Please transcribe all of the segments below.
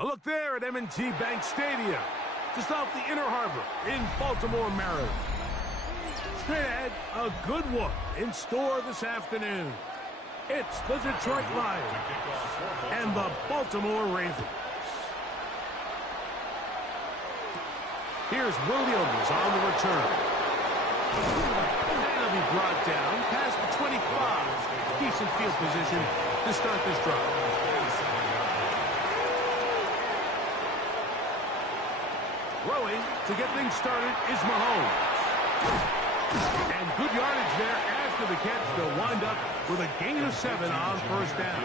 A look there at M&T Bank Stadium, just off the Inner Harbor in Baltimore, Maryland. Straight ahead, a good one in store this afternoon. It's the Detroit Lions and the Baltimore Ravens. Here's Williams on the return. And he'll be brought down past the 25. Decent field position to start this drive. Throwing to get things started is Mahomes. And good yardage there after the catch. They'll wind up with a gain of 7 on first down.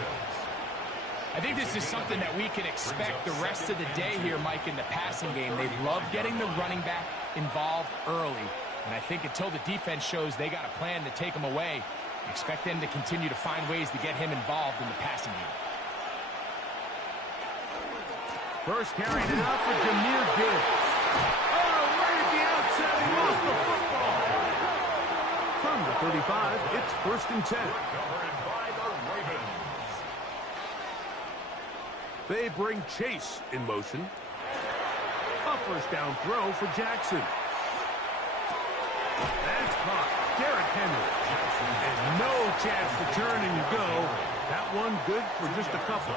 I think this is something that we can expect the rest of the day here, Mike, in the passing game. They love getting the running back involved early. And I think until the defense shows they got a plan to take him away, expect them to continue to find ways to get him involved in the passing game. First carry now for Jahmyr Gibbs. Oh, right at the outset, he lost the football. From the 35, it's 1st and 10. They bring Chase in motion. A first down throw for Jackson. That's caught. Derrick Henry. And no chance to turn and go. That one good for just a couple.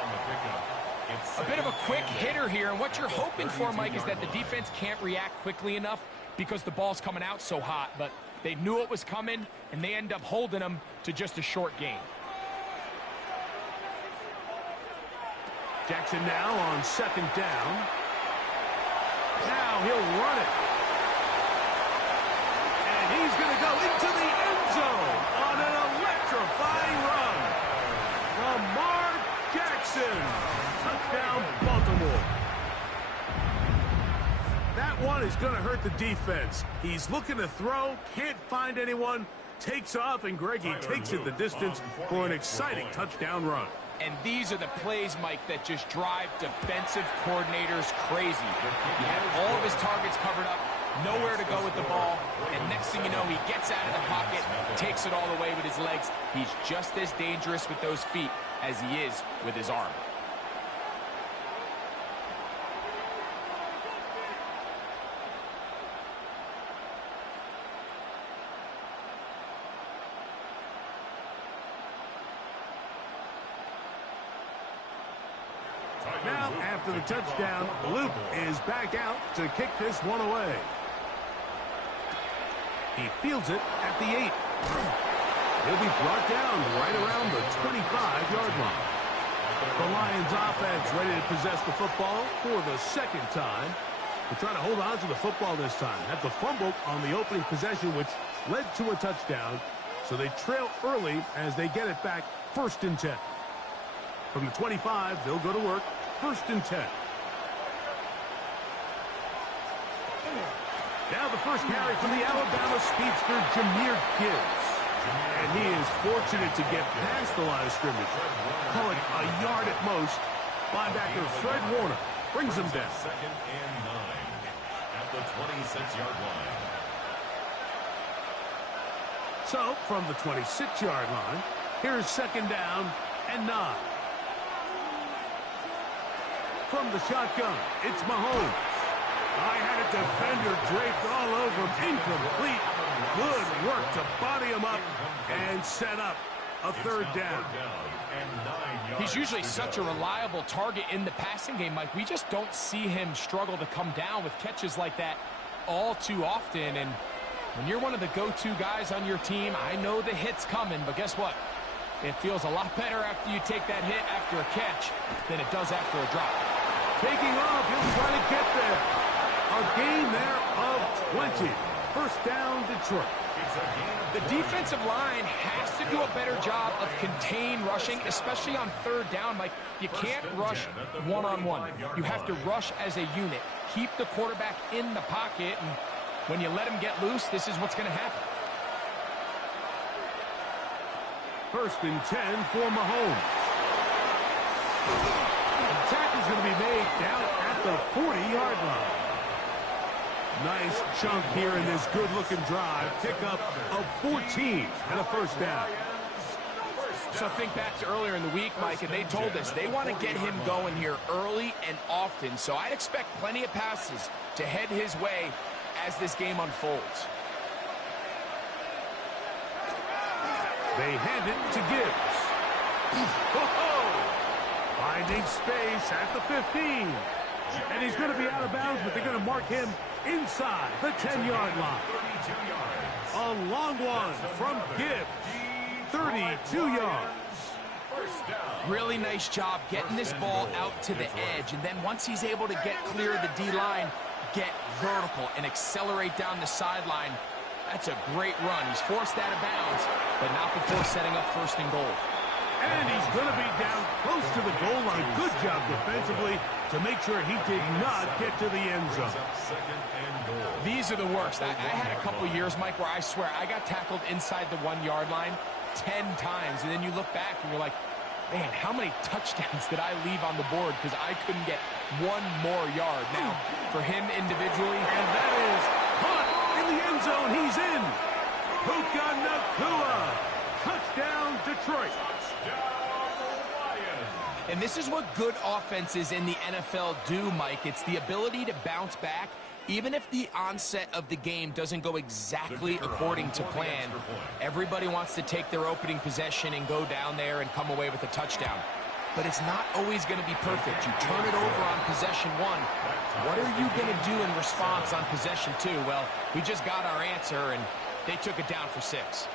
A bit of a quick hitter here, and what you're hoping for, Mike, is that the defense can't react quickly enough because the ball's coming out so hot. But they knew it was coming, and they end up holding them to just a short gain. Jackson now on 2nd down. Now he'll run it. And he's going to go into the end zone on an electrifying run. Lamar Jackson. Touchdown, Baltimore. That one is going to hurt the defense. He's looking to throw, can't find anyone, takes off, and Greggy takes it the distance for an exciting touchdown run. And these are the plays, Mike, that just drive defensive coordinators crazy. He had all of his targets covered up, nowhere to go with the ball, and next thing you know, he gets out of the pocket, takes it all the way with his legs. He's just as dangerous with those feet as he is with his arm. Now, after the touchdown, Luke is back out to kick this one away. He fields it at the 8. He'll be brought down right around the 25-yard line. The Lions offense ready to possess the football for the 2nd time. They're trying to hold on to the football this time. Had the fumble on the opening possession, which led to a touchdown. So they trail early as they get it back 1st and 10. From the 25, they'll go to work. 1st and 10. Now the first carry from the Alabama speedster, Jahmyr Gibbs. And he is fortunate to get past the line of scrimmage. Call it a yard at most. Linebacker Fred Warner brings him down. 2nd and 9 at the 26-yard line. So, from the 26-yard line, here's 2nd down and 9. From the shotgun, it's Mahomes. I had a defender draped all over him. Incomplete. Good work to body him up and set up a 3rd down. He's usually such a reliable target in the passing game, Mike. We just don't see him struggle to come down with catches like that all too often. And when you're one of the go-to guys on your team, I know the hit's coming, but guess what? It feels a lot better after you take that hit after a catch than it does after a drop. Taking off, he'll try to get there. A gain there of 20. 1st down, Detroit. The defensive line has to do a better job of contain rushing, especially on 3rd down. Like, you can't rush one-on-one. You have to rush as a unit. Keep the quarterback in the pocket, and when you let him get loose, this is what's going to happen. 1st and 10 for Mahomes. Attack is going to be made down at the 40-yard line. Nice chunk here in this good-looking drive. Pick up of 14 and a 1st down. So think back to earlier in the week, Mike, and they told us they want to get him going here early and often. So I'd expect plenty of passes to head his way as this game unfolds. They hand it to Gibbs. Finding space at the 15. And he's going to be out of bounds, but they're going to mark him inside the 10-yard line. A long one from Gibbs. 32 yards. Really nice job getting this ball out to the edge. And then once he's able to get clear of the D-line, get vertical and accelerate down the sideline. That's a great run. He's forced out of bounds, but not before setting up first and goal. And he's going to be down close to the goal line. Good job defensively to make sure he did not get to the end zone. These are the worst. I had a couple years, Mike, where I swear I got tackled inside the 1-yard line 10 times. And then you look back and you're like, man, how many touchdowns did I leave on the board because I couldn't get one more yard? Now, for him individually, and that is caught in the end zone. He's in. Puka Nacua. Touchdown, Detroit. And this is what good offenses in the NFL do, Mike. It's the ability to bounce back, even if the onset of the game doesn't go exactly according to plan. Everybody wants to take their opening possession and go down there and come away with a touchdown. But it's not always going to be perfect. You turn it over on possession 1. What are you going to do in response on possession 2? Well, we just got our answer, and they took it down for 6.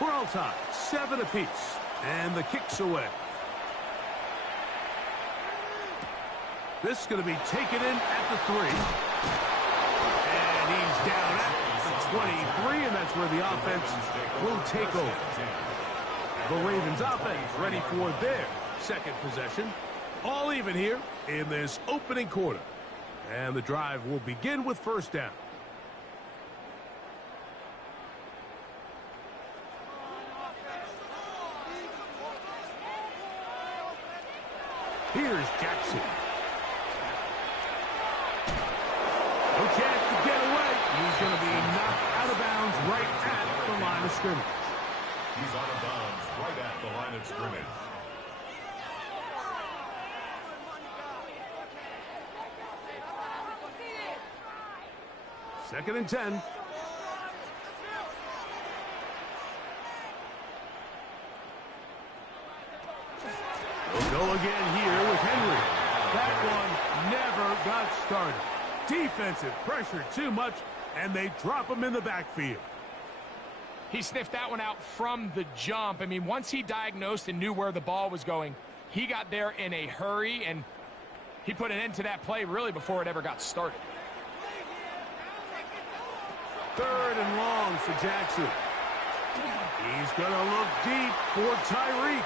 We're all tied, 7 apiece, and the kick's away. This is going to be taken in at the 3. And he's down at the 23, and that's where the offense will take over. The Ravens offense ready for their second possession. All even here in this opening quarter. And the drive will begin with first down. Here's Jackson. No chance to get away. He's going to be knocked out of bounds right at the line of scrimmage. He's out of bounds right at the line of scrimmage. Second and 10. We'll go again here with Henry. That one never got started. Defensive pressure too much, and they drop him in the backfield. He sniffed that one out from the jump. I mean, once he diagnosed and knew where the ball was going, he got there in a hurry, and he put an end to that play really before it ever got started. Third and long for Jackson. He's going to look deep for Tyreek.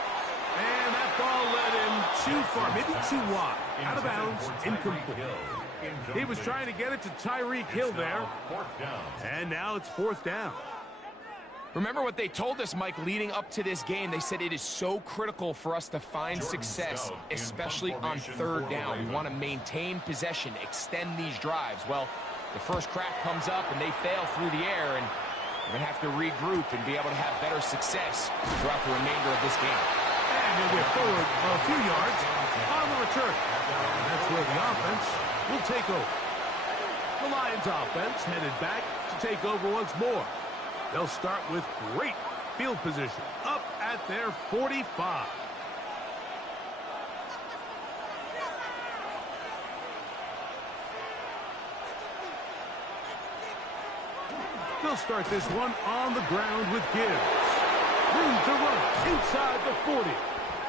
And that ball led him too far, maybe too wide. Out of bounds, incomplete. He was trying to get it to Tyreek Hill there. And now it's fourth down. Remember what they told us, Mike, leading up to this game. They said it is so critical for us to find success, especially on third down. We want to maintain possession, extend these drives. Well, the first crack comes up, and they fail through the air, and we're going to have to regroup and be able to have better success throughout the remainder of this game. And he'll get forward a few yards on the return. And that's where the offense will take over. The Lions offense headed back to take over once more. They'll start with great field position up at their 45. They'll start this one on the ground with Gibbs. Room to run inside the 40.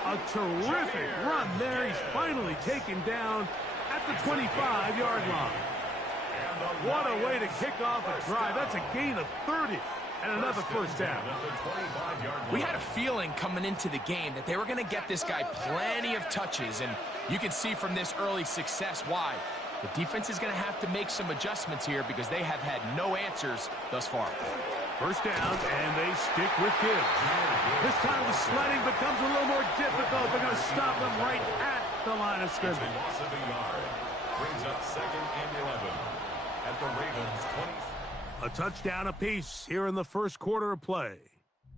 A terrific run there. He's finally taken down at the 25-yard line. What a way to kick off a drive. That's a gain of 30 and another first down. We had a feeling coming into the game that they were going to get this guy plenty of touches, and you can see from this early success why. The defense is going to have to make some adjustments here because they have had no answers thus far. First down, and they stick with Gibbs. This time the sledding becomes a little more difficult. They're going to stop him right at the line of scrimmage. Loss of a yard. Brings up 2nd and 11 at the Ravens 20. A touchdown apiece here in the first quarter of play.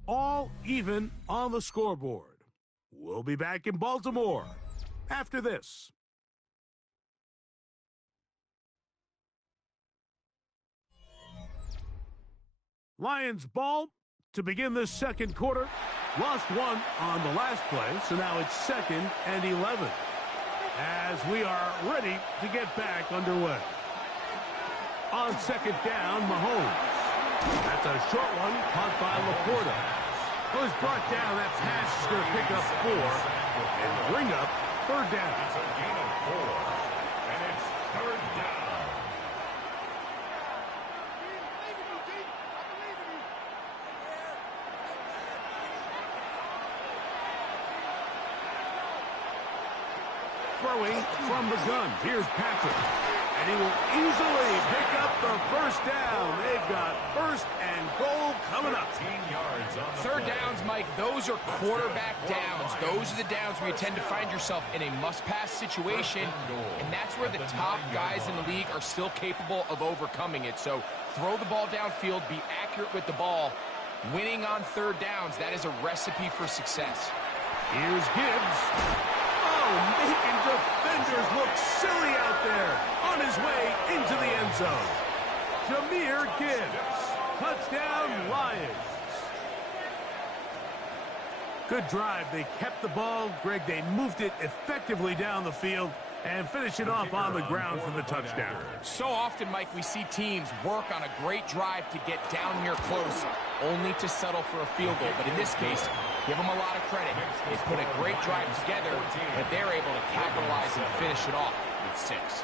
All even on the scoreboard. We'll be back in Baltimore after this. Lions ball to begin this second quarter. Lost one on the last play, so now it's 2nd and 11. As we are ready to get back underway. On 2nd down, Mahomes. That's a short one caught by Laporta. It was brought down. That pass is going to pick up 4 and bring up 3rd down. It's a gain of 4, and it's 3rd down. Throwing from the gun. Here's Patrick. And he will easily pick up the first down. They've got 1st and goal coming up. 13 yards on the 3rd play. downs, Mike, those are quarterback downs. Those are the downs where you tend to find yourself in a must-pass situation, and that's where the top guys in the league are still capable of overcoming it. So throw the ball downfield, be accurate with the ball. Winning on 3rd downs, that is a recipe for success. Here's Gibbs. Oh, making defenders look silly out there on his way into the end zone. Jahmyr Gibbs. Touchdown, Lions. Good drive. They kept the ball. Greg, they moved it effectively down the field and finish it off on the ground for the touchdown. So often, Mike, we see teams work on a great drive to get down here close, only to settle for a field goal. But in this case, give them a lot of credit. They put a great drive together, but they're able to capitalize and finish it off with 6.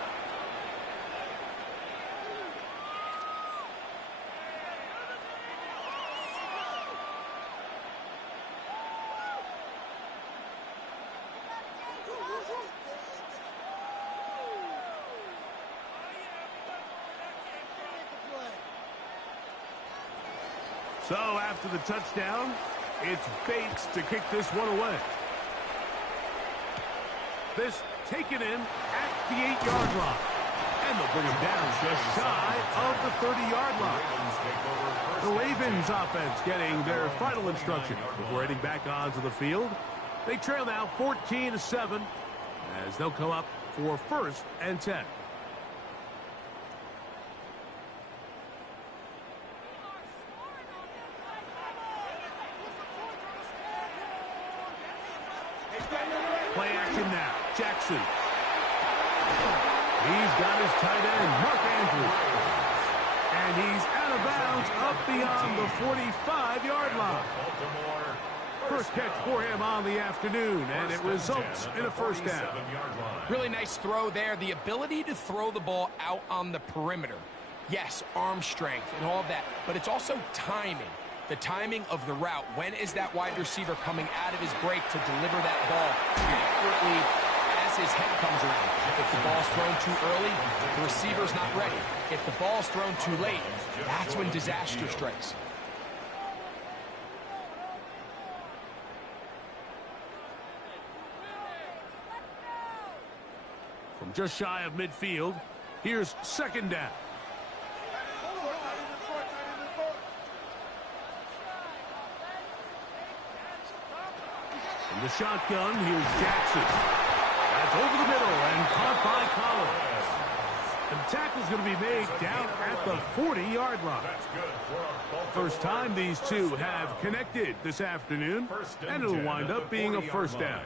So after the touchdown, it's Bates to kick this one away. This taken in at the 8-yard line. And they'll bring him down just shy of the 30-yard line. The Ravens offense getting their final instructions before heading back onto the field. They trail now 14-7 as they'll come up for 1st and 10. Play action now. Jackson. He's got his tight end, Mark Andrews. And he's out of bounds up beyond the 45-yard line. First catch for him on the afternoon, and it results in a 1st down. Really nice throw there. The ability to throw the ball out on the perimeter. Yes, arm strength and all of that, but it's also timing. The timing of the route. When is that wide receiver coming out of his break to deliver that ball accurately as his head comes around? If the ball's thrown too early, the receiver's not ready. If the ball's thrown too late, that's when disaster strikes. From just shy of midfield, here's 2nd down. From the shotgun, here's Jackson. That's over the middle and caught by Collins. And the tackle's going to be made down at the 40-yard line. First time these two have connected this afternoon, and it'll wind up being a 1st down.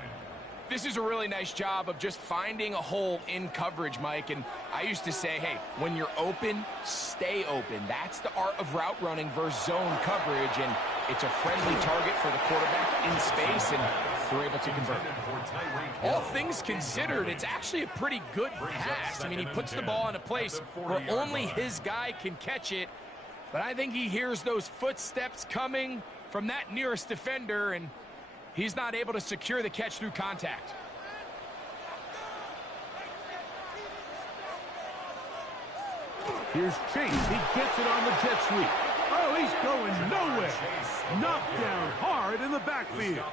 This is a really nice job of just finding a hole in coverage, Mike. And I used to say, hey, when you're open, stay open. That's the art of route running versus zone coverage. And it's a friendly target for the quarterback in space, and they're able to convert. All things considered, it's actually a pretty good pass. I mean, he puts the ball in a place where only his guy can catch it. But I think he hears those footsteps coming from that nearest defender, and he's not able to secure the catch through contact. Here's Chase. He gets it on the jet sweep. Oh, Oh, he's going nowhere. Knocked down hard in the backfield.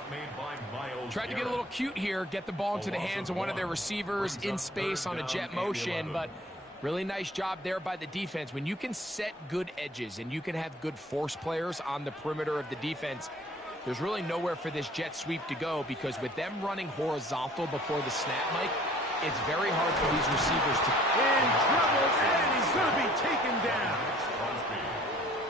Tried to get a little cute here, get the ball into the hands of one of their receivers in space on a jet motion, but really nice job there by the defense. When you can set good edges and you can have good force players on the perimeter of the defense, there's really nowhere for this jet sweep to go, because with them running horizontal before the snap, Mike, it's very hard for these receivers to... In trouble, and he's going to be taken down.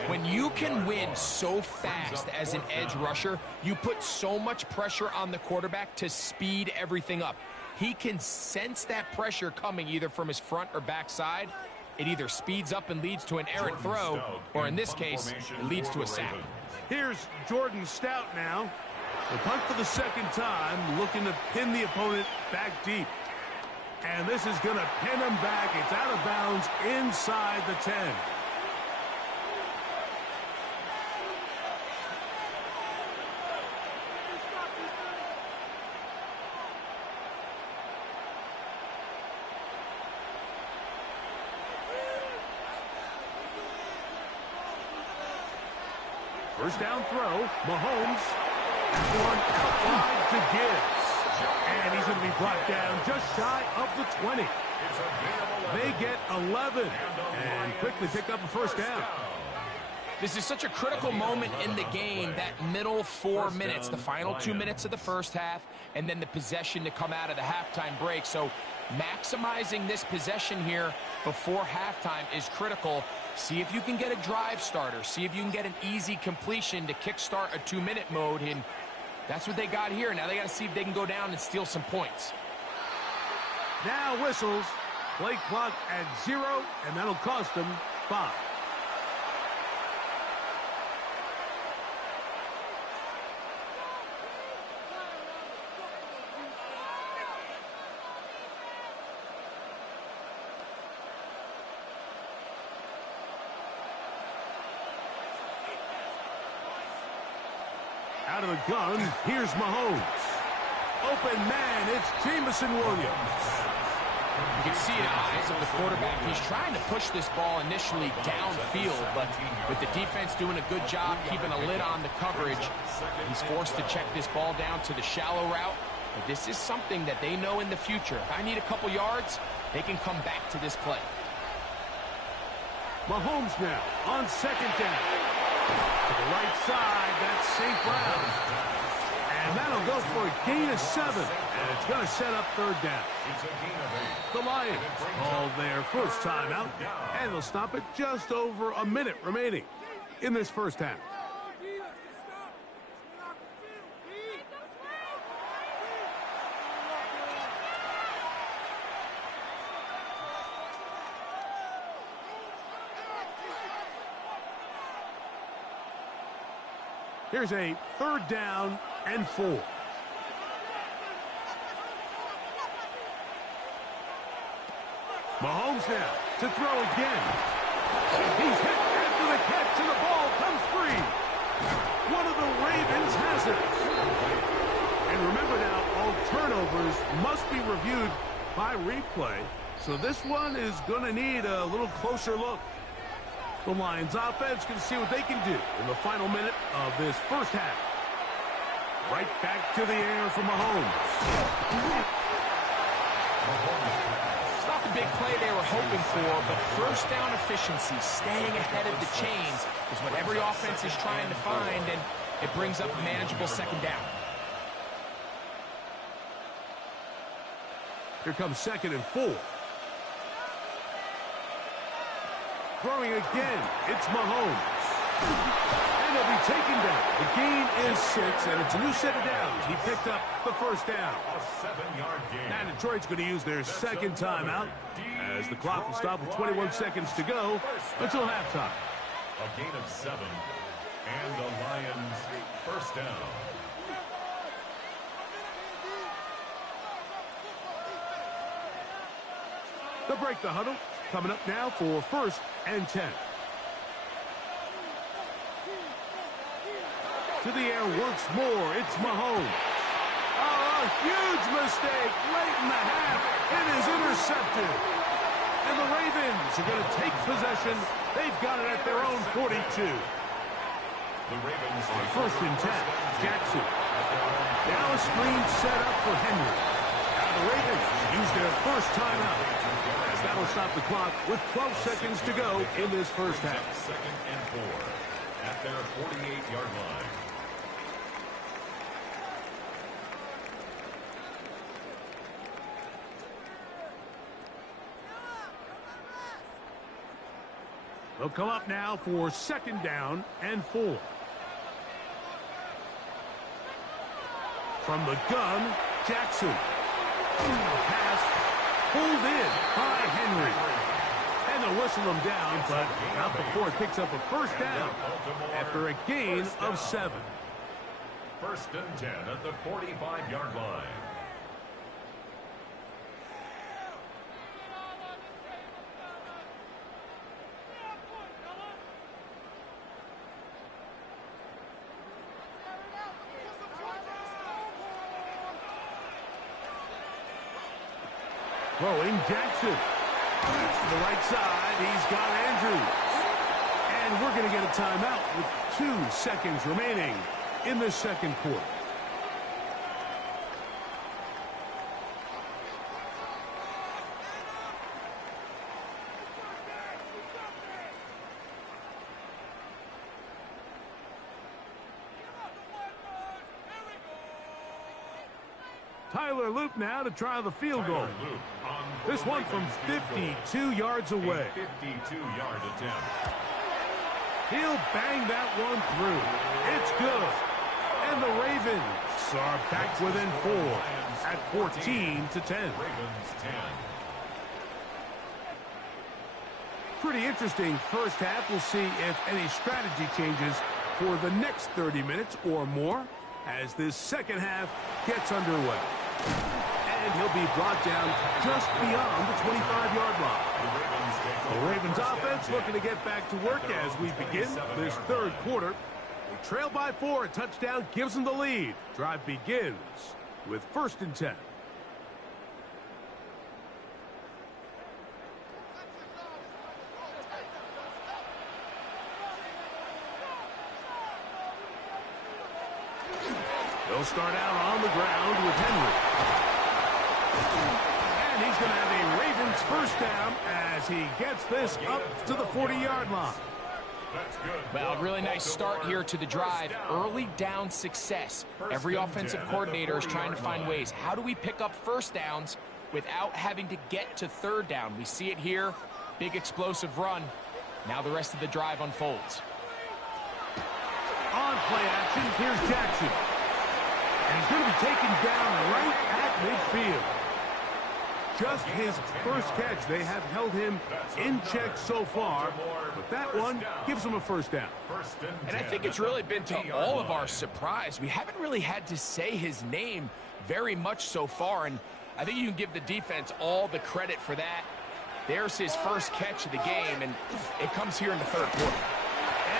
When you can win so fast as an edge rusher, you put so much pressure on the quarterback to speed everything up. He can sense that pressure coming either from his front or back side. It either speeds up and leads to an errant throw, or in this case, it leads to a sack. Here's Jordan Stout now. The punt for the second time, looking to pin the opponent back deep. And this is going to pin him back. It's out of bounds inside the 10. First down throw, Mahomes. One out wide to Gibbs. And he's going to be brought down just shy of the 20. They get 11 and quickly pick up a first down. This is such a critical moment in the game, that middle 4 minutes, the final 2 minutes of the first half, and then the possession to come out of the halftime break. So maximizing this possession here before halftime is critical. See if you can get a drive starter. See if you can get an easy completion to kickstart a 2-minute mode, and that's what they got here. Now they got to see if they can go down and steal some points. Now whistles. Play clock at 0, and that'll cost them 5. Out of the gun, here's Mahomes. Open man, it's Jameson Williams. You can see in the eyes of the quarterback, he's trying to push this ball initially downfield, but with the defense doing a good job keeping a lid on the coverage, he's forced to check this ball down to the shallow route. But this is something that they know in the future. If I need a couple yards, they can come back to this play. Mahomes now on second down. To the right side, that's St. Brown. And that'll go for a gain of 7. And it's going to set up third down. The Lions call their first timeout. And they'll stop it just over a minute remaining in this first half. Here's a third down and 4. Mahomes now to throw again. He's hit after the catch, and the ball comes free. One of the Ravens has it. And remember now, all turnovers must be reviewed by replay. So this one is going to need a little closer look. The Lions offense can see what they can do in the final minute of this first half. Right back to the air for Mahomes. It's not the big play they were hoping for, but first down efficiency, staying ahead of the chains, is what every offense is trying to find, and it brings up a manageable second down. Here comes second and 4. Throwing again, it's Mahomes. And he'll be taken down. The gain is 6, and it's a new set of downs. He picked up the first down. A 7-yard gain. Now Detroit's going to use their second timeout as the clock will stop with 21 seconds to go until halftime. A gain of 7, and the Lions first down. They'll break the huddle. Coming up now for first and 10. To the air once more, it's Mahomes. Oh, a huge mistake late in the half. It is intercepted. And the Ravens are going to take possession. They've got it at their own 42. The Ravens On first and 10, Jackson. Now a screen set up for Henry. Now the Ravens use their first timeout. As that'll stop the clock with 12 seconds to go in this first half. Second and 4 at their 48-yard line. They'll come up now for second down and 4. From the gun, Jackson. Pass pulled in by Henry. And they'll whistle him down, but not before it picks up a first down after a gain of 7. First and 10 at the 45-yard line. Throwing Jackson. To the right side, he's got Andrews. And we're going to get a timeout with 2 seconds remaining in the second quarter. Tyler Loop now to try the field goal. This one from 52 yards away. 52-yard attempt. He'll bang that one through. It's good. And the Ravens are back within 4 at 14-10. Ravens 10. Pretty interesting first half. We'll see if any strategy changes for the next 30 minutes or more as this second half gets underway. And he'll be brought down just beyond the 25-yard line. The Ravens offense looking to get back to work as we begin this third quarter. They trail by 4. A touchdown gives them the lead. Drive begins with first and 10. They'll start out on the ground with Henry. And he's going to have a Ravens first down as he gets this up to the 40-yard line. Well, really nice start here to the drive. Early down success. Every offensive coordinator is trying to find ways. How do we pick up first downs without having to get to third down? We see it here. Big explosive run. Now the rest of the drive unfolds. On play action, here's Jackson. And he's going to be taken down right at midfield. Just his first catch. They have held him in check so far, but that one gives him a first down. And I think it's really been to all of our surprise. We haven't really had to say his name very much so far, and I think you can give the defense all the credit for that. There's his first catch of the game, and it comes here in the third quarter.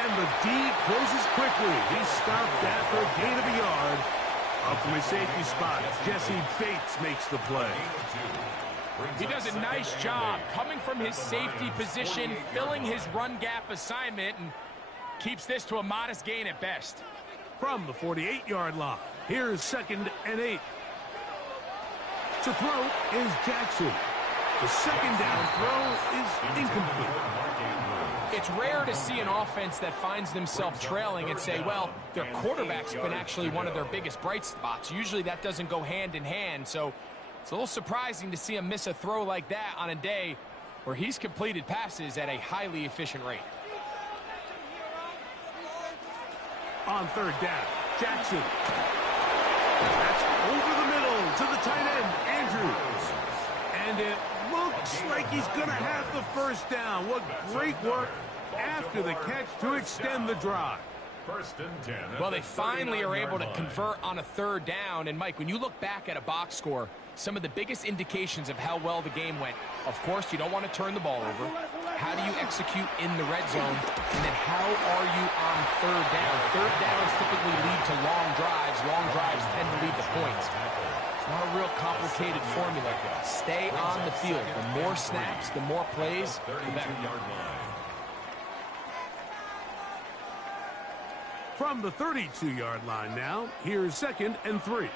And the D closes quickly. He's stopped after a gain of a yard. Up from his safety spot, Jesse Bates makes the play. He does a nice job coming from his safety position, filling his run gap assignment, and keeps this to a modest gain at best. From the 48-yard line, here's second and 8. To throw is Jackson. The second down throw is incomplete. It's rare to see an offense that finds themselves trailing and say, well, their quarterback's been actually one of their biggest bright spots. Usually that doesn't go hand in hand, so it's a little surprising to see him miss a throw like that on a day where he's completed passes at a highly efficient rate. On third down, Jackson. That's over the middle to the tight end, Andrews. And it looks like he's going to have the first down. What great work after the catch to extend the drive. First and 10. Well, they finally are able to convert on a third down. And, Mike, when you look back at a box score, some of the biggest indications of how well the game went, of course, you don't want to turn the ball over. How do you execute in the red zone? And then how are you on third down? Third downs typically lead to long drives. Long drives tend to lead to points. It's not a real complicated formula. Stay on the field. The more snaps, the more plays, the better. From the 32-yard line now, here's 2nd and 3.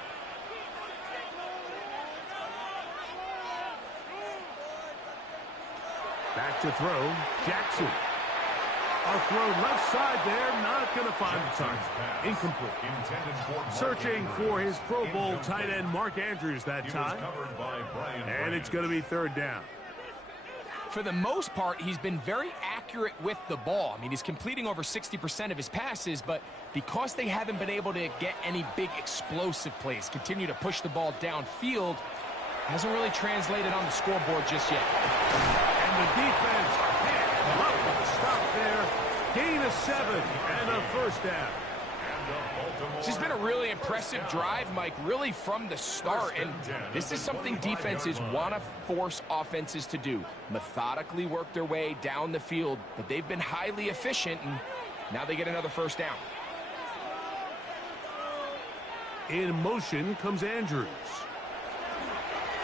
Back to throw, Jackson. A throw left side there, not going to find the target. Incomplete. Searching for his Pro Bowl tight end Mark Andrews that time. And it's going to be 3rd down. For the most part, he's been very accurate with the ball. I mean, he's completing over 60% of his passes, but because they haven't been able to get any big explosive plays, continue to push the ball downfield, hasn't really translated on the scoreboard just yet. And the defense can't love the stop there. Gain of 7 and a 1st down. This has been a really impressive drive, Mike, really from the start. And this is something defenses want to force offenses to do. Methodically work their way down the field, but they've been highly efficient, and now they get another 1st down. In motion comes Andrews.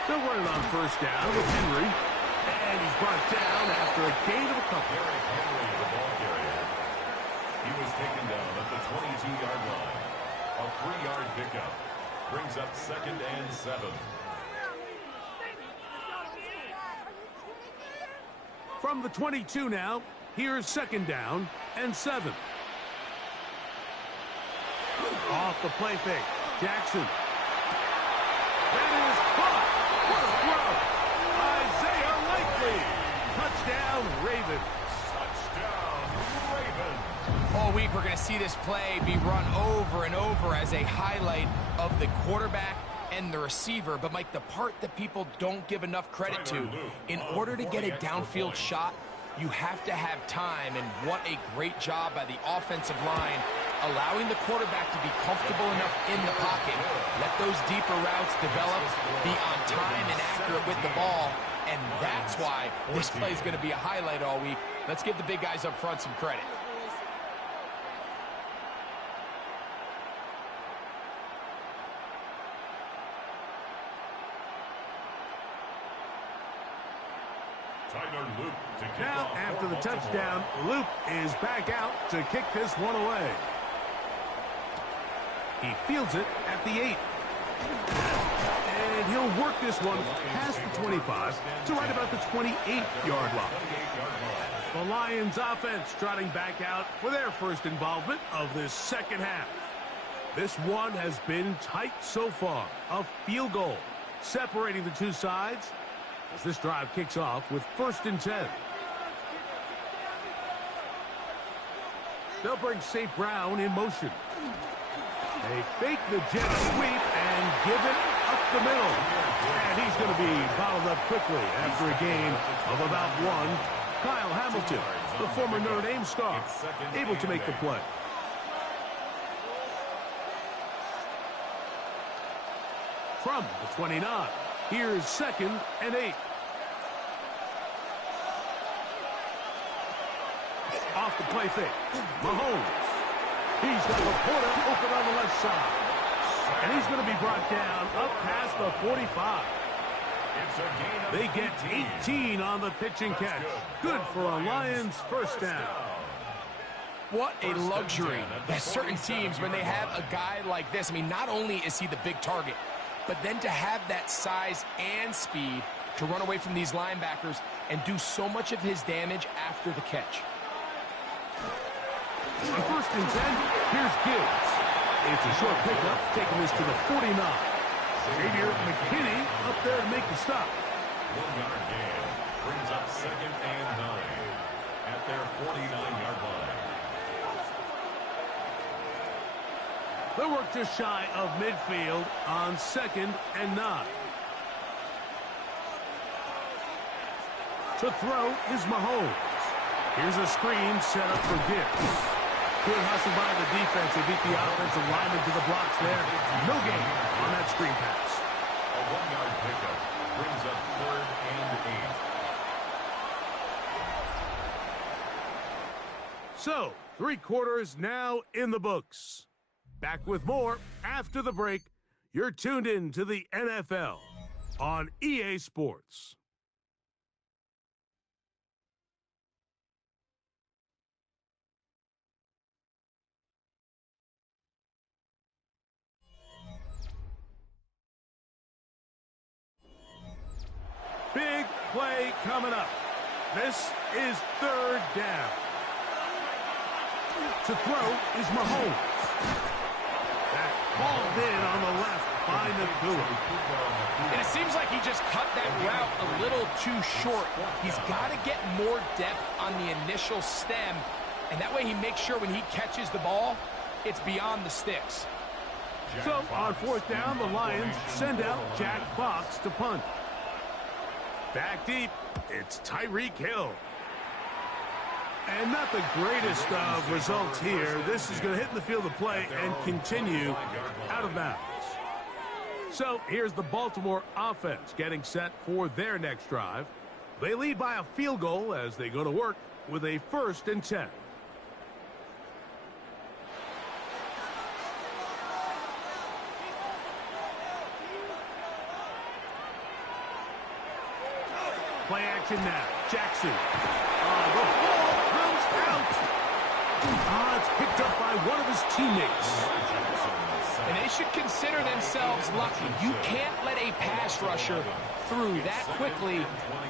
They'll run it on 1st down with Henry. And he's brought down after a gain of a couple. Henry, the ball carrier. He was taken down at the 22-yard line. A 3-yard pickup brings up 2nd and 7. From the 22 now, here's 2nd down and 7. Off the play fake, Jackson. That is caught. What a throw. Isaiah Likely. Touchdown, Ravens. Touchdown, Ravens. All week, we're going to see this play be run over and over as a highlight of the quarterback and the receiver. But, Mike, the part that people don't give enough credit to, in order to get a downfield shot, you have to have time. And what a great job by the offensive line, allowing the quarterback to be comfortable enough in the pocket, let those deeper routes develop, be on time and accurate with the ball. And that's why this play is going to be a highlight all week. Let's give the big guys up front some credit. Now, after the touchdown, Luke is back out to kick this one away. He fields it at the 8. And he'll work this one past the 25 to right about the 28-yard line. The Lions offense trotting back out for their first involvement of this 2nd half. This one has been tight so far. A field goal separating the two sides as this drive kicks off with 1st and 10. They'll bring St. Brown in motion. They fake the jet sweep and give it up the middle. And he's going to be bottled up quickly after a gain of about 1. Kyle Hamilton, the former Notre Dame star, able to make the play. From the 29, here's 2nd and 8. Off the play fake, Mahomes. He's got Laporta open on the left side. And he's going to be brought down up past the 45. They get 18 on the pitch and catch. Good for a Lions 1st down. What a luxury that certain teams, when they have a guy like this, I mean, not only is he the big target, but then to have that size and speed to run away from these linebackers and do so much of his damage after the catch. On 1st and 10, here's Gibbs. It's a short pickup, taking this to the 49. Xavier McKinney up there to make the stop. 1-yard gain brings up 2nd and 9 at their 49-yard line. They'll work just shy of midfield on 2nd and 9. To throw is Mahomes. Here's a screen set up for Gibbs. Good hustle by the defense. They beat the offensive lineman to the blocks there. No gain on that screen pass. A 1-yard pickup brings up 3rd and 8. So, 3 quarters now in the books. Back with more after the break. You're tuned in to the NFL on EA Sports. play coming up. This is third down. To throw is Mahomes. That's balled in on the left by Nacua. And it seems like he just cut that route a little too short. He's got to get more depth on the initial stem, and that way he makes sure when he catches the ball, it's beyond the sticks. So on fourth down, the Lions send out Jack Fox to punt. Back deep, it's Tyreek Hill. And not the greatest of results here. This is going to hit in the field of play and continue out of bounds. So here's the Baltimore offense getting set for their next drive. They lead by a field goal as they go to work with a 1st and 10. Play action now. Jackson. The ball comes out. It's picked up by one of his teammates. And they should consider themselves lucky. You can't let a pass rusher through that quickly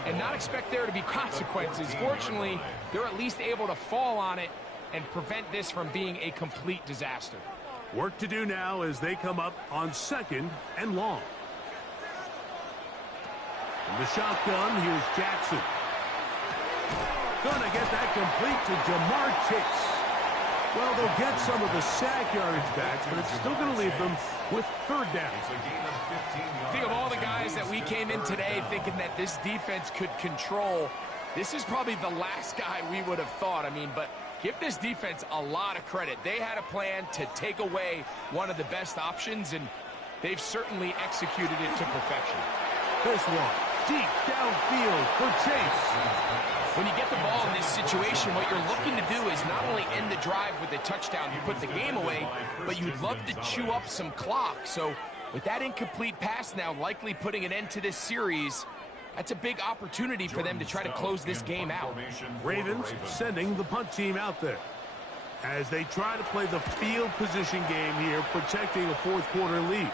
and not expect there to be consequences. Fortunately, they're at least able to fall on it and prevent this from being a complete disaster. Work to do now as they come up on 2nd and long. From the shotgun, here's Jackson. Gonna get that complete to Jamar Chase. Well, they'll get some of the sack yardage back, but it's still going to leave them with 3rd down. Think of all the guys that we came in today thinking that this defense could control. This is probably the last guy we would have thought. I mean, but give this defense a lot of credit. They had a plan to take away one of the best options, and they've certainly executed it to perfection. This one, deep downfield for Chase. When you get the ball in this situation, what you're looking to do is not only end the drive with a touchdown to put the game away, but you'd love to chew up some clock. So with that incomplete pass now likely putting an end to this series, that's a big opportunity for them to try to close this game out. Ravens sending the punt team out there as they try to play the field position game here, protecting a 4th quarter lead.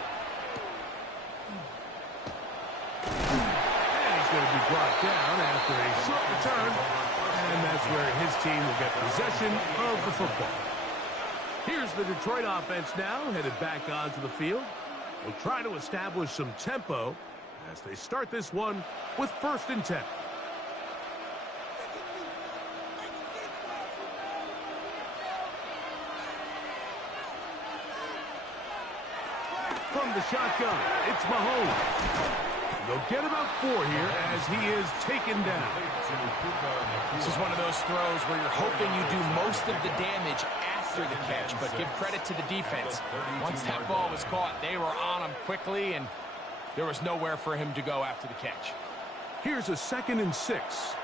Going to be brought down after a short return, and that's where his team will get possession of the football. Here's the Detroit offense now, headed back onto the field. They'll try to establish some tempo as they start this one with 1st and 10. From the shotgun, it's Mahomes. They'll get about 4 here as he is taken down. This is one of those throws where you're hoping you do most of the damage after the catch, but give credit to the defense. Once that ball was caught, they were on him quickly, and there was nowhere for him to go after the catch. Here's a 2nd and 6.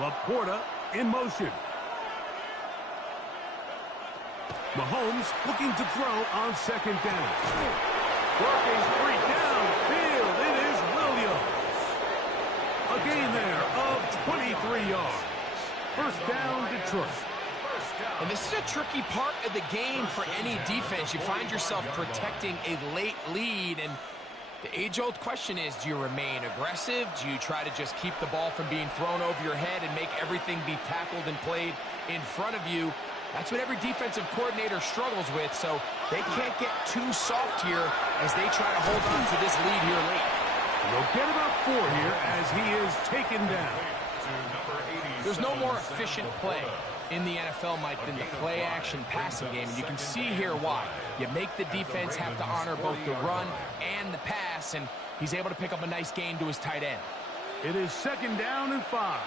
Laporta in motion. Mahomes looking to throw on 2nd down. Working 3 downfield. It is Williams. A gain there of 23 yards. 1st down, Detroit. And this is a tricky part of the game for any defense. You find yourself protecting a late lead, and the age-old question is, do you remain aggressive? Do you try to just keep the ball from being thrown over your head and make everything be tackled and played in front of you? That's what every defensive coordinator struggles with, so they can't get too soft here as they try to hold on to this lead here late. They'll get about 4 here as he is taken down. There's no more efficient play in the NFL, Mike, than the play-action passing game, and you can see here why. You make the defense have to honor both the run and the pass, and he's able to pick up a nice gain to his tight end. It is 2nd down and 5.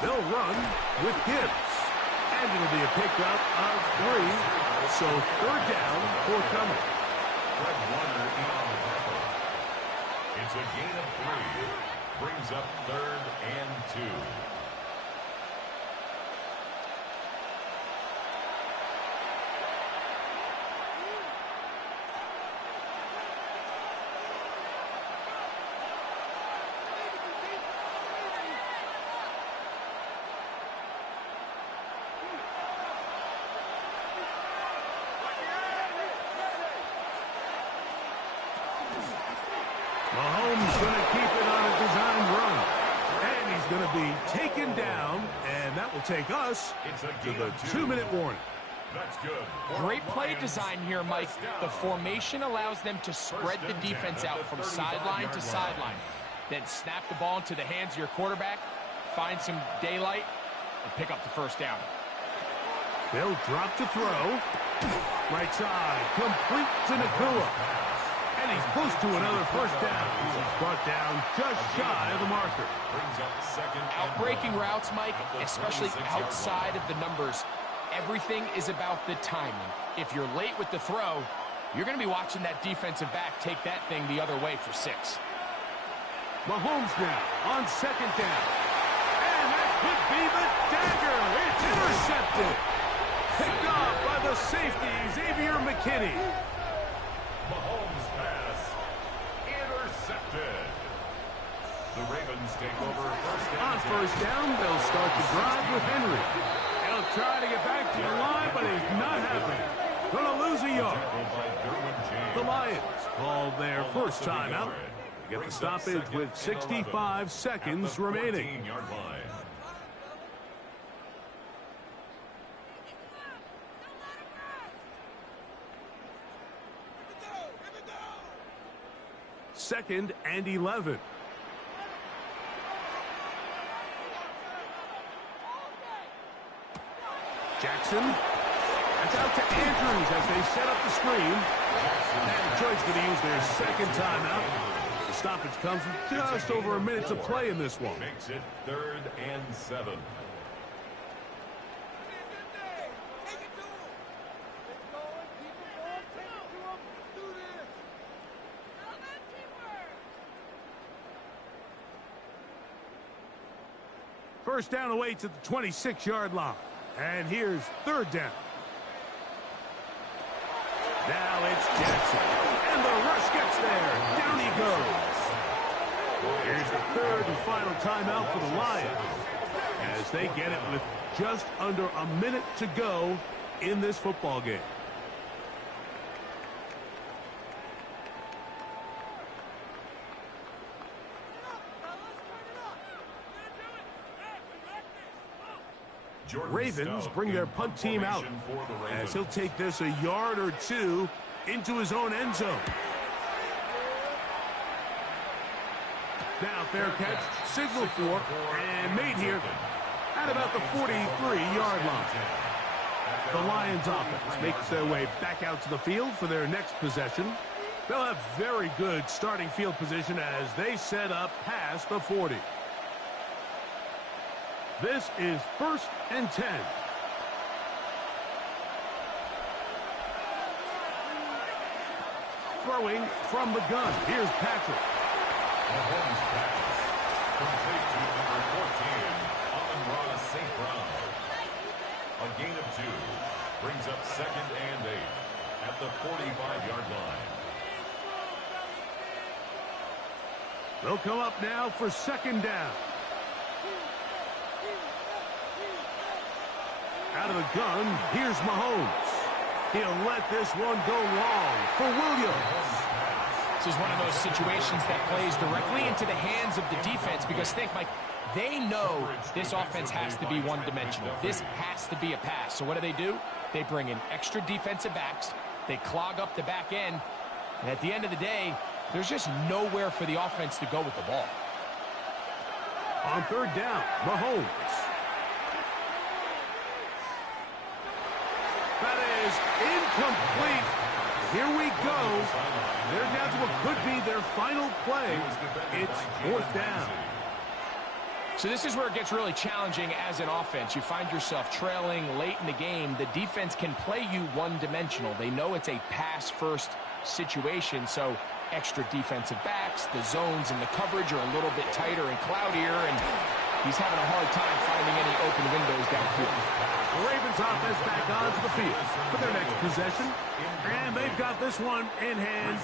They'll run with Gibbs. And it'll be a pickup of 3. So 3rd down forthcoming. Fred Warner in on the tackle. It's a gain of 3. Brings up 3rd and 2. going to keep it on a designed run. And he's going to be taken down, and that will take us to the 2-minute warning. That's good. Great play design here, Mike. The formation allows them to spread the defense out from sideline to sideline. Then snap the ball into the hands of your quarterback, find some daylight, and pick up the first down. They'll drop to throw. Right side, complete to Nakua. And he's close to another first down. He's brought down just shy of the marker. Outbreaking routes, Mike, especially outside of the numbers, everything is about the timing. If you're late with the throw, you're going to be watching that defensive back take that thing the other way for 6. Mahomes now on second down. And that could be the dagger. It's intercepted. Picked off by the safety, Xavier McKinney. Mahomes pass intercepted. The Ravens take over first down. On first down, they'll start the drive with Henry. He'll try to get back to the line, but he's not happening. Gonna lose a yard. The Lions call their first timeout. Get the stoppage with 65 seconds remaining. Second and 11. Jackson. That's out to Andrews as they set up the screen. And Detroit's going to use their second timeout. The stoppage comes with just over a minute to play in this one. Makes it 3rd and 7. First down away to the 26-yard line. And here's 3rd down. Now it's Jackson. And the rush gets there. Down he goes. Here's the 3rd and final timeout for the Lions as they get it with just under a minute to go in this football game. Ravens bring their punt team out as he'll take this a yard or two into his own end zone. Now fair catch, signal for, and made here at about the 43-yard line. The Lions offense makes their way back out to the field for their next possession. They'll have very good starting field position as they set up past the 40. This is 1st and 10. Throwing from the gun. Here's Patrick. Mahomes pass. Complete to number 14, Amon-Ra St. Brown. A gain of 2. Brings up 2nd and 8 at the 45-yard line. They'll come up now for 2nd down. Out of the gun, here's Mahomes. He'll let this one go long for Williams. This is one of those situations that plays directly into the hands of the defense because think, Mike, they know this offense has to be one-dimensional. This has to be a pass. So what do? They bring in extra defensive backs. They clog up the back end. And at the end of the day, there's just nowhere for the offense to go with the ball. On 3rd down, Mahomes. That is incomplete. Here we go. They're down to what could be their final play. It's 4th down. So this is where it gets really challenging as an offense. You find yourself trailing late in the game. The defense can play you one-dimensional. They know it's a pass-first situation, so extra defensive backs, the zones and the coverage are a little bit tighter and cloudier, and he's having a hard time finding any open windows downfield. The Ravens offense back onto the field for their next possession. And they've got this one in hand.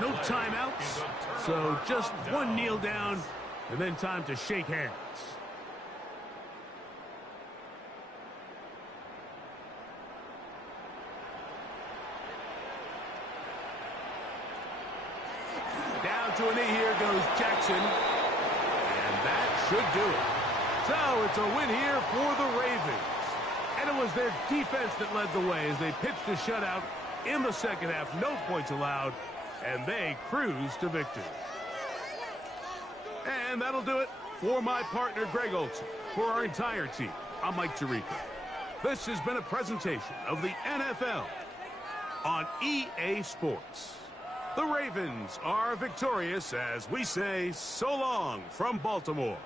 No timeouts. So just one kneel down and then time to shake hands. Down to a knee. Here goes Jackson. And that should do it. So it's a win here for the Ravens. And it was their defense that led the way as they pitched a shutout in the second half. No points allowed. And they cruised to victory. And that'll do it for my partner, Greg Olson. For our entire team, I'm Mike Tirico. This has been a presentation of the NFL on EA Sports. The Ravens are victorious as we say so long from Baltimore.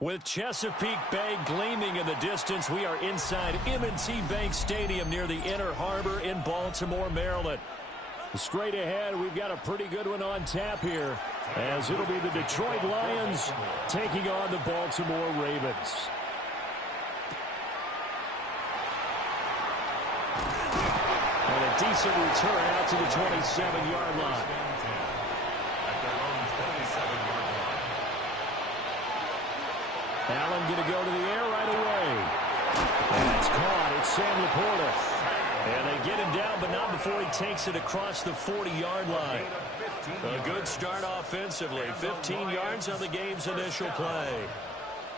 With Chesapeake Bay gleaming in the distance, we are inside M&T Bank Stadium near the Inner Harbor in Baltimore, Maryland. Straight ahead, we've got a pretty good one on tap here, as it'll be the Detroit Lions taking on the Baltimore Ravens. And a decent return out to the 27-yard line. Allen going to go to the air right away. And it's caught. It's Sam Laporta. And they get him down, but not before he takes it across the 40-yard line. A good start offensively. 15 yards on the game's initial play.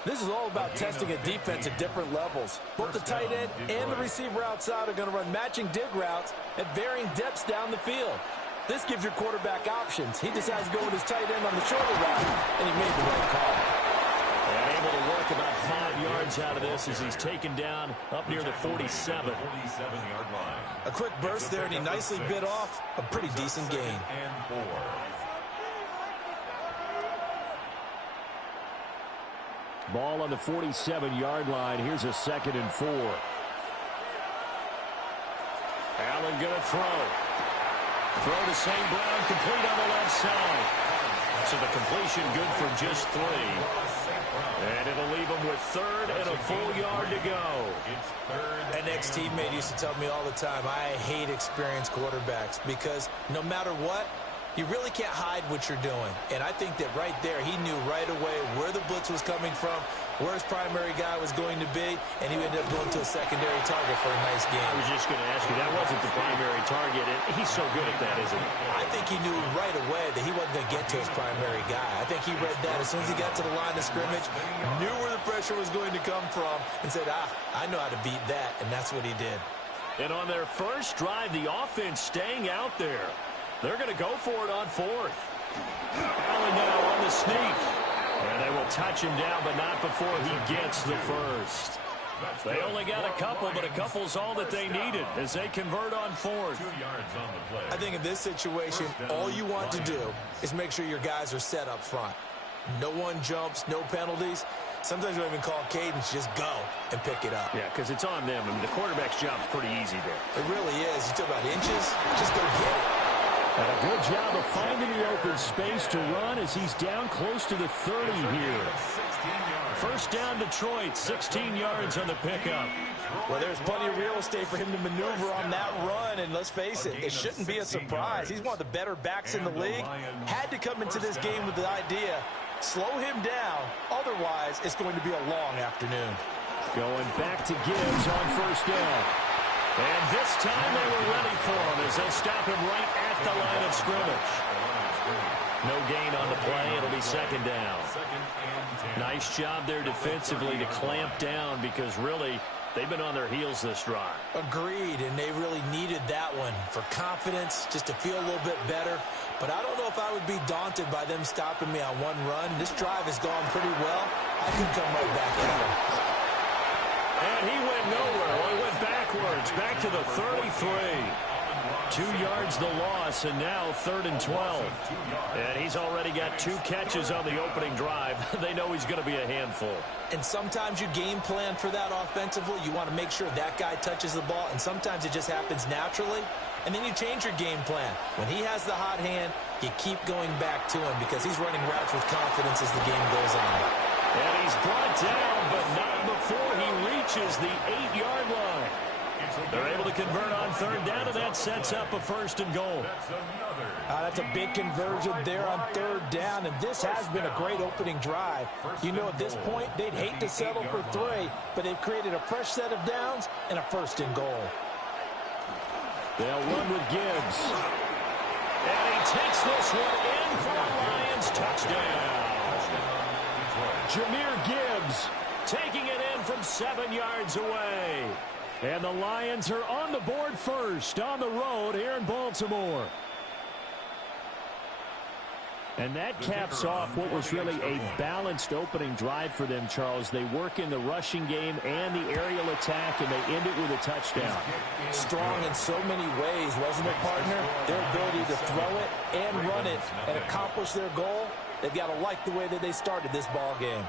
This is all about testing a defense at different levels. Both the tight end and the receiver outside are going to run matching dig routes at varying depths down the field. This gives your quarterback options. He decides to go with his tight end on the shorter route, and he made the right call. And able to work about 5 yards out of this as he's taken down up near the 47. 47-yard line. A quick burst there, and he nicely bit off a pretty decent gain. And 4. Ball on the 47-yard line. Here's a 2nd and 4. Allen going to throw. Throw to St. Brown, complete on the left side. So the completion good for just 3. And it'll leave him with 3rd and a full yard to go. An ex-teammate used to tell me all the time, I hate experienced quarterbacks because no matter what, you really can't hide what you're doing. And I think that right there, he knew right away where the blitz was coming from, where his primary guy was going to be, and he ended up going to a secondary target for a nice game. I was just going to ask you, that wasn't the primary target. He's so good at that, isn't he? I think he knew right away that he wasn't going to get to his primary guy. I think he read that as soon as he got to the line of scrimmage, knew where the pressure was going to come from, and said, I know how to beat that, and that's what he did. And on their first drive, the offense staying out there. They're going to go for it on 4th. Allen now on the sneak. And they will touch him down, but not before he gets the first. They only got a couple, but a couple's all that they needed as they convert on 4th. 2 yards on the play. I think in this situation, all you want to do is make sure your guys are set up front. No one jumps, no penalties. Sometimes we don't even call cadence, just go and pick it up. Yeah, because it's on them. I mean, the quarterback's job is pretty easy there. It really is. You talk about inches, just go get it. And a good job of finding the open space to run as he's down close to the 30 here. First down, Detroit, 16 yards on the pickup. Well, there's plenty of real estate for him to maneuver on that run, and let's face it, it shouldn't be a surprise. He's one of the better backs in the league. Had to come into this game with the idea, slow him down, otherwise it's going to be a long afternoon. Going back to Gibbs on first down. And this time they were ready for him as they stop him right at the line of scrimmage. No gain on the play. It'll be 2nd down. Nice job there defensively to clamp down because really they've been on their heels this drive. Agreed, and they really needed that one for confidence, just to feel a little bit better. But I don't know if I would be daunted by them stopping me on one run. This drive has gone pretty well. I could come right back at him. And he went nowhere. Well, he went backwards, back to the 33. 2 yards the loss, and now 3rd and 12. And he's already got 2 catches on the opening drive. They know he's going to be a handful. And sometimes you game plan for that offensively. You want to make sure that guy touches the ball, and sometimes it just happens naturally. And then you change your game plan. When he has the hot hand, you keep going back to him because he's running routes with confidence as the game goes on. And he's brought down, but not before he reaches the 8-yard line. They're able to convert on 3rd down, and that sets up a 1st and goal. That's a big conversion there on 3rd down, and this has been a great opening drive. You know, at this point, they'd hate to settle for 3, but they've created a fresh set of downs and a 1st and goal. They'll run with Gibbs. And he takes this one in for a Lions touchdown. Jahmyr Gibbs taking it in from 7 yards away. And the Lions are on the board first on the road here in Baltimore. And that caps off what was really a balanced opening drive for them, Charles. They work in the rushing game and the aerial attack, and they end it with a touchdown. Strong in so many ways, wasn't it, partner? Their ability to throw it and run it and accomplish their goal, they've got to like the way that they started this ball game.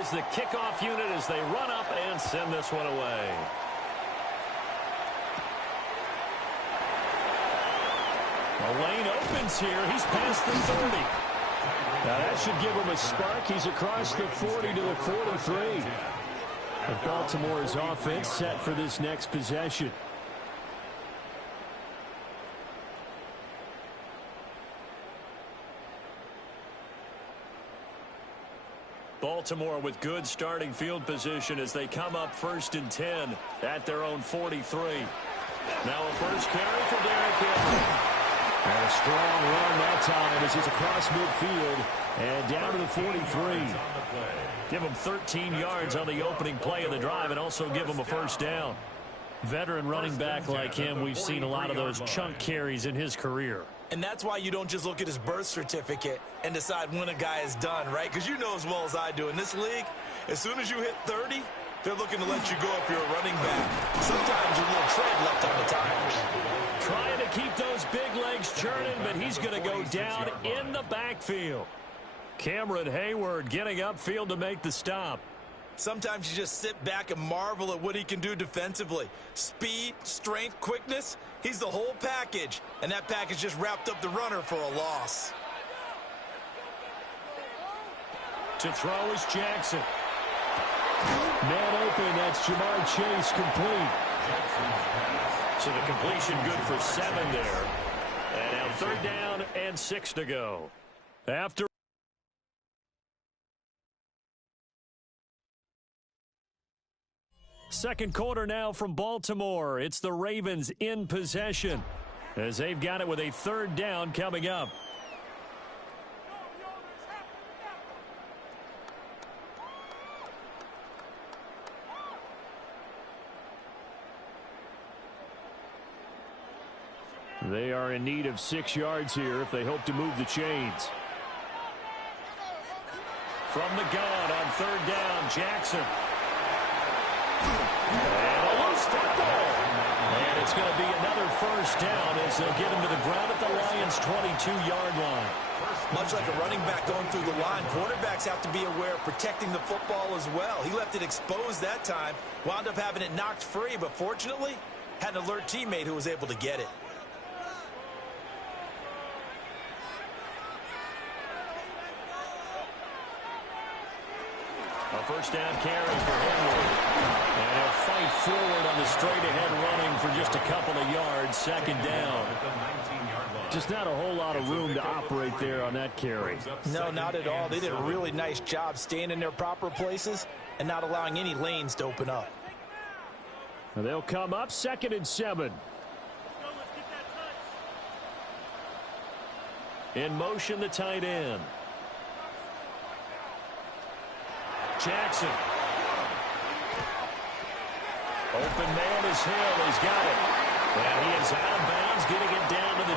is the kickoff unit as they run up and send this one away. The lane opens here. He's past the 30. Now that should give him a spark. He's across the 40 to the 43. And Baltimore's offense set for this next possession. Baltimore with good starting field position as they come up 1st and 10 at their own 43. Now a first carry for Derrick Henry. And a strong run that time as he's across midfield and down to the 43. Give him 13 yards on the opening play of the drive and also give him a first down. Veteran running back like him, we've seen a lot of those chunk carries in his career. And that's why you don't just look at his birth certificate and decide when a guy is done, right? Because you know as well as I do, in this league, as soon as you hit 30, they're looking to let you go if you're a running back. Sometimes a little tread left on the tires. Trying to keep those big legs churning, but he's going to go down in the backfield. Cameron Hayward getting upfield to make the stop. Sometimes you just sit back and marvel at what he can do defensively. Speed, strength, quickness, he's the whole package. And that package just wrapped up the runner for a loss. To throw is Jackson. Man open, that's Jamar Chase complete. So the completion good for 7 there. And now 3rd down and 6 to go. After second quarter now from Baltimore. It's the Ravens in possession as they've got it with a 3rd down coming up. They are in need of 6 yards here if they hope to move the chains. From the gun on 3rd down, Jackson. And a loose football. And it's going to be another first down as they'll get him to the ground at the Lions' 22-yard line. Much like a running back going through the line, quarterbacks have to be aware of protecting the football as well. He left it exposed that time, wound up having it knocked free, but fortunately had an alert teammate who was able to get it. A first down carry for Henry. And he'll fight forward on the straight-ahead running for just a couple of yards. 2nd down. Just not a whole lot of room to operate there on that carry. No, not at all. They did a really nice job staying in their proper places and not allowing any lanes to open up. And they'll come up 2nd and 7. In motion, the tight end. Jackson. Open man is Hill. He's got it. And he is out of bounds, getting it down to the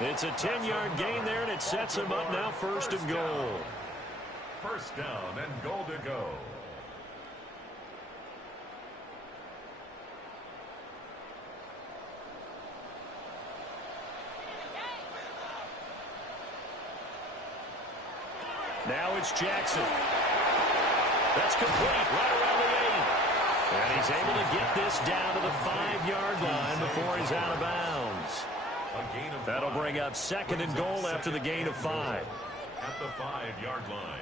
10. It's a 10-yard gain there, and it sets him up now 1st and goal. First down and goal to go. Now it's Jackson. That's complete right around the 8. And he's able to get this down to the 5-yard line before he's out of bounds. That'll bring up 2nd and goal after the gain of 5. At the 5-yard line.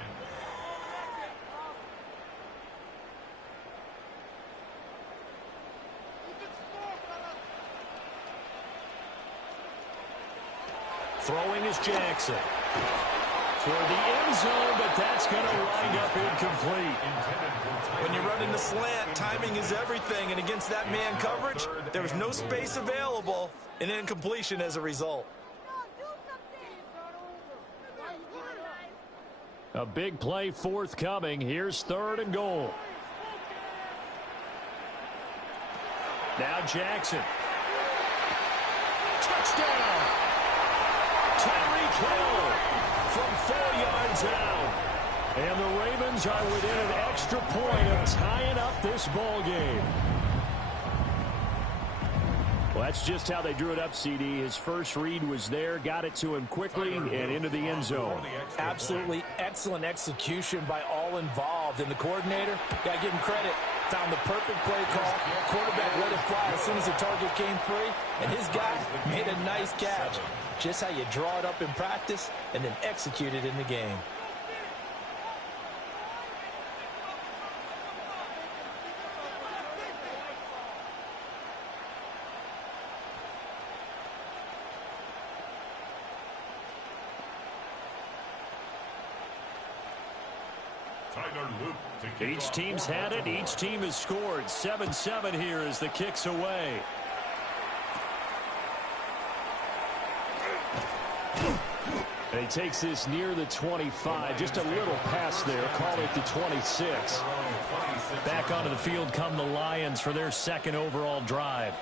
Throwing is Jackson. Toward the end zone, but that's going to wind up incomplete. When you run in the slant, timing is everything, and against that man coverage, there was no space available, and incompletion as a result. A big play forthcoming. Here's 3rd and goal. Now Jackson. Touchdown! Tyreek Hill from 4 yards out. And the Ravens are within an extra point of tying up this ball game. Well, that's just how they drew it up, CD. His first read was there, got it to him quickly, and into the end zone. Absolutely excellent execution by all involved. And the coordinator, got to give him credit, found the perfect play call. Quarterback let it fly as soon as the target came free, and his guy made a nice catch. Just how you draw it up in practice and then execute it in the game. Each team's had it. Each team has scored. 7-7 here as the kick's away. And he takes this near the 25. Just a little pass there. Call it the 26. Back onto the field come the Lions for their second overall drive.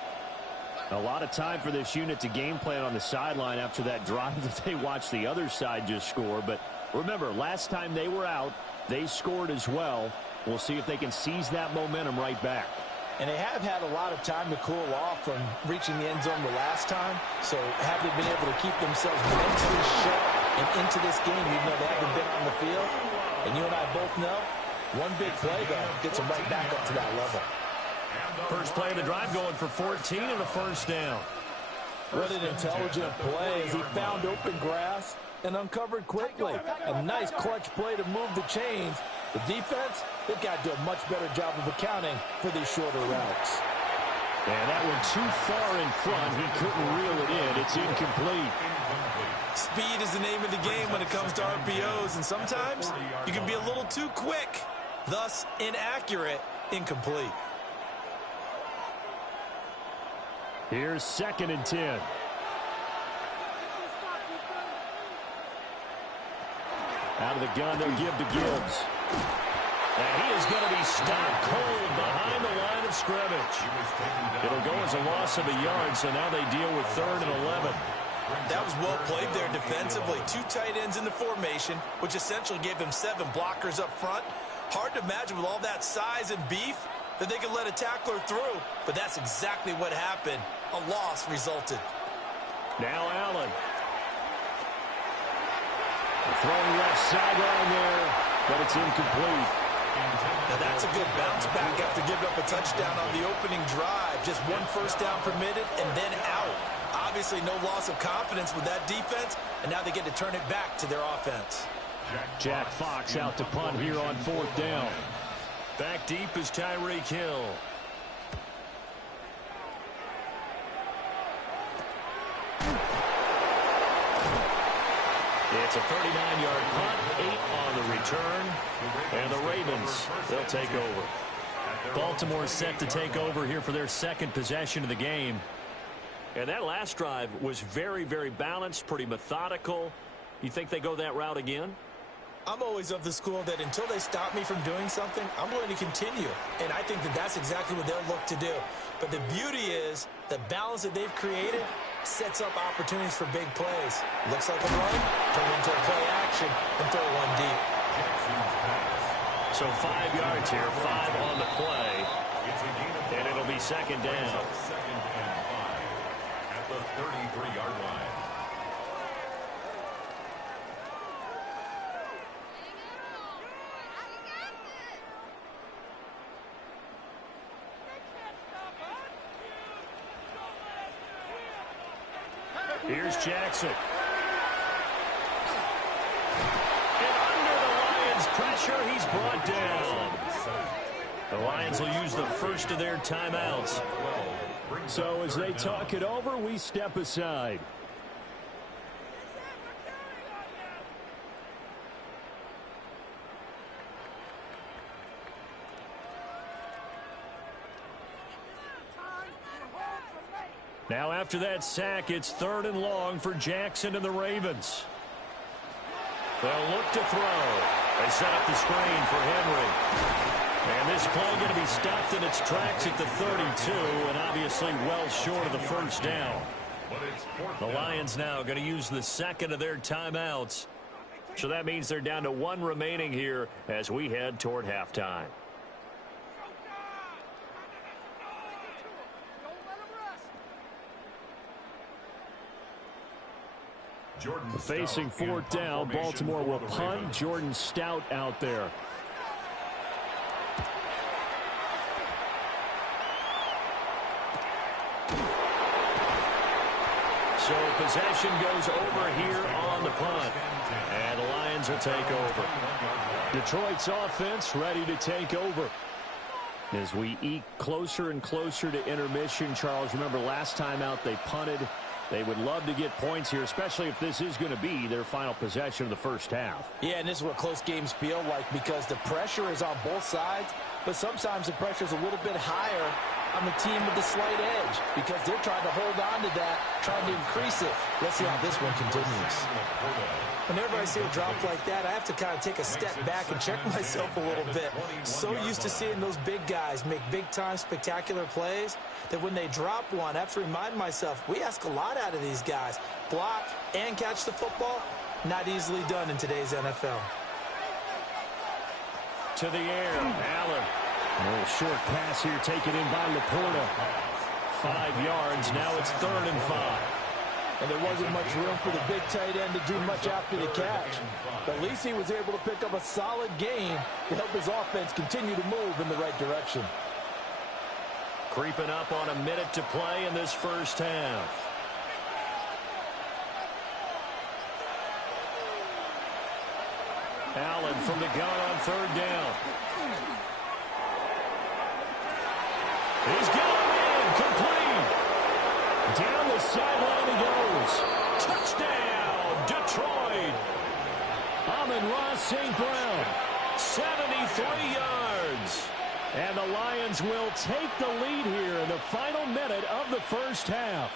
A lot of time for this unit to game plan on the sideline after that drive that they watched the other side just score. But remember, last time they were out, they scored as well. We'll see if they can seize that momentum right back. And they have had a lot of time to cool off from reaching the end zone the last time. So have they been able to keep themselves mentally sharp and into this game, even though they haven't been on the field? And you and I both know, one big play, though, gets them right back up to that level. First play of the drive going for 14 and a first down. What an intelligent play as he found open grass and uncovered quickly. A nice clutch play to move the chains. The defense, they've got to do a much better job of accounting for these shorter routes. And that one too far in front. He couldn't reel it in. It's incomplete. Speed is the name of the game when it comes to RPOs, and sometimes you can be a little too quick, thus inaccurate, incomplete. Here's 2nd and 10. Out of the gun, they'll give to Gibbs. And he is going to be stopped cold behind the line of scrimmage. It'll go as a loss of a yard, so now they deal with 3rd and 11. That was well played there defensively. 2 tight ends in the formation, which essentially gave them 7 blockers up front. Hard to imagine with all that size and beef that they could let a tackler through, but that's exactly what happened. A loss resulted. Now Allen. Throwing left sideline there, but it's incomplete. Now that's a good bounce back after giving up a touchdown on the opening drive. Just 1 first down permitted and then out. Obviously no loss of confidence with that defense, and now they get to turn it back to their offense. Jack Fox out to punt here on 4th down. Back deep is Tyreek Hill. It's a 39-yard punt, 8 on the return, and the Ravens, they'll take over. Baltimore set to take over here for their 2nd possession of the game. And that last drive was very, very balanced, pretty methodical. You think they go that route again? I'm always of the school that until they stop me from doing something, I'm going to continue. And I think that that's exactly what they'll look to do. But the beauty is the balance that they've created sets up opportunities for big plays. Looks like a run, turn into a play action, and throw one deep. So 5 yards here, 5 on the play. And it'll be 2nd down. 2nd and 5 at the 33-yard line. Here's Jackson. And under the Lions' pressure, he's brought down. The Lions will use the first of their timeouts. So as they talk it over, we step aside. Now after that sack, it's 3rd and long for Jackson and the Ravens. They'll look to throw. They set up the screen for Henry. And this play going to be stopped in its tracks at the 32, and obviously well short of the first down. The Lions now going to use the 2nd of their timeouts. So that means they're down to 1 remaining here as we head toward halftime. Facing fourth down, Baltimore will punt. Jordan Stout out there. So possession goes over here on the punt. And the Lions will take over. Detroit's offense ready to take over. As we eke closer and closer to intermission, Charles, remember last time out they punted. They would love to get points here, especially if this is going to be their final possession of the first half. Yeah, and this is what close games feel like because the pressure is on both sides, but sometimes the pressure is a little bit higher on the team with the slight edge because they're trying to hold on to that, trying to increase it. Let's see how this one continues. Whenever I see a drop like that, I have to kind of take a step back and check myself a little bit. So used to seeing those big guys make big-time spectacular plays that when they drop one, I have to remind myself, we ask a lot out of these guys. Block and catch the football, not easily done in today's NFL. To the air, Allen. A little short pass here taken in by Laporta. 5 yards, now it's 3rd and 5. And there wasn't much room for the big tight end to do much after the catch. But at least he was able to pick up a solid gain to help his offense continue to move in the right direction. Creeping up on a minute to play in this first half. Allen from the gun on 3rd down. He's got him in, complete. Down the sideline he goes. Touchdown, Detroit. Amon-Ra St. Brown, 73 yards. And the Lions will take the lead here in the final minute of the first half.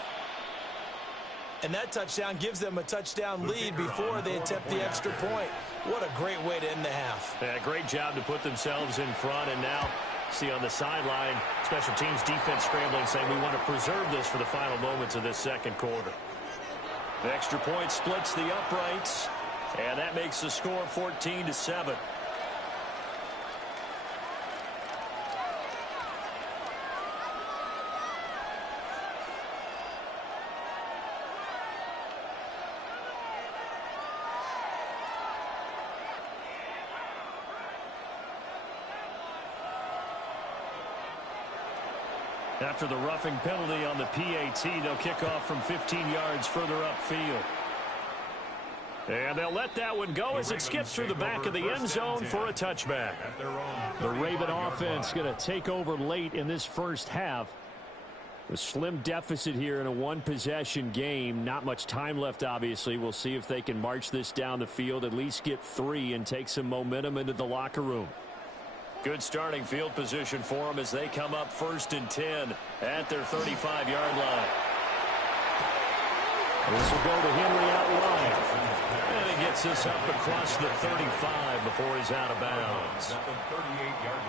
And that touchdown gives them a touchdown lead before they attempt the extra point. What a great way to end the half. Yeah, great job to put themselves in front. And now, see on the sideline, special teams defense scrambling, saying we want to preserve this for the final moments of this second quarter. The extra point splits the uprights, and that makes the score 14-7. After the roughing penalty on the PAT, they'll kick off from 15 yards further upfield. And they'll let that one go as it skips through the back of the end zone for a touchback. The Raven offense going to take over late in this first half. A slim deficit here in a one-possession game. Not much time left, obviously. We'll see if they can march this down the field, at least get 3 and take some momentum into the locker room. Good starting field position for them as they come up 1st and 10 at their 35-yard line. This will go to Henry out wide. And he gets this up across the 35 before he's out of bounds.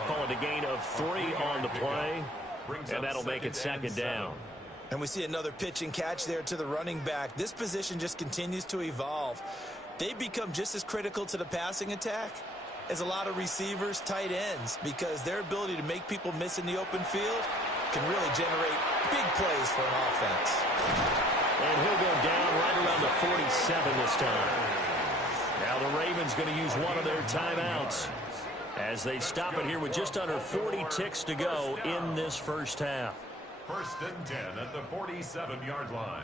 Call it a gain of 3 on the play, and that'll make it 2nd down. And we see another pitch and catch there to the running back. This position just continues to evolve. They become just as critical to the passing attack as a lot of receivers, tight ends, because their ability to make people miss in the open field can really generate big plays for an offense. And he'll go down right around the 47 this time. Now the Ravens going to use one of their timeouts as they stop it here with just under 40 ticks to go in this first half. 1st and 10 at the 47-yard line.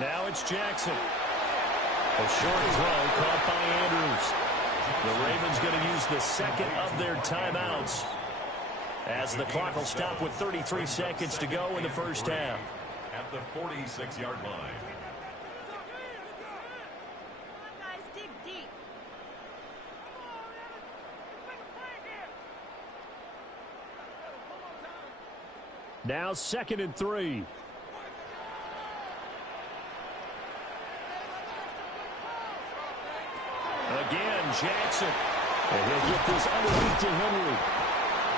Now it's Jackson. A short throw caught by Andrews. The Ravens going to use the 2nd of their timeouts as the clock will stop with 33 seconds to go in the first half. At the 46-yard line. Now 2nd and 3. Again, Jackson. And he'll get this underneath to Henry.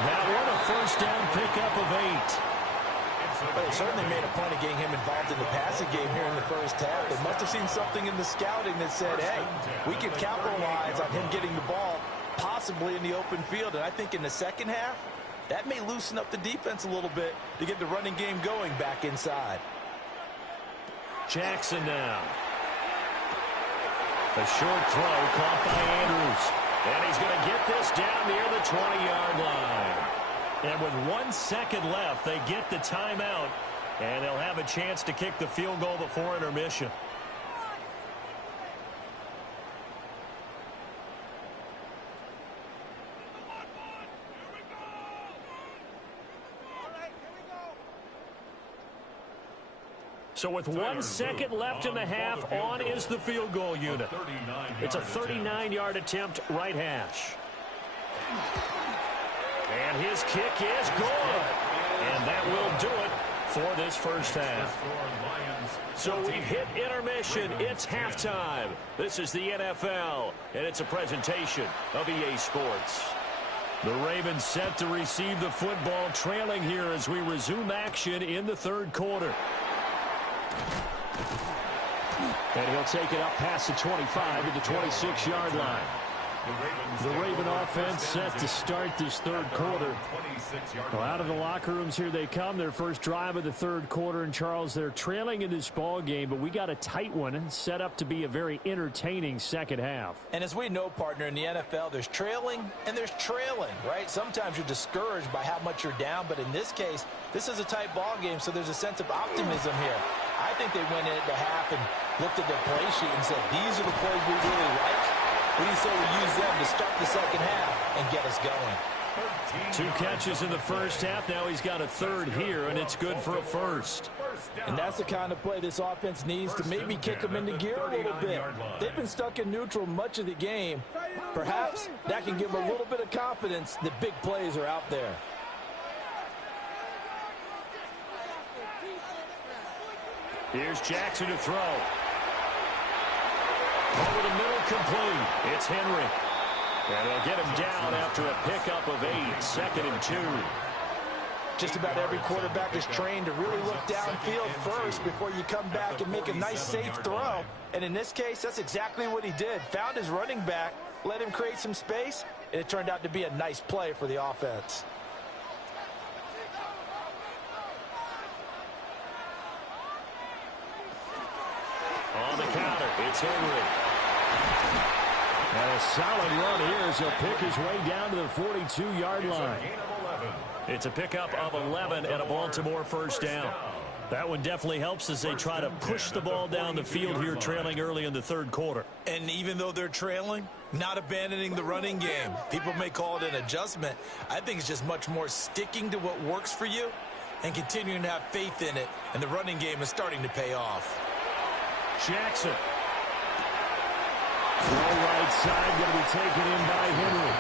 That one a 1st down pickup of 8. But they certainly made a point of getting him involved in the passing game here in the first half. They must have seen something in the scouting that said, hey, we can capitalize on him getting the ball possibly in the open field. And I think in the second half, that may loosen up the defense a little bit to get the running game going back inside. Jackson now. A short throw caught by Andrews. And he's going to get this down near the 20-yard line. And with 1 second left, they get the timeout. And they'll have a chance to kick the field goal before intermission. So with 1 second left in the half, on is the field goal unit. It's a 39-yard attempt, right hash. And his kick is good. And that will do it for this first half. So we've hit intermission. It's halftime. This is the NFL, and it's a presentation of EA Sports. The Ravens set to receive the football, trailing here as we resume action in the third quarter. And he'll take it up past the 25 to the 26-yard line. The Raven offense set to start this third quarter. Well, out of the locker rooms here they come. Their first drive of the third quarter. And, Charles, they're trailing in this ball game, but we got a tight one set up to be a very entertaining second half. And as we know, partner, in the NFL, there's trailing and there's trailing, right? Sometimes you're discouraged by how much you're down, but in this case, this is a tight ball game, so there's a sense of optimism here. I think they went into half and looked at their play sheet and said, these are the plays we really like. What do you say we use them to start the second half and get us going? 2 catches in the first half. Now he's got a third here, and it's good for a first. And that's the kind of play this offense needs to maybe kick them into gear a little bit. They've been stuck in neutral much of the game. Perhaps that can give them a little bit of confidence that big plays are out there. Here's Jackson to throw. Over the middle, complete. It's Henry. And they'll get him down after a pickup of 8, 2nd and 2. Just about every quarterback is trained to really look downfield first before you come back and make a nice, safe throw. And in this case, that's exactly what he did. Found his running back, let him create some space, and it turned out to be a nice play for the offense. On the counter, it's Henry. And a solid run here as he'll pick his way down to the 42-yard line. It's a pickup of 11 and a Baltimore first down. That one definitely helps as they try to push the ball down the field here, trailing early in the third quarter. And even though they're trailing, not abandoning the running game. People may call it an adjustment. I think it's just much more sticking to what works for you and continuing to have faith in it. And the running game is starting to pay off. Jackson. Throw right side, going to be taken in by Henry.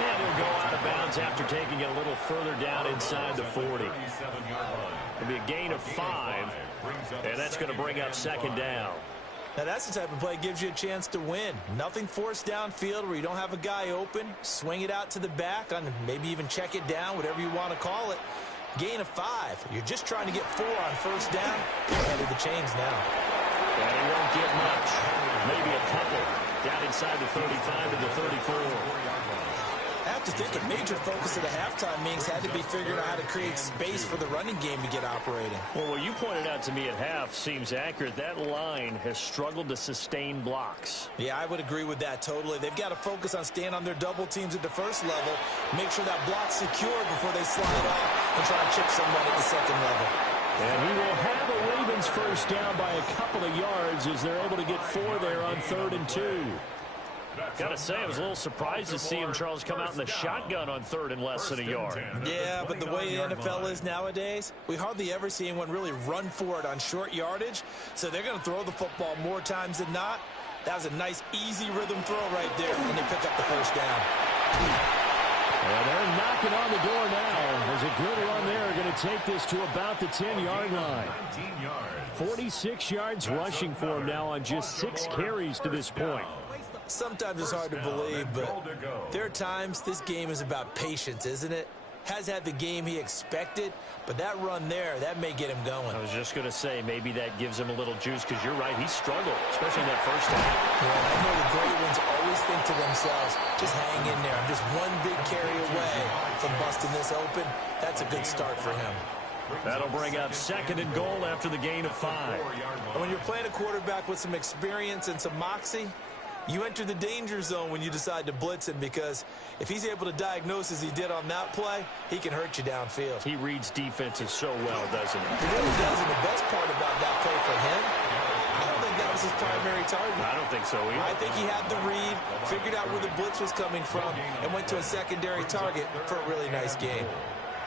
And he'll go out of bounds after taking it a little further down inside the 40. It'll be a gain of 5, and that's going to bring up second down. Now that's the type of play that gives you a chance to win. Nothing forced downfield where you don't have a guy open. Swing it out to the back, on maybe even check it down, whatever you want to call it. Gain of 5. You're just trying to get 4 on first down. You're ahead of the chains now. And he won't get much. Maybe a couple. Down inside the 35 to the 34. I have to think a major focus of the halftime meetings had to be figuring out how to create space for the running game to get operating. Well, what you pointed out to me at half seems accurate. That line has struggled to sustain blocks. Yeah, I would agree with that totally. They've got to focus on staying on their double teams at the first level, make sure that block's secure before they slide off and try to chip someone at the second level. And he will have a Ravens first down by a couple of yards as they're able to get 4 there on 3rd and 2. Got to say, I was a little surprised to see him, Charles, come out in the shotgun on 3rd and less than a yard. Yeah, but the way the NFL is nowadays, we hardly ever see anyone really run for it on short yardage. So they're going to throw the football more times than not. That was a nice, easy rhythm throw right there, and they pick up the first down. And they're knocking on the door now. There's a good run there. Going to take this to about the 10-yard line. 46 yards rushing for him now on just 6 carries to this point. Sometimes it's hard to believe, but there are times this game is about patience, isn't it? has had the game he expected, but that run there, that may get him going. I was just going to say, maybe that gives him a little juice, because you're right, he struggled, especially in that first half. Yeah, I know the great ones always think to themselves, just hang in there. I'm just one big carry away from busting this open. That's a good start for him. That'll bring up 2nd and goal after the gain of 5. And when you're playing a quarterback with some experience and some moxie, you enter the danger zone when you decide to blitz him, because if he's able to diagnose as he did on that play, he can hurt you downfield. He reads defenses so well, doesn't he? He really does, and the best part about that play for him, I don't think that was his primary target. I don't think so either. I think he had the read, figured out where the blitz was coming from, and went to a secondary target for a really nice game.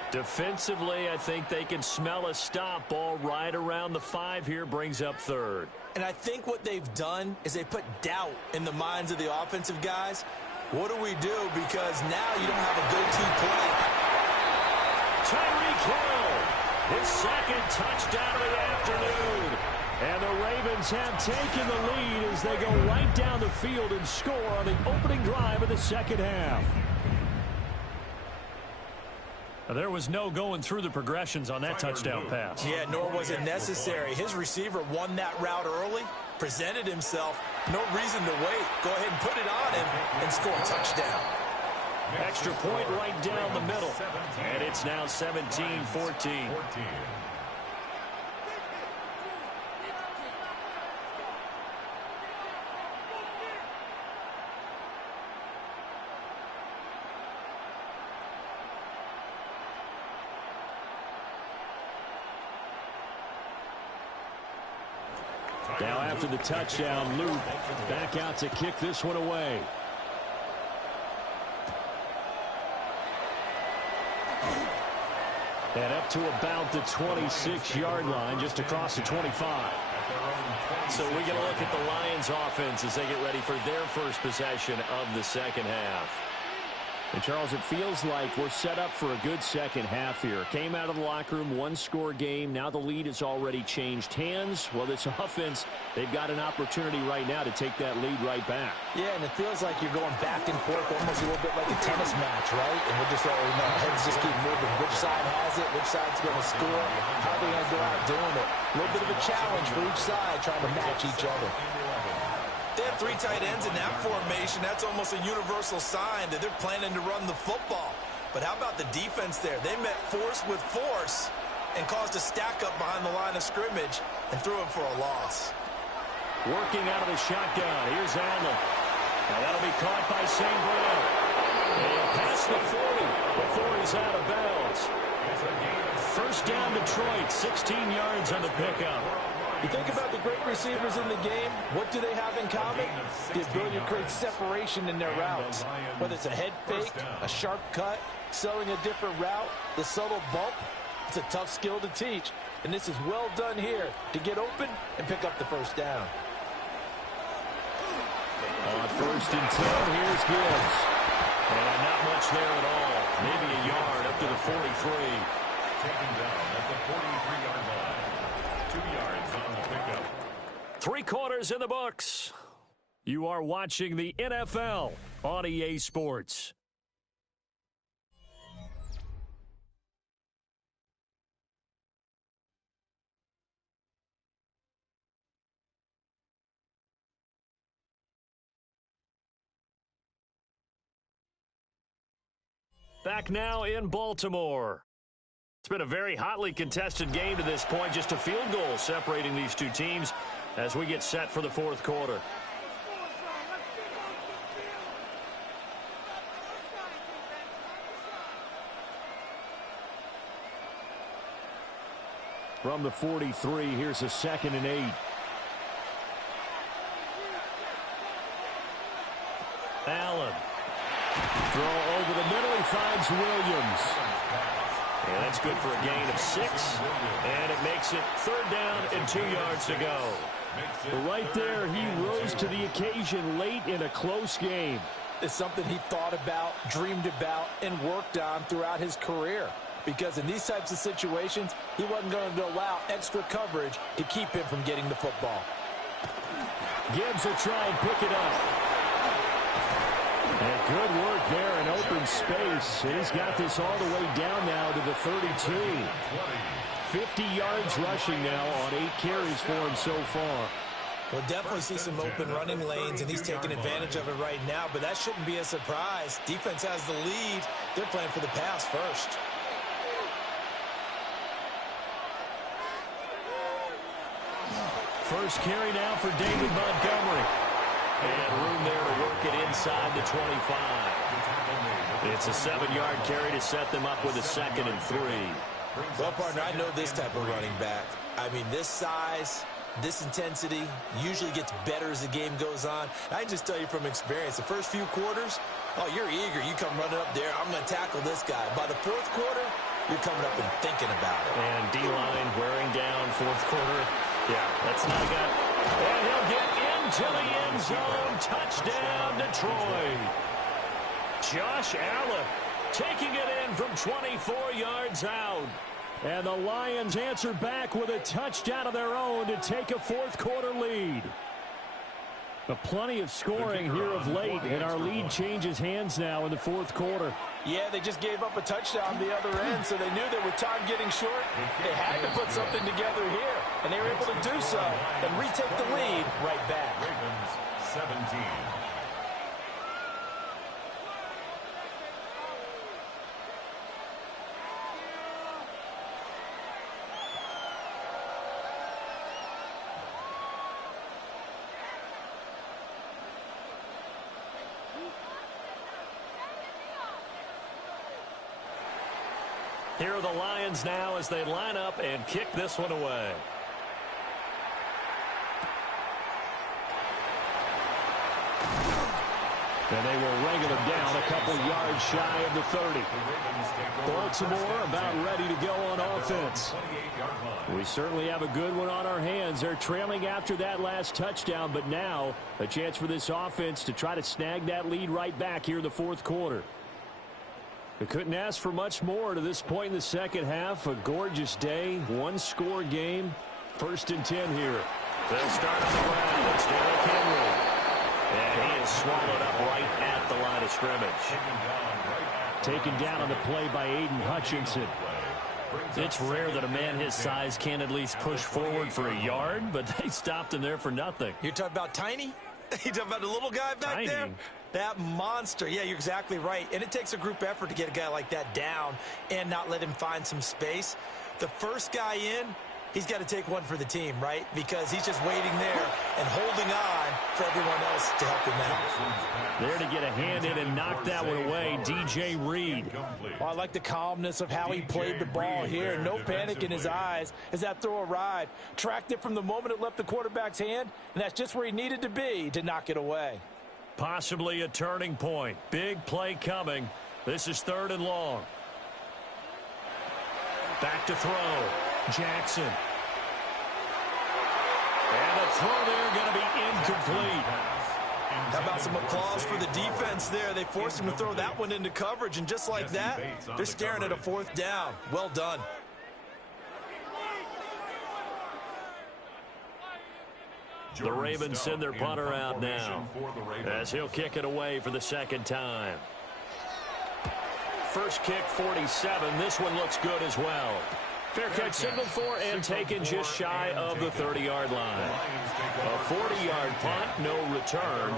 Defensively, I think they can smell a stop. Ball right around the 5 here, brings up 3rd. And I think what they've done is they put doubt in the minds of the offensive guys. What do we do? Because now you don't have a go-to play. Tyreek Hill, his 2nd touchdown of the afternoon. And the Ravens have taken the lead as they go right down the field and score on the opening drive of the 2nd half. There was no going through the progressions on that touchdown pass. Yeah, nor was it necessary. His receiver won that route early, presented himself. No reason to wait. Go ahead and put it on him and score a touchdown. Extra point right down the middle. And it's now 17-14. Now after the touchdown, Luke back out to kick this one away. And up to about the 26-yard line, just across the 25. So we get a look at the Lions offense as they get ready for their first possession of the 2nd half. And, Charles, it feels like we're set up for a good 2nd half here. Came out of the locker room, 1-score game. Now the lead has already changed hands. Well, this offense, they've got an opportunity right now to take that lead right back. Yeah, and it feels like you're going back and forth, almost a little bit like a tennis match, right? And we're just, heads just keep moving. Which side has it? Which side's going to score? How are they going to go out doing it? A little bit of a challenge for each side, trying to match each other. They have 3 tight ends in that formation. That's almost a universal sign that they're planning to run the football. But how about the defense there? They met force with force and caused a stack up behind the line of scrimmage and threw him for a loss. Working out of the shotgun. Here's Allen. Now that'll be caught by St. Brown. And past the 40 before he's out of bounds. First down Detroit, 16 yards on the pickup. You think about the great receivers in the game, what do they have in common? The ability to create separation in their routes. Whether it's a head fake, a sharp cut, selling a different route, the subtle bump, it's a tough skill to teach. And this is well done here to get open and pick up the first down. On 1st and 10, here's Gibbs. And not much there at all. Maybe a yard up to the 43. Taken down at the 43-yard line. 2 yards on the pickup. 3 quarters in the books. You are watching the NFL on EA Sports. Back now in Baltimore. It's been a very hotly contested game to this point. Just a field goal separating these two teams as we get set for the 4th quarter. From the 43, here's a 2nd and 8. Allen. Throw over the middle, he finds Williams. And that's good for a gain of 6. And it makes it 3rd down and 2 yards to go. Right there, he rose to the occasion late in a close game. It's something he thought about, dreamed about, and worked on throughout his career. Because in these types of situations, he wasn't going to allow extra coverage to keep him from getting the football. Gibbs will try and pick it up. And good work there in open space. And he's got this all the way down now to the 32. 50 yards rushing now on 8 carries for him so far. We'll definitely see some open running lanes, and he's taking advantage of it right now, but that shouldn't be a surprise. Defense has the lead. They're playing for the pass first. First carry now for David Montgomery. And room there to work it inside the 25. It's a 7-yard carry to set them up with a 2nd and 3. Well, partner, I know this type of running back. I mean, this size, this intensity usually gets better as the game goes on. I can just tell you from experience, the first few quarters, oh, you're eager. You come running up there, I'm going to tackle this guy. By the 4th quarter, you're coming up and thinking about it. And D-line wearing down 4th quarter. Yeah, that's not a guy. And he'll get into the end zone. Touchdown, Detroit. Josh Allen taking it in from 24 yards out. And the Lions answer back with a touchdown of their own to take a 4th quarter lead. But plenty of scoring here of late, and our lead changes hands now in the 4th quarter. Yeah, they just gave up a touchdown the other end, so they knew that with time getting short, they had to put something together here. And they were able to do so and retake the lead right back. Ravens 17. Here are the Lions now as they line up and kick this one away. And they will wrangle him down a couple yards shy of the 30. Baltimore about ready to go on offense. We certainly have a good one on our hands. They're trailing after that last touchdown, but now a chance for this offense to try to snag that lead right back here in the 4th quarter. They couldn't ask for much more to this point in the 2nd half. A gorgeous day, 1-score game. 1st and 10 here. They'll start on the ground. It's Derrick Henry. And he is swallowed up right at the line of scrimmage. Taken down on the play by Aiden Hutchinson. It's rare that a man his size can at least push forward for a yard, but they stopped him there for nothing. You're talking about tiny? You're talking about the little guy back there? That monster. Yeah, you're exactly right. And it takes a group effort to get a guy like that down and not let him find some space. The first guy in, he's got to take one for the team, right? Because he's just waiting there and holding on for everyone else to help him out. There to get a hand in and knock that one away, DJ Reed. Well, I like the calmness of how he played the ball here. No panic in his eyes as that throw arrived. Tracked it from the moment it left the quarterback's hand, and that's just where he needed to be to knock it away. Possibly a turning point. Big play coming. This is 3rd and long. Back to throw. Jackson. And the throw there going to be incomplete. How about some applause for the defense there? They forced him to throw that one into coverage, and just like that, they're staring at a 4th down. Well done. The Ravens send their punter out now as he'll kick it away for the 2nd time. First kick, 47. This one looks good as well. Fair catch signaled for and taken just shy of the 30-yard line. A 40-yard punt, no return.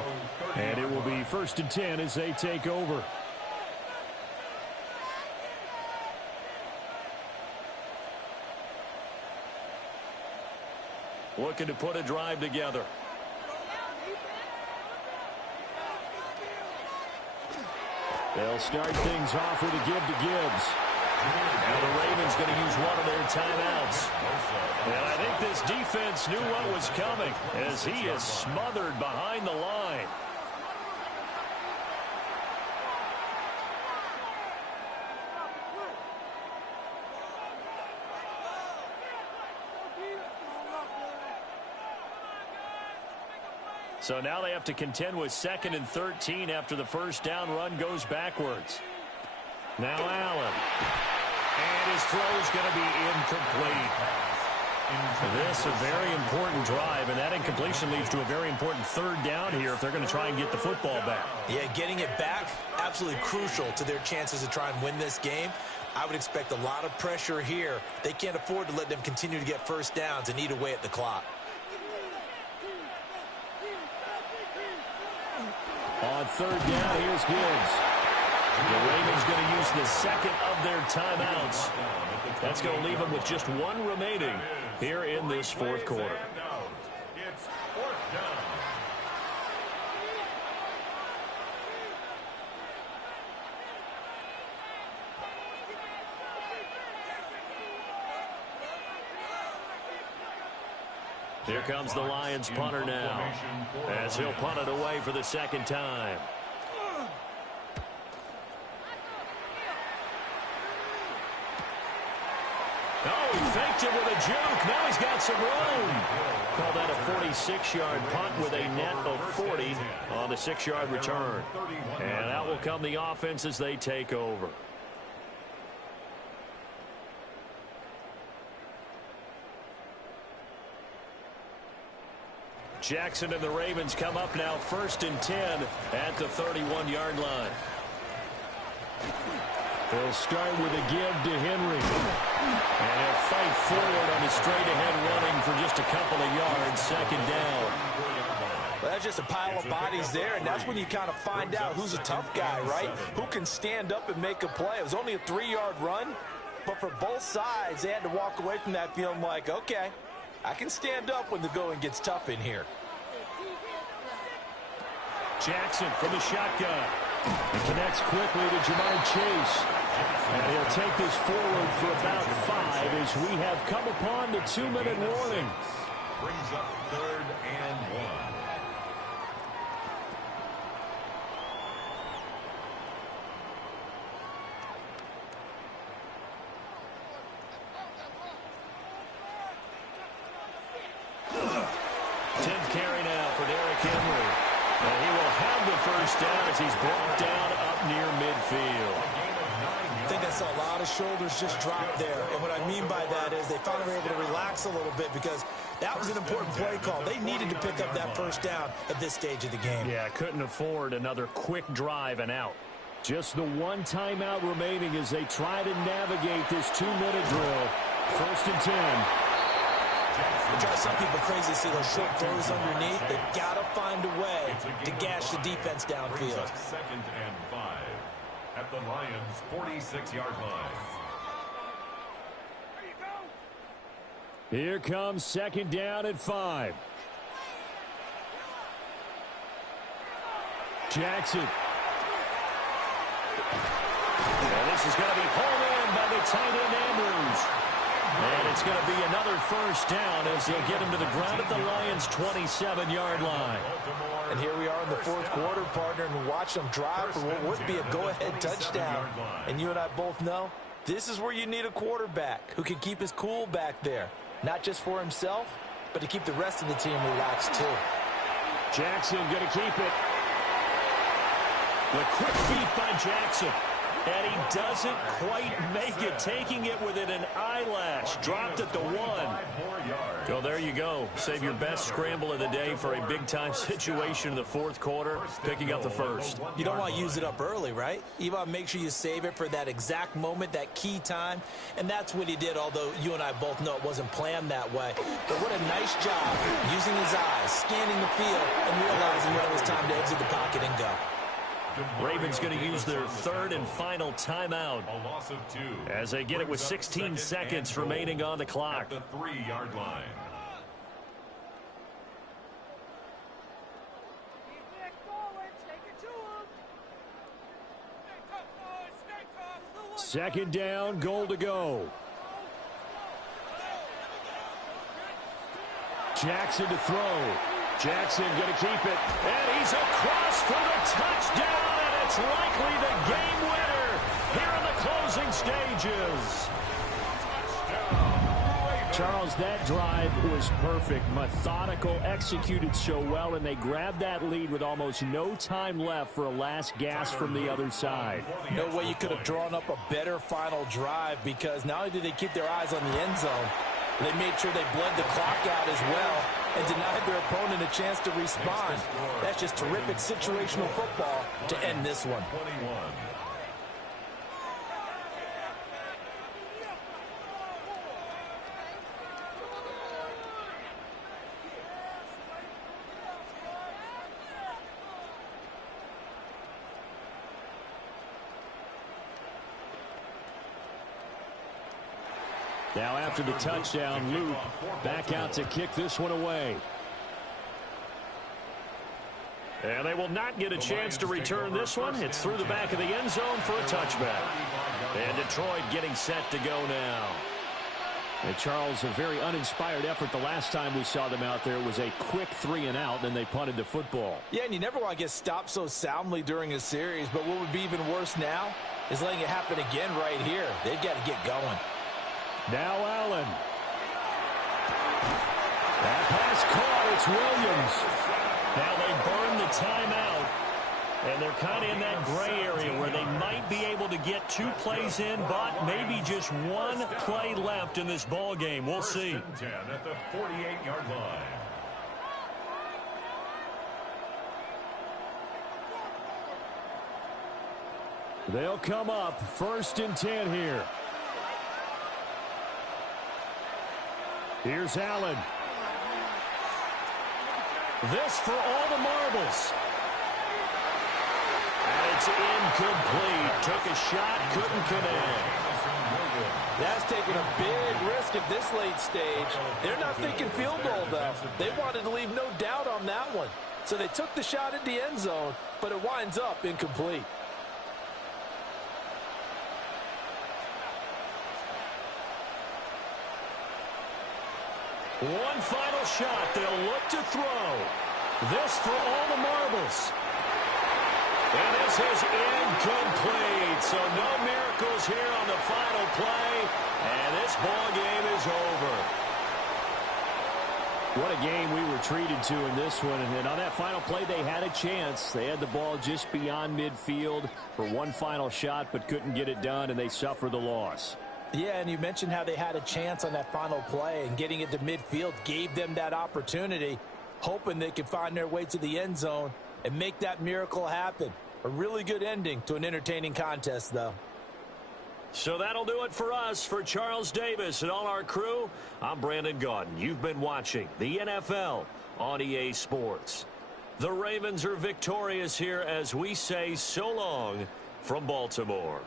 And it will be 1st and 10 as they take over. Looking to put a drive together. They'll start things off with a give to Gibbs. Now the Ravens going to use one of their timeouts. And I think this defense knew what was coming as he is smothered behind the line. So now they have to contend with 2nd and 13 after the first down run goes backwards. Now Allen. And his throw is going to be incomplete. This a very important drive, and that incompletion leads to a very important third down here if they're going to try and get the football back. Yeah, getting it back, absolutely crucial to their chances to try and win this game. I would expect a lot of pressure here. They can't afford to let them continue to get first downs and eat away at the clock. On third down, here's Gibbs. The Ravens going to use the second of their timeouts. That's going to leave them with just one remaining here in this fourth quarter. It's fourth down. Here comes the Lions punter now, as he'll punt it away for the second time. Oh, he faked it with a juke. Now he's got some room. Call that a 46-yard punt with a net of 40 on the 6-yard return. And out will come the offense as they take over. Jackson and the Ravens come up now 1st and 10 at the 31-yard line. They'll start with a give to Henry. And he'll fight forward on his straight-ahead running for just a couple of yards, second down. Well, that's just a pile of bodies there, and that's when you kind of find out who's a tough guy, right? Who can stand up and make a play. It was only a 3-yard run, but for both sides, they had to walk away from that feeling like, okay, I can stand up when the going gets tough in here. Jackson from the shotgun. He connects quickly to Jamar Chase. And he'll take this forward for about 5 as we have come upon the 2-minute warning. Brings up 3rd and 1. Down as he's brought down up near midfield. I think I saw a lot of shoulders just drop there. And what I mean by that is they finally were able to relax a little bit because that was an important play call. They needed to pick up that first down at this stage of the game. Yeah, couldn't afford another quick drive and out. Just the one timeout remaining as they try to navigate this 2-minute drill. 1st and 10. It drives some people crazy to see those short throws underneath. They've got to find a way to gash the defense downfield. 2nd and 5 at the Lions' 46-yard line. Here comes 2nd down at 5. Jackson. And this is going to be hauled in by the tight end Andrews. And it's going to be another first down as they'll get him to the ground at the Lions' 27-yard line. And here we are in the fourth quarter, partner, and watch them drive for what would be a go-ahead touchdown. And you and I both know this is where you need a quarterback who can keep his cool back there. Not just for himself, but to keep the rest of the team relaxed too. Jackson going to keep it. The quick feet by Jackson. And he doesn't quite make it, taking it within an eyelash. Dropped at the 1. So there you go. Save your best scramble of the day for a big-time situation in the fourth quarter, picking up the first. You don't want to use it up early, right? You want to make sure you save it for that exact moment, that key time. And that's what he did, although you and I both know it wasn't planned that way. But what a nice job using his eyes, scanning the field, and realizing when it was time to exit the pocket and go. Ravens going to use their 3rd and final timeout A loss of 2 as they get it with 16 seconds remaining on the clock. at the 3-yard line. Second down, goal to go. Jackson to throw. Jackson going to keep it. And he's across for the touchdown, and it's likely the game winner here in the closing stages. Charles, that drive was perfect, methodical, executed so well, and they grabbed that lead with almost no time left for a last gasp from the other side. No way you could have drawn up a better final drive because not only did they keep their eyes on the end zone, They made sure they bled the clock out as well and denied their opponent a chance to respond. That's just terrific situational football to end this one. 21. Now after the touchdown, Luke back out to kick this one away. And they will not get a chance to return this one. It's through the back of the end zone for a touchback. And Detroit getting set to go now. And Charles, a very uninspired effort the last time we saw them out there. It was a quick 3-and-out, then they punted the football. Yeah, and you never want to get stopped so soundly during a series, but what would be even worse now is letting it happen again right here. They've got to get going. Now Allen. That pass caught. It's Williams. Now they burn the timeout. And they're kind of in that gray area where they might be able to get 2 plays in, but maybe just 1 play left in this ball game. We'll see. 10 at the 48-yard line. They'll come up 1st and 10 here. Here's Allen. This for all the marbles. And it's incomplete. Took a shot, couldn't connect. That's taking a big risk at this late stage. They're not thinking field goal, though. They wanted to leave no doubt on that one. So they took the shot at the end zone, but it winds up incomplete. One final shot. They'll look to throw. This for all the marbles. And this is incomplete. So no miracles here on the final play. And this ball game is over. What a game we were treated to in this one. And on that final play, they had a chance. They had the ball just beyond midfield for one final shot, but couldn't get it done, and they suffered the loss. Yeah, and you mentioned how they had a chance on that final play, and getting it to midfield gave them that opportunity, hoping they could find their way to the end zone and make that miracle happen. A really good ending to an entertaining contest, though. So that'll do it for us. For Charles Davis and all our crew, I'm Brandon Gaudin. You've been watching the NFL on EA Sports. The Ravens are victorious here as we say so long from Baltimore.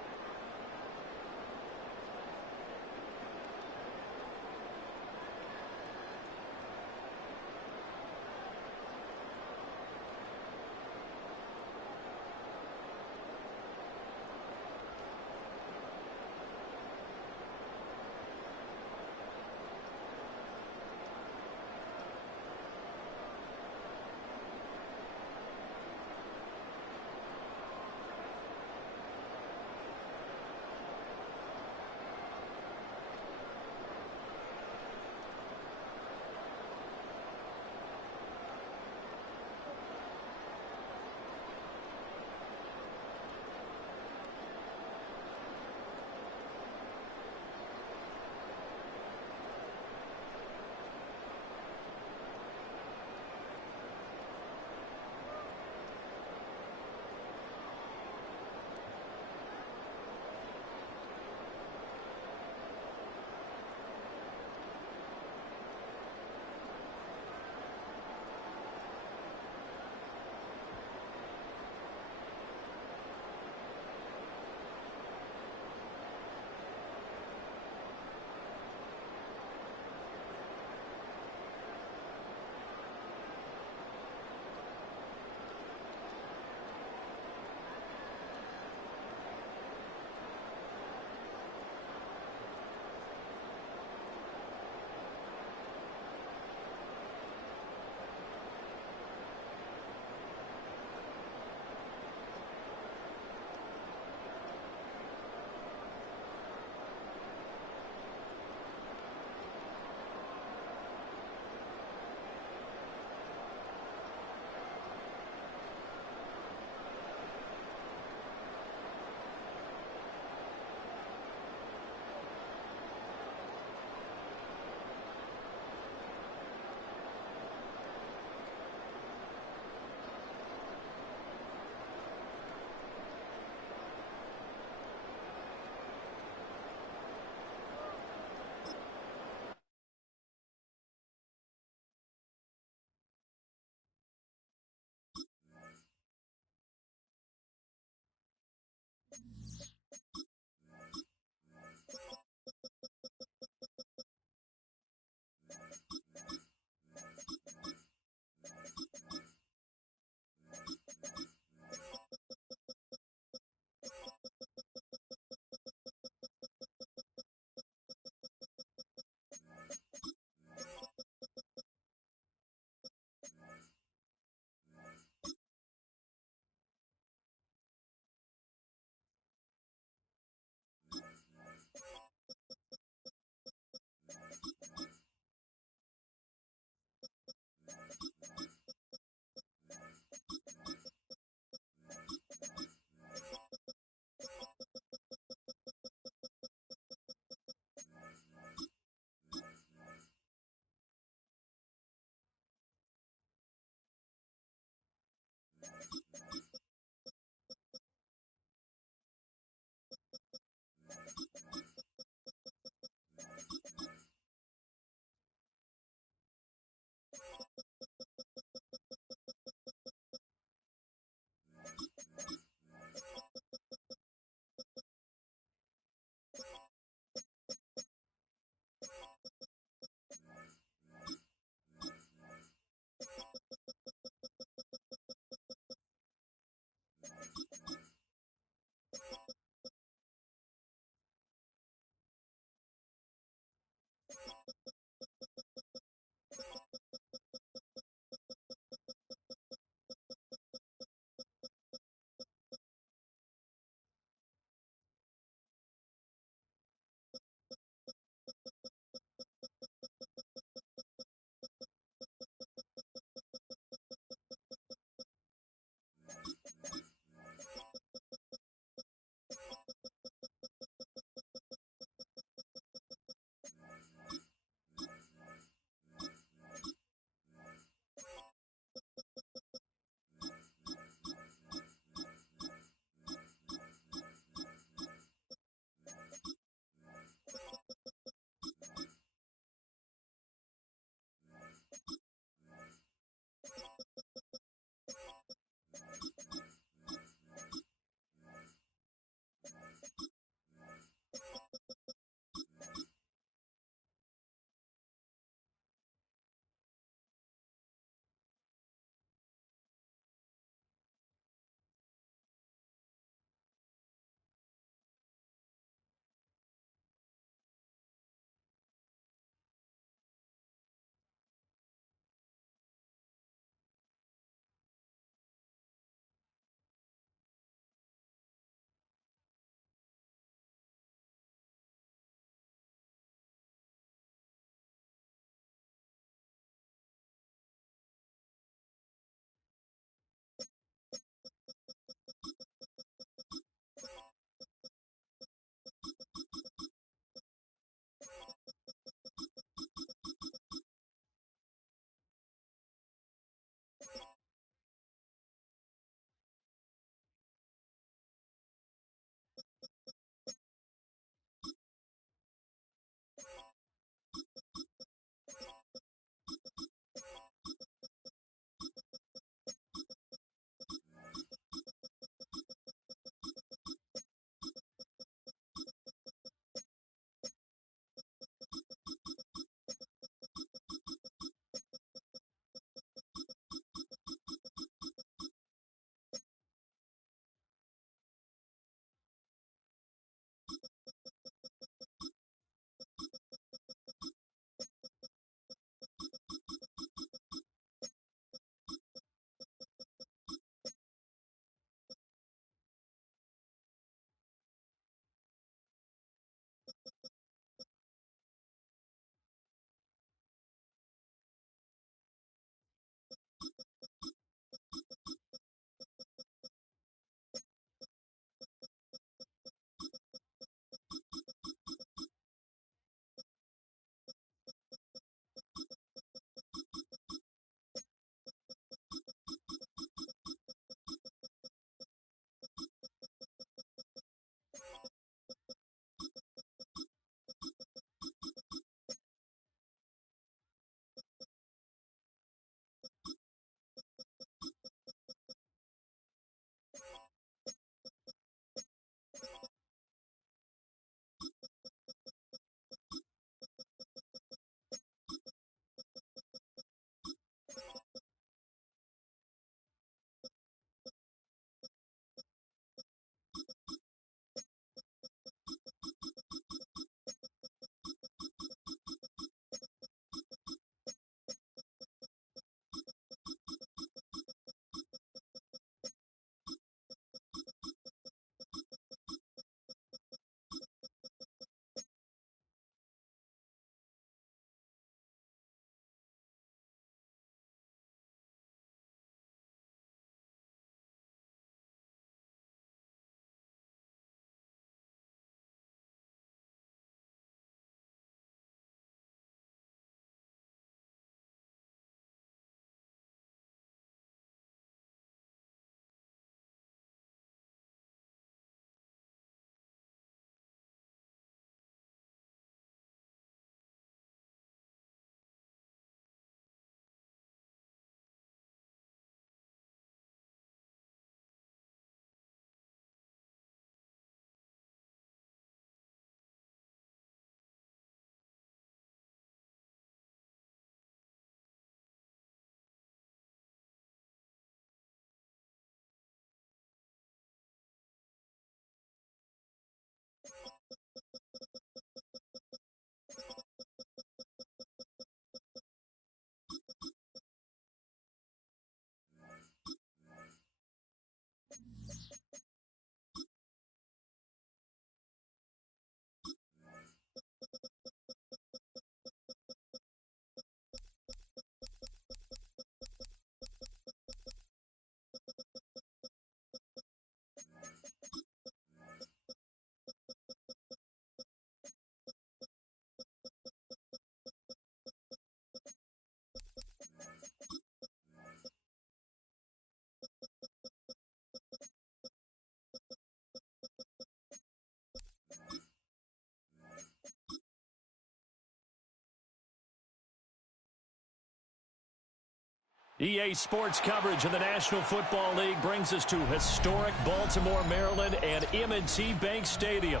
EA Sports coverage of the National Football League brings us to historic Baltimore, Maryland, and M&T Bank Stadium.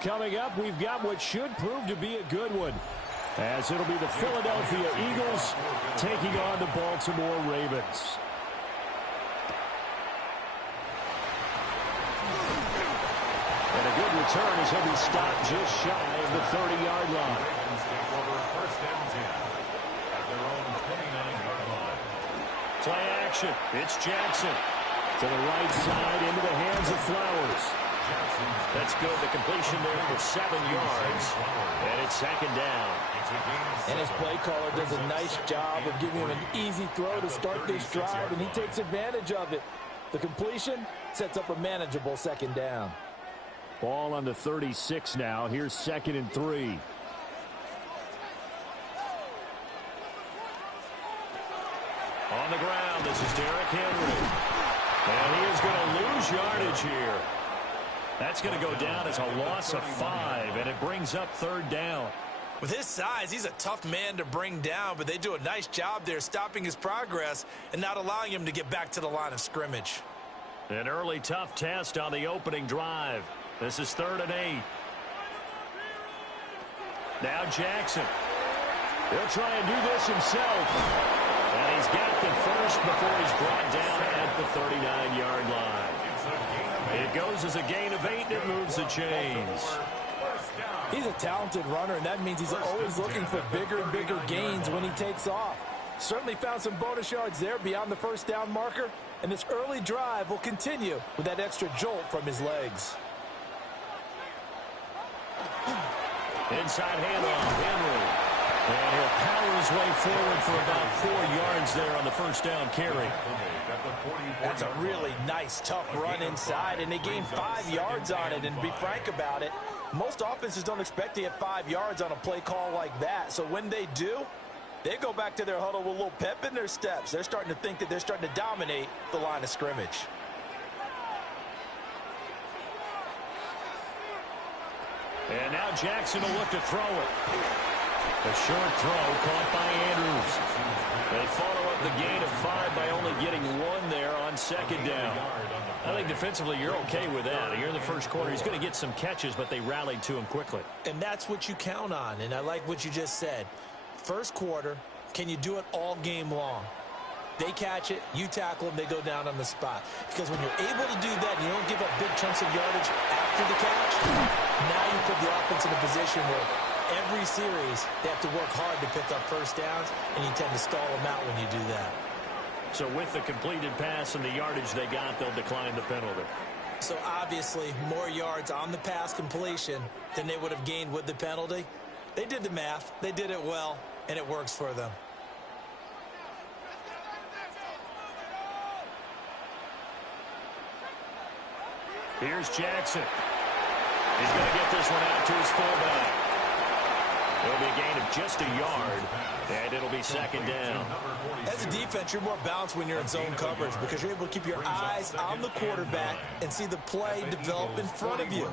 Coming up, we've got what should prove to be a good one, as it'll be the Philadelphia Eagles taking on the Baltimore Ravens. And a good return as he'll be stopped just shy of the 30-yard line. Play action. It's Jackson. To the right side, into the hands of Flowers. That's good. The completion there for 7 yards. And it's second down. And his play caller does a nice job of giving him an easy throw to start this drive, and he takes advantage of it. The completion sets up a manageable second down. Ball on the 36 now. Here's 2nd and 3. On the ground, this is Derrick Henry. And he is going to lose yardage here. That's going to go down as a loss of 5, and it brings up 3rd down. With his size, he's a tough man to bring down, but they do a nice job there stopping his progress and not allowing him to get back to the line of scrimmage. An early tough test on the opening drive. This is 3rd and 8. Now Jackson. He'll try and do this himself. And he's got the first before he's brought down at the 39-yard line. It goes as a gain of 8, and it moves the chains. He's a talented runner, and that means he's always looking for bigger and bigger gains when he takes off. Certainly found some bonus yards there beyond the first down marker, and this early drive will continue with that extra jolt from his legs. Inside handoff, Henry. And he'll power his way forward for about 4 yards there on the first down carry. That's a really nice, tough run inside, and they gained 5 yards on it. And to be frank about it, most offenses don't expect to get 5 yards on a play call like that. So when they do, they go back to their huddle with a little pep in their steps. They're starting to think that they're starting to dominate the line of scrimmage. And now Jackson will look to throw it. A short throw caught by Andrews. They follow up the gain of 5 by only getting 1 there on 2nd down. I think defensively you're okay with that. You're in the first quarter. He's going to get some catches, but they rallied to him quickly. And that's what you count on, and I like what you just said. First quarter, can you do it all game long? They catch it, you tackle them, they go down on the spot. Because when you're able to do that and you don't give up big chunks of yardage after the catch, now you put the offense in a position where every series they have to work hard to pick up first downs, and you tend to stall them out when you do that. So with the completed pass and the yardage they got, they'll decline the penalty. So obviously more yards on the pass completion than they would have gained with the penalty. They did the math, they did it well, and it works for them. Here's Jackson. He's going to get this one out to his fullback. It'll be a gain of just a yard, and it'll be 2nd down. As a defense, you're more balanced when you're in zone coverage because you're able to keep your eyes on the quarterback and see the play develop in front of you.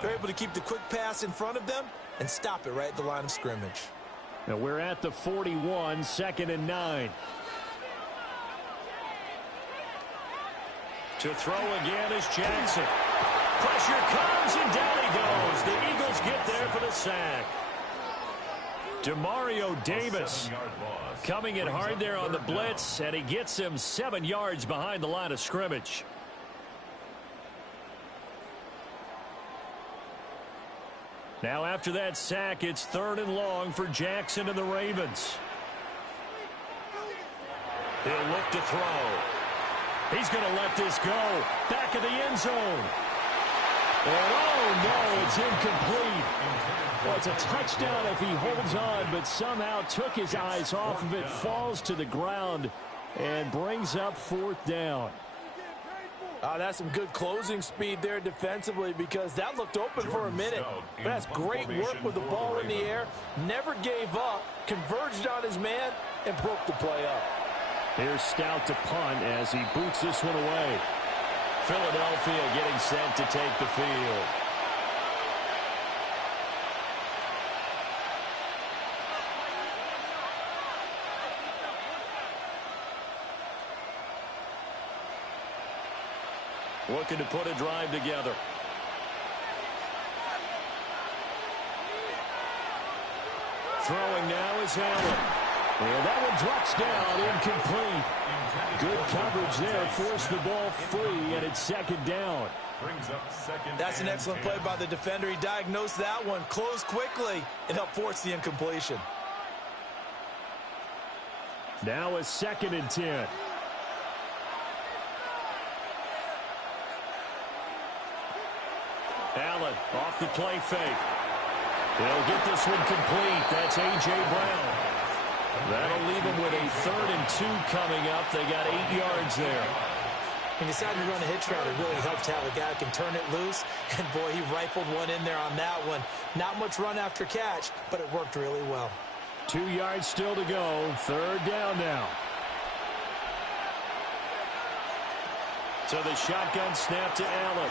They're able to keep the quick pass in front of them and stop it right at the line of scrimmage. Now we're at the 41, 2nd and 9. To throw again is Jackson. Pressure comes, and down he goes. The Eagles get there for the sack. Demario Davis coming in hard there on the blitz, and he gets him 7 yards behind the line of scrimmage. Now after that sack, it's 3rd and long for Jackson and the Ravens. He'll look to throw. He's going to let this go. Back of the end zone. And oh no, it's incomplete. Well, it's a touchdown if he holds on, but somehow took his eyes off of it, falls to the ground, and brings up 4th down. That's some good closing speed there defensively because that looked open for a minute. But that's great work with the ball in the air. Never gave up, converged on his man, and broke the play up. Here's Stout to punt as he boots this one away. Philadelphia getting set to take the field. looking to put a drive together. Throwing now is Allen. And that one drops down, incomplete. Good coverage there, forced the ball free, and it's second down. That's an excellent play by the defender. He diagnosed that one, closed quickly, and helped force the incompletion. Now a 2nd and 10. Allen off the play fake. He'll get this one complete. That's A.J. Brown. That'll leave him with a 3rd and 2 coming up. They got 8 yards there. He decided to run a hitch route. It really helped to have a guy who can turn it loose. And, boy, he rifled one in there on that one. Not much run after catch, but it worked really well. 2 yards still to go. 3rd down now. So the shotgun snap to Allen.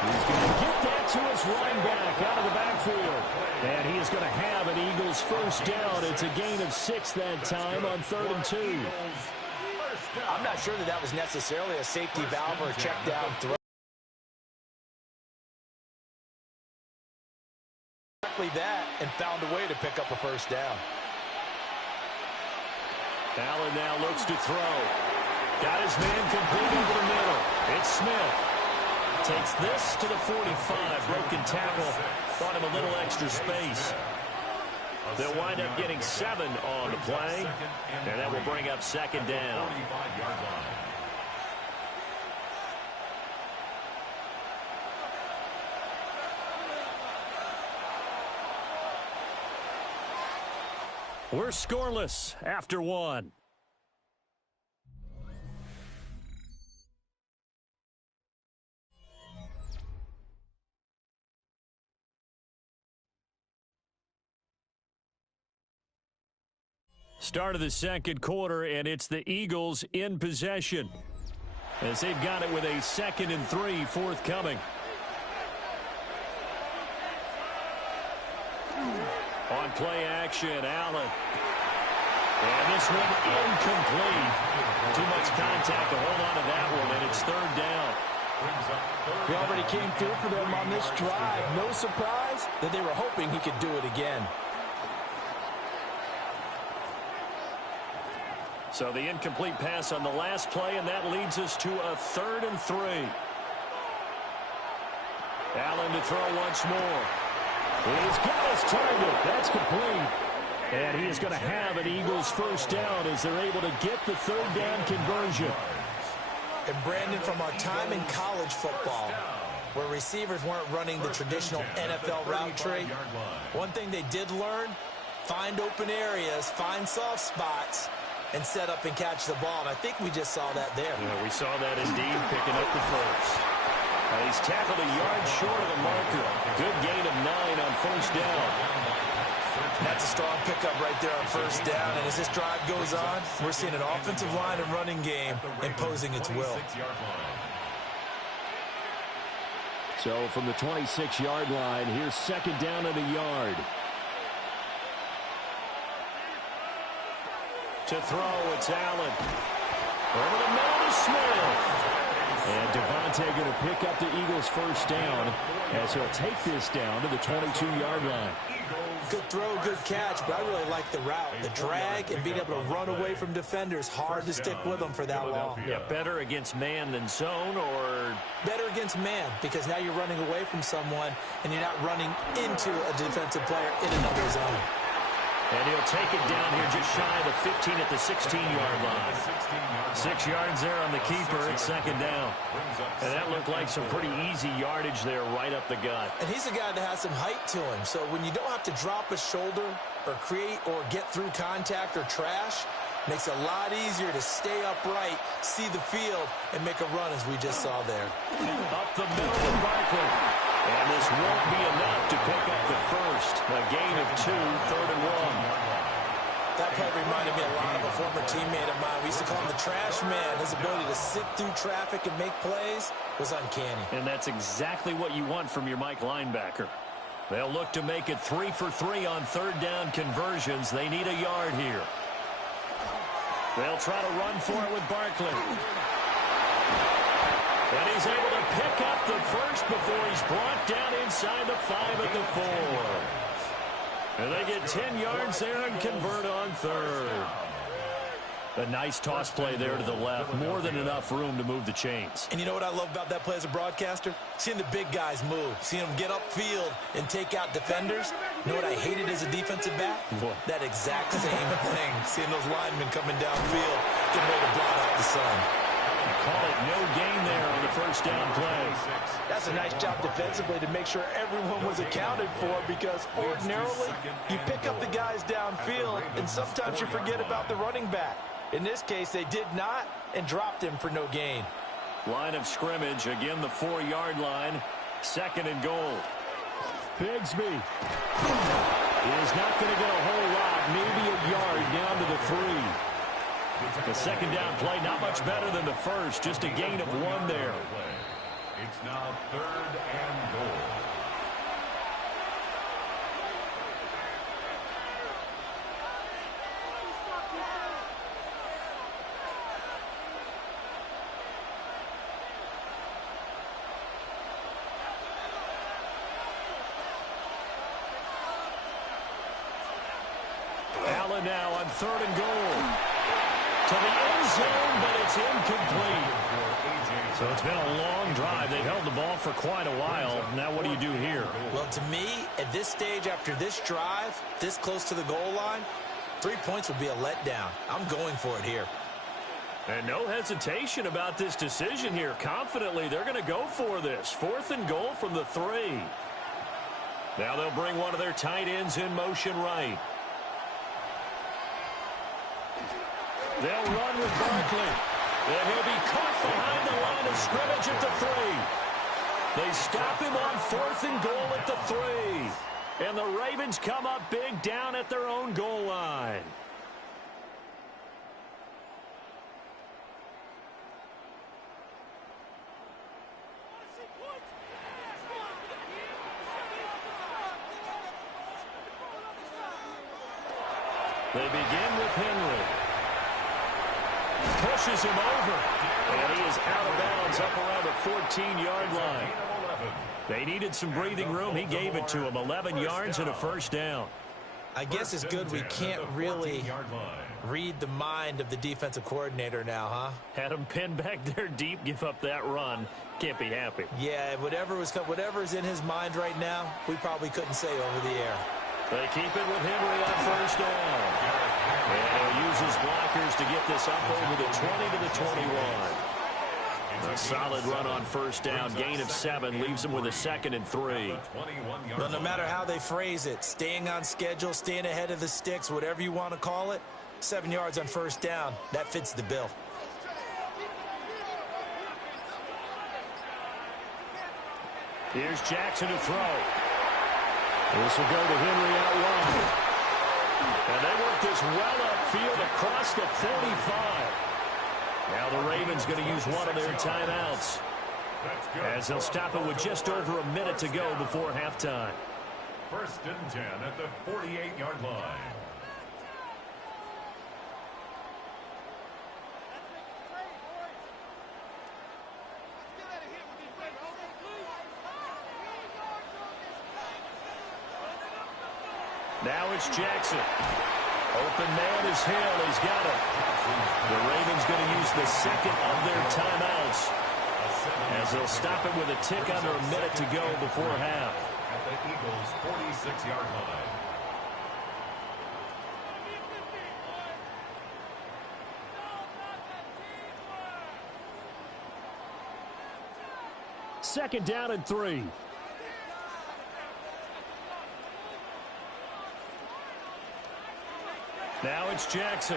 He's going to get that to his running back out of the backfield. And he is going to have an Eagles first down. It's a gain of 6 that time on 3rd and 2. I'm not sure that was necessarily a safety valve or a check down throw. Exactly that, and found a way to pick up a first down. Allen now looks to throw. Got his man complete over the middle. It's Smith. Takes this to the 45. Broken tackle. Thought him a little extra space. They'll wind up getting 7 on the play. And that will bring up 2nd down. We're scoreless after 1. Start of the 2nd quarter, and it's the Eagles in possession as they've got it with a 2nd and 3 forthcoming. On play action, Allen. And this one incomplete. Too much contact to hold on to that one, and it's 3rd down. He already came through for them on this drive. No surprise that they were hoping he could do it again. So the incomplete pass on the last play, and that leads us to a 3rd and 3. Allen to throw once more. He's got his target. That's complete. And he is going to have an Eagles first down as they're able to get the 3rd down conversion. And, Brandon, from our time in college football, where receivers weren't running the traditional NFL route tree, one thing they did learn, find open areas, find soft spots, and set up and catch the ball. And I think we just saw that there. Yeah, we saw that indeed, picking up the first. He's tackled a yard short of the marker. Good gain of 9 on first down. That's a strong pickup right there on first down. And as this drive goes on, we're seeing an offensive line and running game imposing its will. So from the 26-yard line, here's 2nd down and a yard. To throw, it's Allen. Over the middle to Smith. And Devontae going to pick up the Eagles first down as he'll take this down to the 22-yard line. Good throw, good catch, but I really like the route. The drag and being able to run away from defenders, hard to stick with them for that long. Yeah, better against man than zone, or? Better against man, because now you're running away from someone and you're not running into a defensive player in another zone. And he'll take it down here just shy of the 15 at the 16-yard line. 6 yards there on the keeper. It's 2nd down. And that looked like some pretty easy yardage there right up the gut. And he's a guy that has some height to him. So when you don't have to drop a shoulder or create or get through contact or trash, makes it a lot easier to stay upright, see the field, and make a run as we just saw there. Up the middle of Barkley. And this won't be enough to pick up the first. A gain of 2, 3rd and 1. That play reminded me a lot of a former teammate of mine. We used to call him the trash man. His ability to sit through traffic and make plays was uncanny. And that's exactly what you want from your Mike linebacker. They'll look to make it 3 for 3 on 3rd down conversions. They need a yard here. They'll try to run for it with Barkley. And he's able to pick up the first before he's brought down inside the 5 at the 4. And they get 10 yards there and convert on third. A nice toss play there to the left. More than enough room to move the chains. And you know what I love about that play as a broadcaster? Seeing the big guys move. Seeing them get upfield and take out defenders. You know what I hated as a defensive back? What? That exact same thing. Seeing those linemen coming downfield, getting ready to blot out the sun. Call it no gain there on the first down play. That's a nice job defensively to make sure everyone was accounted for, because ordinarily you pick up the guys downfield and sometimes you forget about the running back. In this case, they did not and dropped him for no gain. Line of scrimmage, again the 4-yard line. 2nd and goal. Bigsby is not going to get a whole lot, maybe a yard down to the 3. The second down play, not much better than the first, just a gain of 1 there. It's now 3rd and goal. Allen now on 3rd and goal. To the end zone, but it's incomplete. So it's been a long drive. They've held the ball for quite a while. Now what do you do here? Well, to me, at this stage, after this drive, this close to the goal line, 3 points would be a letdown. I'm going for it here. And no hesitation about this decision here. Confidently, they're going to go for this. 4th and goal from the 3. Now they'll bring one of their tight ends in motion right. They'll run with Barkley. And he'll be caught behind the line of scrimmage at the 3. They stop him on 4th and goal at the 3. And the Ravens come up big down at their own goal line. They begin with Henry. Pushes him over. And he is out of bounds up around the 14-yard line. They needed some breathing room. He gave it to them. 11 yards and a first down. I guess it's good we can't really read the mind of the defensive coordinator now, huh? Had him pinned back there deep, give up that run. Can't be happy. Yeah, whatever's in his mind right now, we probably couldn't say over the air. They keep it with Henry on first down. And he'll use his blockers to get this up over the 20 to the 21. A solid run on first down. Gain of 7 leaves them with a 2nd and 3. Well, no matter how they phrase it, staying on schedule, staying ahead of the sticks, whatever you want to call it, 7 yards on first down, that fits the bill. Here's Jackson to throw. This will go to Henry out wide. And they work this well upfield across the 45. Now the Ravens going to use one of their timeouts, as they'll stop it with just over a minute to go before halftime. 1st and 10 at the 48-yard line. Now it's Jackson. Open man is Hill. He's got it. The Ravens going to use the 2nd of their timeouts, as they'll stop it with a tick under a minute to go before half. At the Eagles' 46-yard line. Second down and 3. Now it's Jackson.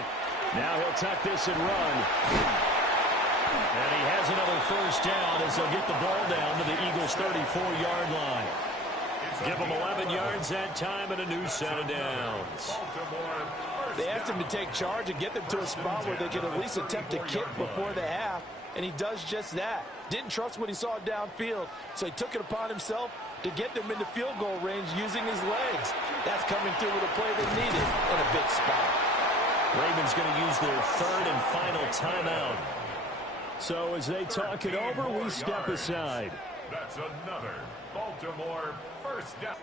Now he'll tuck this and run. And he has another first down as they'll get the ball down to the Eagles' 34-yard line. Give them 11 yards that time and a new set of downs. They asked him to take charge and get them to a spot where they could at least attempt a kick before the half, and he does just that. Didn't trust what he saw downfield, so he took it upon himself to get them into field goal range using his legs. That's coming through with a play they needed in a big spot. Ravens going to use their 3rd and final timeout. So as they talk it over, we step aside. That's another Baltimore first down.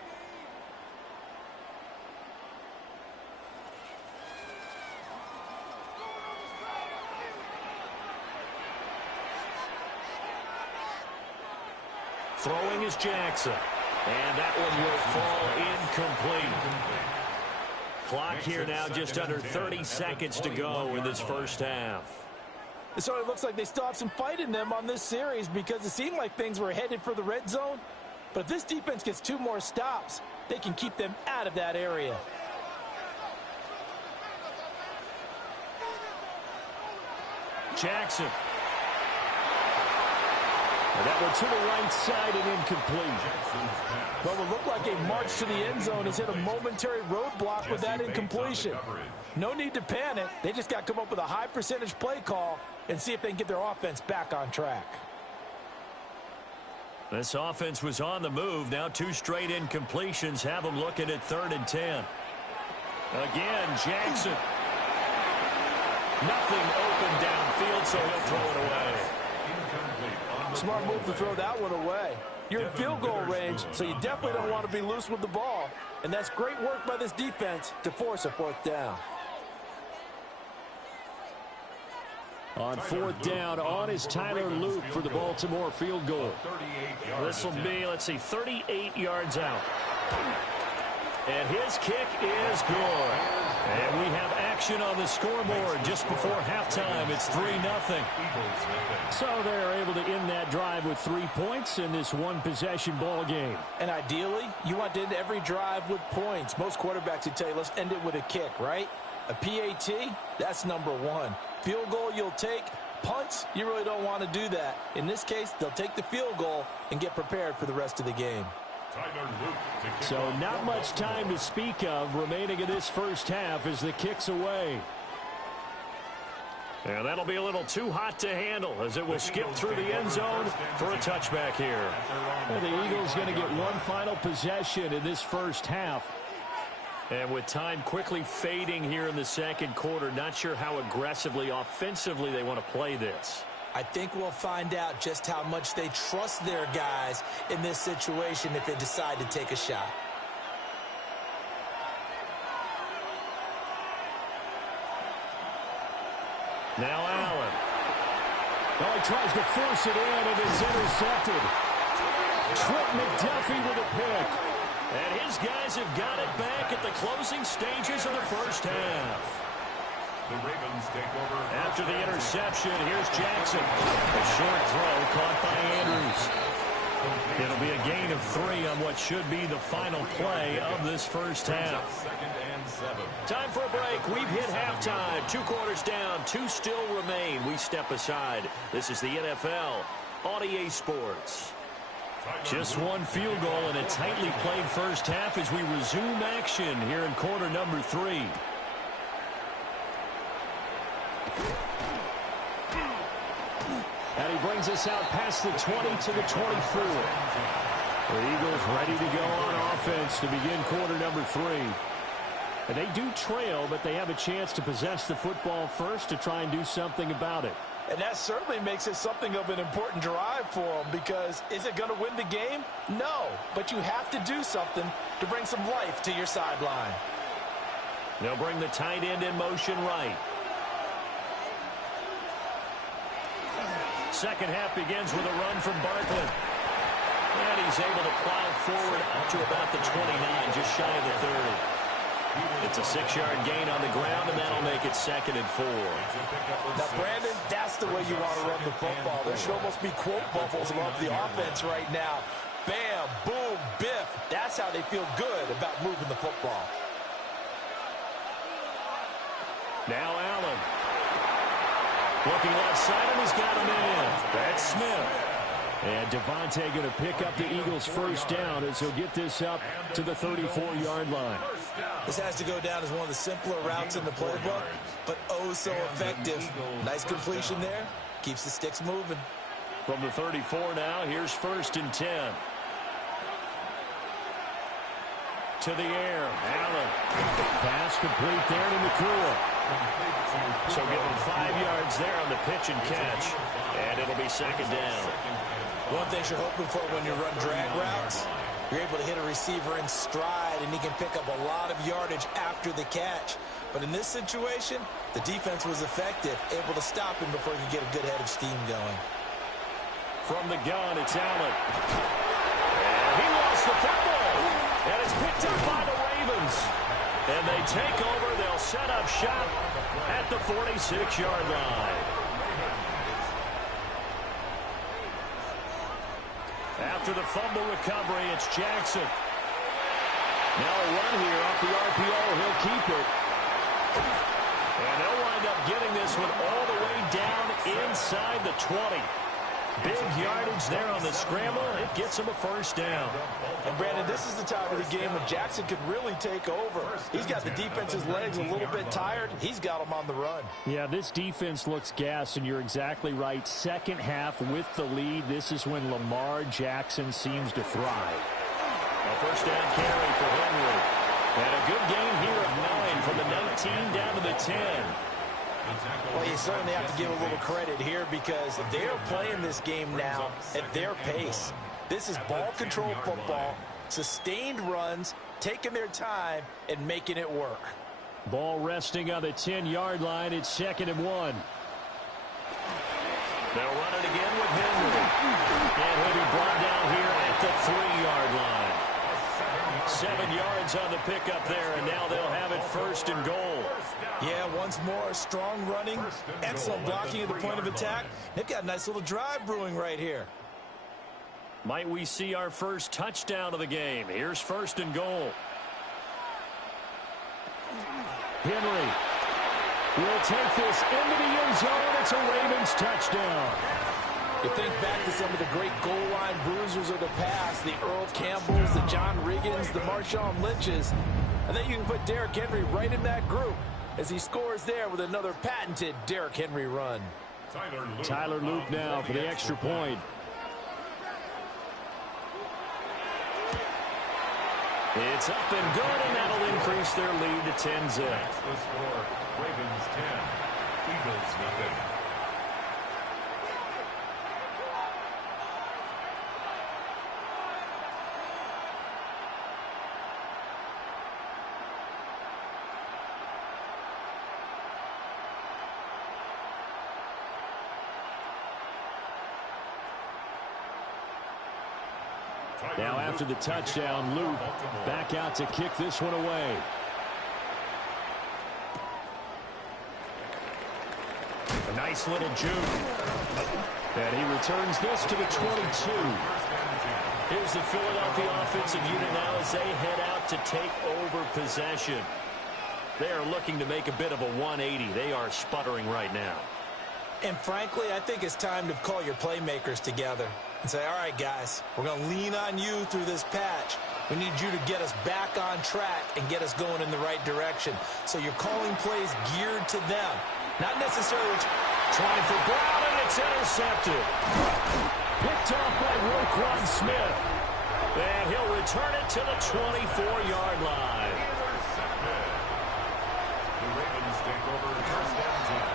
Throwing is Jackson. And that one will fall incomplete. Clock here now just under 30 seconds to go in this first half. So it looks like they still have some fight in them on this series because it seemed like things were headed for the red zone. But if this defense gets 2 more stops, they can keep them out of that area. Jackson. And that one to the right side and incomplete. Well, it looked like a march to the end zone has hit a momentary roadblock with that incompletion. No need to panic. They just got to come up with a high percentage play call and see if they can get their offense back on track. This offense was on the move. Now 2 straight incompletions have them looking at 3rd and 10. Again, Jackson. Nothing open downfield, so he'll throw it away. Smart move to throw that one away. You're in field goal range, so you definitely don't want to be loose with the ball. And that's great work by this defense to force a 4th down. On 4th down, on is Tyler Luke for the Baltimore field goal. This will be, 38 yards out. And his kick is good. And we have action on the scoreboard just before halftime. It's 3-0. So they're able to end that drive with 3 points in this one-possession ball game. And ideally, you want to end every drive with points. Most quarterbacks would tell you, let's end it with a kick, right? A PAT, that's number 1. Field goal you'll take. Punts, you really don't want to do that. In this case, they'll take the field goal and get prepared for the rest of the game. So not much time to speak of remaining in this first half as the kick's away. And that'll be a little too hot to handle as it will skip through the end zone for a touchback here. And the Eagles going to get one final possession in this first half. And with time quickly fading here in the second quarter, not sure how aggressively, offensively they want to play this. I think we'll find out just how much they trust their guys in this situation if they decide to take a shot. Now Allen. Oh, he tries to force it in, and it's intercepted. Trent McDuffie with a pick. And his guys have got it back at the closing stages of the first half. The Ravens take over. After the interception, here's Jackson. A short throw caught by Andrews. It'll be a gain of 3 on what should be the final play of this first half. 2nd and 7. Time for a break. We've hit halftime. 2 quarters down. 2 still remain. We step aside. This is the NFL on EA Sports. Just 1 field goal in a tightly played first half as we resume action here in quarter number 3. And he brings us out past the 20 to the 24. The Eagles ready to go on offense to begin quarter number 3. And they do trail, but they have a chance to possess the football first to try and do something about it. And that certainly makes it something of an important drive for them, because is it going to win the game? No, but you have to do something to bring some life to your sideline. They'll bring the tight end in motion right. Second half begins with a run from Barkley. And he's able to plow forward up to about the 29, just shy of the 30. It's a 6-yard gain on the ground, and that'll make it 2nd and 4. Now, Brandon, that's the way you want to run the football. There should almost be quote bubbles above the offense right now. Bam, boom, biff. That's how they feel good about moving the football. Now Allen. Looking left side, and he's got him in. That's Smith. And Devontae going to pick up the Eagles' first down as he'll get this up to the 34-yard line. This has to go down as one of the simpler routes in the playbook, but oh so effective. Nice completion there. Keeps the sticks moving. From the 34 now, here's 1st and 10. To the air, Allen. Pass complete there to McCool. So give him 5 yards there on the pitch and catch, and it'll be second down. One thing you're hoping for when you run drag routes, you're able to hit a receiver in stride, and he can pick up a lot of yardage after the catch. But in this situation, the defense was effective, able to stop him before he could get a good head of steam going. From the gun, it's Allen. And he lost the football. And it's picked up by the Ravens. And they take over. They'll set up shop at the 46-yard line. After the fumble recovery, it's Jackson. Now a run here off the RPO. He'll keep it. And they'll wind up getting this one all the way down inside the 20. Big yardage there on the scramble. It gets him a first down. And, Brandon, this is the time of the game when Jackson could really take over. He's got the defense's legs a little bit tired. He's got them on the run. Yeah, this defense looks gassed, and you're exactly right. Second half with the lead, this is when Lamar Jackson seems to thrive. A first down carry for Henry. And a good game here of 9 from the 19 down to the 10. Well, you certainly have to give a little credit here because they're playing this game now at their pace. This is ball control football, sustained runs, taking their time, and making it work. Ball resting on the 10-yard line. It's 2nd and 1. They'll run it again with Henry. And he'll be brought down here at the 3-yard line. 7 yards on the pickup there, and now they'll have it 1st and goal. Yeah, once more, strong running, excellent blocking at the point of attack. They've got a nice little drive brewing right here. Might we see our first touchdown of the game? Here's 1st and goal. Henry will take this into the end zone. It's a Ravens touchdown. You think back to some of the great goal line bruisers of the past, the Earl Campbells, the John Riggins, the Marshawn Lynches. I think you can put Derrick Henry right in that group as he scores there with another patented Derrick Henry run. Tyler Loop now for the extra point. It's up and good, and that'll increase their lead to 10-zip. The score, Ravens 10, Eagles nothing. Now after the touchdown, Loop back out to kick this one away. A nice little juke. And he returns this to the 22. Here's the Philadelphia offensive unit now as they head out to take over possession. They are looking to make a bit of a 180. They are sputtering right now. And frankly, I think it's time to call your playmakers together and say, all right, guys, we're going to lean on you through this patch. We need you to get us back on track and get us going in the right direction. So you're calling plays geared to them, not necessarily trying for Brown, and it's intercepted. Picked off by Roquan Smith. And he'll return it to the 24-yard line. The Ravens take over first down.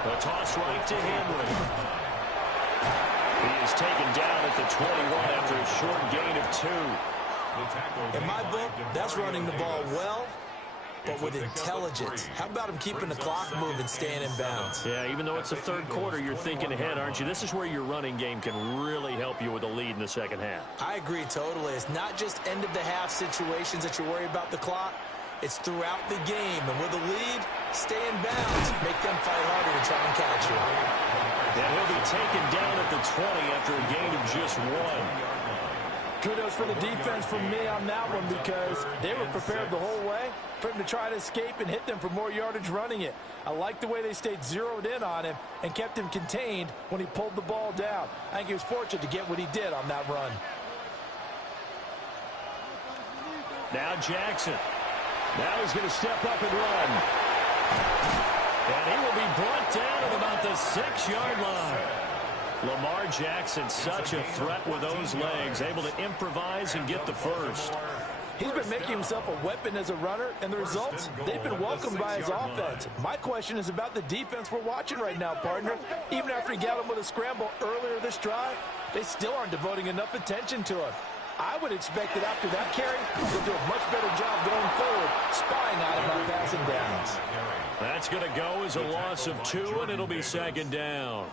A toss right to Henry. He is taken down at the 21 after a short gain of 2. In my book, that's running the ball well, but with intelligence. How about him keeping the clock moving, staying in bounds? Yeah, even though it's the third quarter, you're thinking ahead, aren't you? This is where your running game can really help you with a lead in the second half. I agree totally. It's not just end-of-the-half situations that you worry about the clock. It's throughout the game. And with a lead, stay in bounds. Make them fight harder to try and catch you. And he'll be taken down at the 20 after a gain of just 1. Kudos for the defense from me on that one because they were prepared the whole way for him to try to escape and hit them for more yardage running it. I like the way they stayed zeroed in on him and kept him contained when he pulled the ball down. I think he was fortunate to get what he did on that run. Now Jackson. Now he's going to step up and run. And he will be brought down at about the 6-yard line. Lamar Jackson, such a threat with those legs, able to improvise and get the first. He's been making himself a weapon as a runner, and the results, they've been welcomed by his offense. My question is about the defense we're watching right now, partner. Even after he got him with a scramble earlier this drive, they still aren't devoting enough attention to him. I would expect that after that carry, they'll do a much better job going forward, spying on him on passing downs. That's going to go as a loss of 2, and it'll be second down.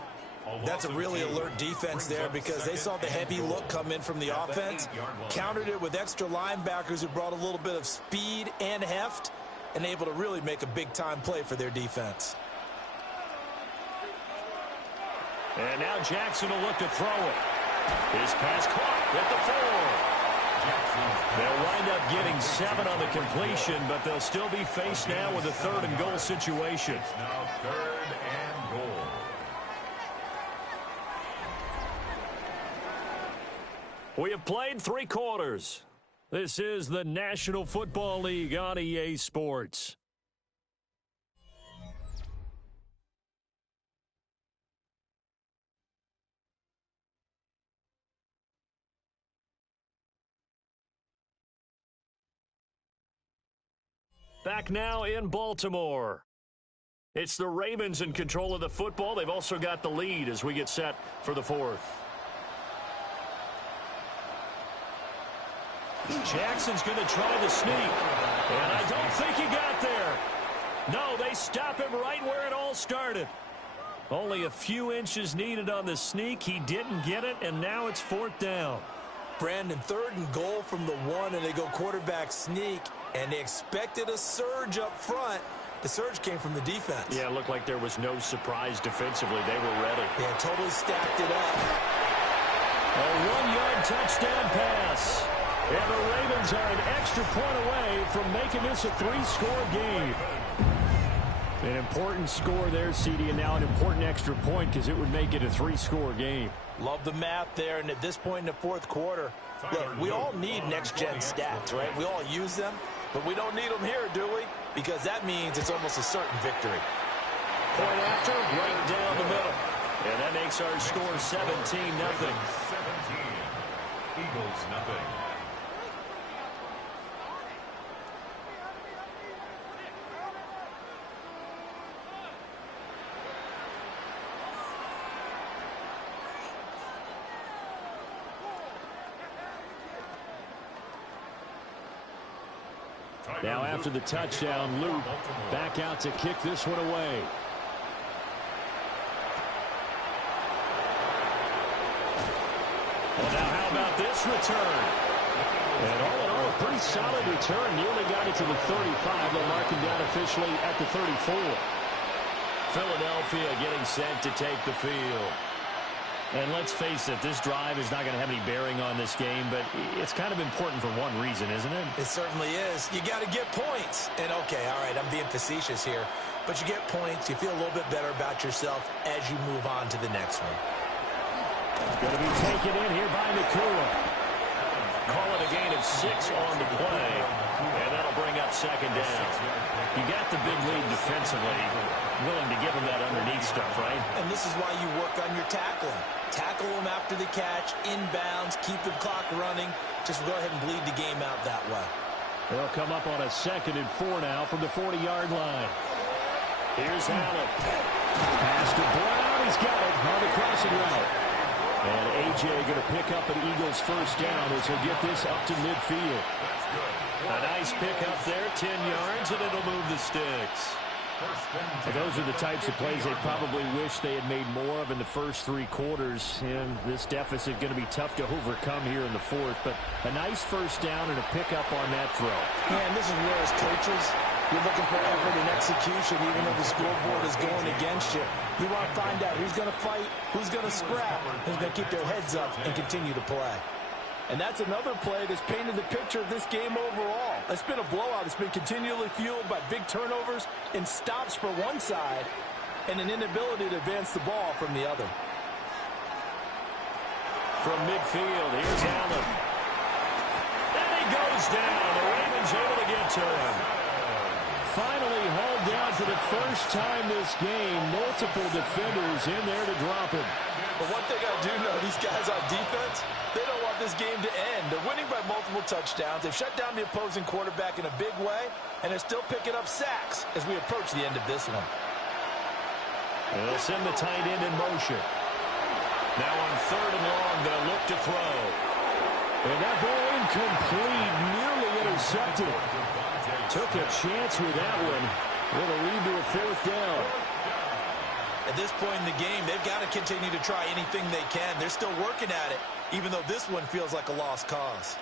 That's a really alert defense there because they saw the heavy look come in from the offense, countered it with extra linebackers who brought a little bit of speed and heft, and able to really make a big-time play for their defense. And now Jackson will look to throw it. His pass caught at the 4. They'll wind up getting 7 on the completion, but they'll still be faced now with a 3rd and goal situation. Now 3rd and goal. We have played 3 quarters. This is the National Football League on EA Sports. Back now in Baltimore. It's the Ravens in control of the football. They've also got the lead as we get set for the 4th. Jackson's going to try the sneak. And I don't think he got there. No, they stop him right where it all started. Only a few inches needed on the sneak. He didn't get it, and now it's 4th down. Brandon, 3rd and goal from the 1, and they go quarterback sneak, and they expected a surge up front. The surge came from the defense. Yeah, it looked like there was no surprise defensively. They were ready. Yeah, totally stacked it up. A 1-yard touchdown pass. And the Ravens are an extra point away from making this a 3-score game. An important score there, CD, and now an important extra point because it would make it a 3-score game. Love the math there, and at this point in the 4th quarter, look, we all need next-gen stats, right? We all use them, but we don't need them here, do we? Because that means it's almost a certain victory. Point after, right down the middle. And that makes our score 17-0. 17. Eagles nothing. Now after the touchdown, Luke back out to kick this one away. Well, now how about this return? And all in all, a pretty solid return. Nearly got it to the 35. They'll mark him down officially at the 34. Philadelphia getting set to take the field. And let's face it, this drive is not going to have any bearing on this game, but it's kind of important for one reason, isn't it? It certainly is. You got to get points. And, okay, all right, I'm being facetious here. But you get points, you feel a little bit better about yourself as you move on to the next one. Going to be taken in here by Nakua. Call it a gain of 6 on the play, and that'll bring up second down. You got the big lead defensively, willing to give him that underneath stuff, right? And this is why you work on your tackling. Tackle them after the catch, inbounds, keep the clock running. Just go ahead and bleed the game out that way. They'll come up on a 2nd and 4 now from the 40-yard line. Here's Allen. Pass to Brown. He's got it on the crossing route. And A.J. going to pick up an Eagles first down as he'll get this up to midfield. A nice pick up there, 10 yards, and it'll move the sticks. And those are the types of plays they probably wish they had made more of in the first 3 quarters. And this deficit going to be tough to overcome here in the 4th. But a nice first down and a pickup on that throw. Yeah, and this is where as coaches, you're looking for effort and execution even though the scoreboard is going against you. You want to find out who's going to fight, who's going to scrap, who's going to keep their heads up and continue to play. And that's another play that's painted the picture of this game overall. It's been a blowout. It's been continually fueled by big turnovers and stops for one side and an inability to advance the ball from the other. From midfield, here's Allen. And he goes down. The Ravens able to get to him. Finally hauled down for the first time this game. Multiple defenders in there to drop him. But one thing I do know, these guys on defense, they don't want this game to end. They're winning by multiple touchdowns. They've shut down the opposing quarterback in a big way, and they're still picking up sacks as we approach the end of this one. And they'll send the tight end in motion. Now on 3rd and long, they'll look to throw. And that ball incomplete, nearly intercepted. Took a chance with that one. It'll lead to a 4th down. At this point in the game, they've got to continue to try anything they can. They're still working at it, even though this one feels like a lost cause.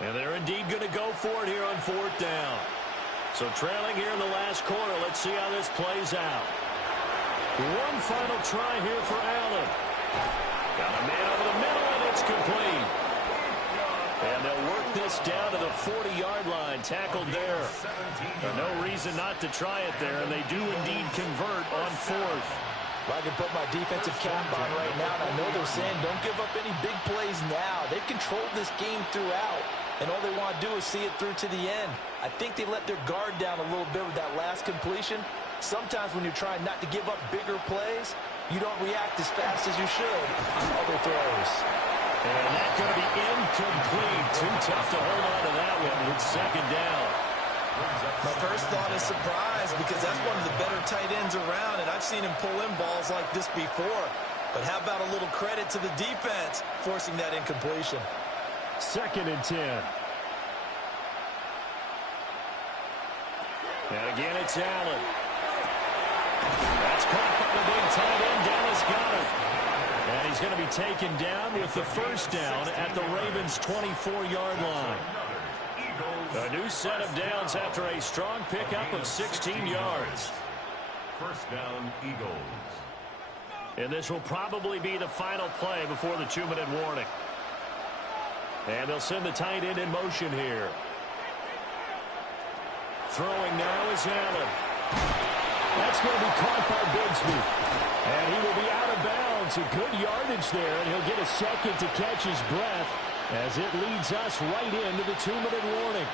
And they're indeed going to go for it here on 4th down. So trailing here in the last quarter, let's see how this plays out. One final try here for Allen. Got a man over the middle, and it's complete. And they'll work this down to the 40-yard line, tackled there. No reason not to try it there, and they do indeed convert on 4th. Well, I can put my defensive cap on right now, and I know they're saying don't give up any big plays now. They've controlled this game throughout, and all they want to do is see it through to the end. I think they let their guard down a little bit with that last completion. Sometimes when you're trying not to give up bigger plays, you don't react as fast as you should on other throws. And that's going to be incomplete. Too tough to hold on to that one with 2nd down. My first thought is surprise because that's one of the better tight ends around, and I've seen him pull in balls like this before. But how about a little credit to the defense forcing that incompletion? 2nd and 10. And again, it's Allen. That's caught by the big tight end, Dallas Goedert. And he's going to be taken down with the 1st down at the Ravens' 24-yard line. A new set of downs after a strong pickup of 16 yards. 1st down, Eagles. And this will probably be the final play before the 2-minute warning. And they'll send the tight end in motion here. Throwing now is Allen. That's going to be caught by Bigsby. And he will be out of bounds. A good yardage there, and he'll get a second to catch his breath as it leads us right into the 2-minute warning.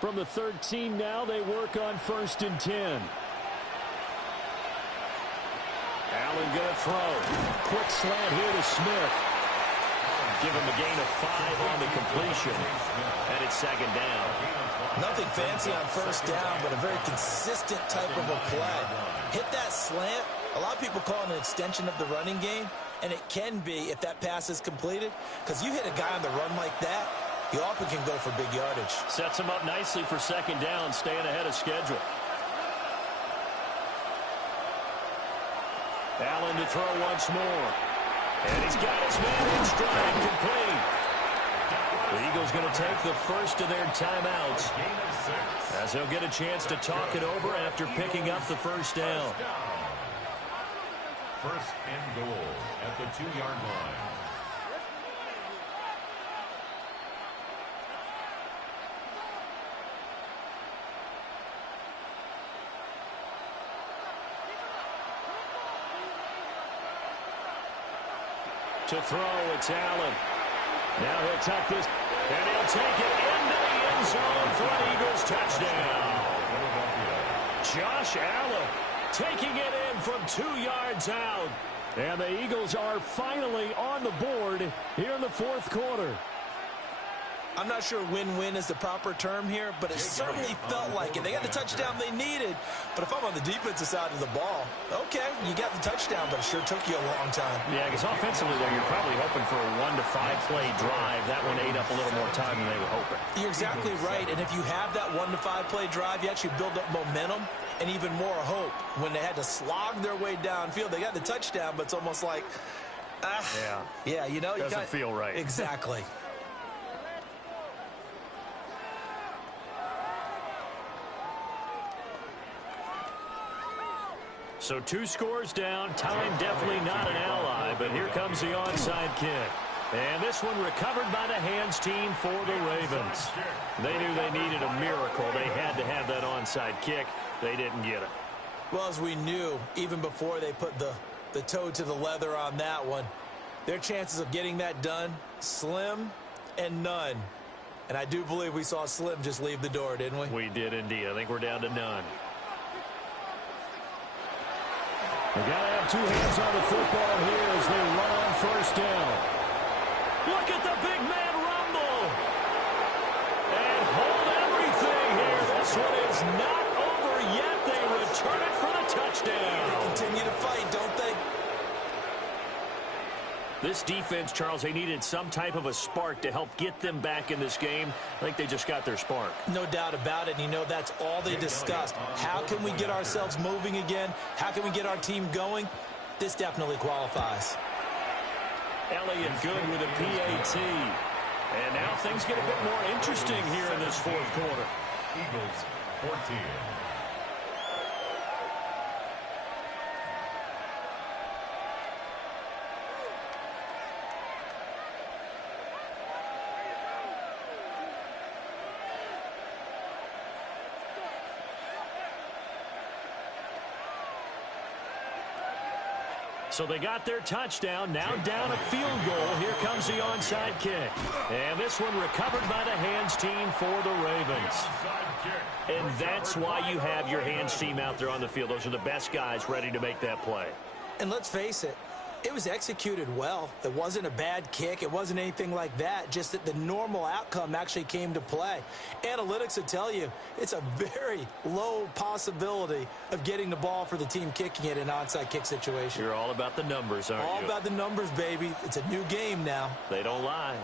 From the 13 now, they work on 1st and 10. Allen going to throw. Quick slant here to Smith. Give him a gain of 5 on the completion. And it's 2nd down. Nothing fancy on 1st down, but a very consistent type of a play. Hit that slant. A lot of people call it an extension of the running game, and it can be if that pass is completed, because you hit a guy on the run like that, you often can go for big yardage. Sets him up nicely for 2nd down, staying ahead of schedule. Allen to throw once more. And he's got his man in stride, complete. The Eagles going to take the first of their timeouts as they'll get a chance to talk it over after picking up the 1st down. 1st and goal at the 2-yard line. To throw, it's Allen. Now he'll tuck this, and he'll take it into the end zone for an Eagles touchdown. Josh Allen taking it in from 2 yards out. And the Eagles are finally on the board here in the 4th quarter. I'm not sure win-win is the proper term here, but it certainly felt like it. They got the touchdown they needed, but if I'm on the defensive side of the ball, okay, you got the touchdown, but it sure took you a long time. Yeah, because offensively, though, you're probably hoping for a 1 to 5 play drive. That one ate up a little more time than they were hoping. You're exactly right, and if you have that 1 to 5 play drive, you actually build up momentum and even more hope. When they had to slog their way downfield, they got the touchdown, but it's almost like, yeah, you know, doesn't feel right. Exactly. So 2 scores down. Time definitely not an ally, but here comes the onside kick. And this one recovered by the hands team for the Ravens. They knew they needed a miracle. They had to have that onside kick. They didn't get it. Well, as we knew, even before they put the toe to the leather on that one, their chances of getting that done, slim and none. And I do believe we saw Slim just leave the door, didn't we? We did indeed. I think we're down to none. They got to have two hands on the football here as they run on first down. Look at the big man rumble. And hold everything here. This one is not over yet. They return it for the touchdown. They continue to fight, don't they? This defense, Charles, they needed some type of a spark to help get them back in this game. I think they just got their spark. No doubt about it. And you know, that's all they discussed. How can we get ourselves moving again? How can we get our team going? This definitely qualifies. Elliott good with a PAT. And now things get a bit more interesting here in this fourth quarter. Eagles 14. So they got their touchdown, now down a field goal. Here comes the onside kick. And this one recovered by the hands team for the Ravens. And that's why you have your hands team out there on the field. Those are the best guys ready to make that play. And let's face it, it was executed well. It wasn't a bad kick. It wasn't anything like that. Just that the normal outcome actually came to play. Analytics will tell you it's a very low possibility of getting the ball for the team kicking it in an onside kick situation. You're all about the numbers, aren't you? All about the numbers, baby. It's a new game now. They don't lie.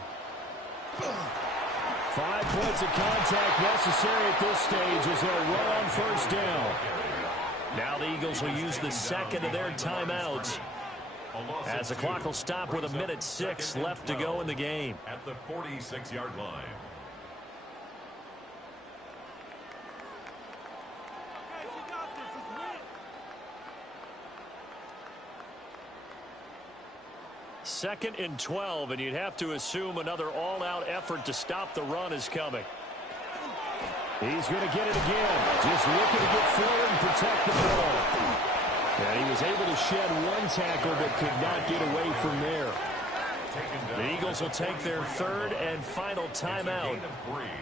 5 points of contact necessary at this stage as they'll run on first down. Now the Eagles will use the second of their timeouts, as the clock will stop with 1:06 left to go in the game. At the 46-yard line. Second and 12, and you'd have to assume another all-out effort to stop the run is coming. He's going to get it again. Just looking to get forward and protect the ball. And he was able to shed one tackle but could not get away from there. The Eagles will take their third and final timeout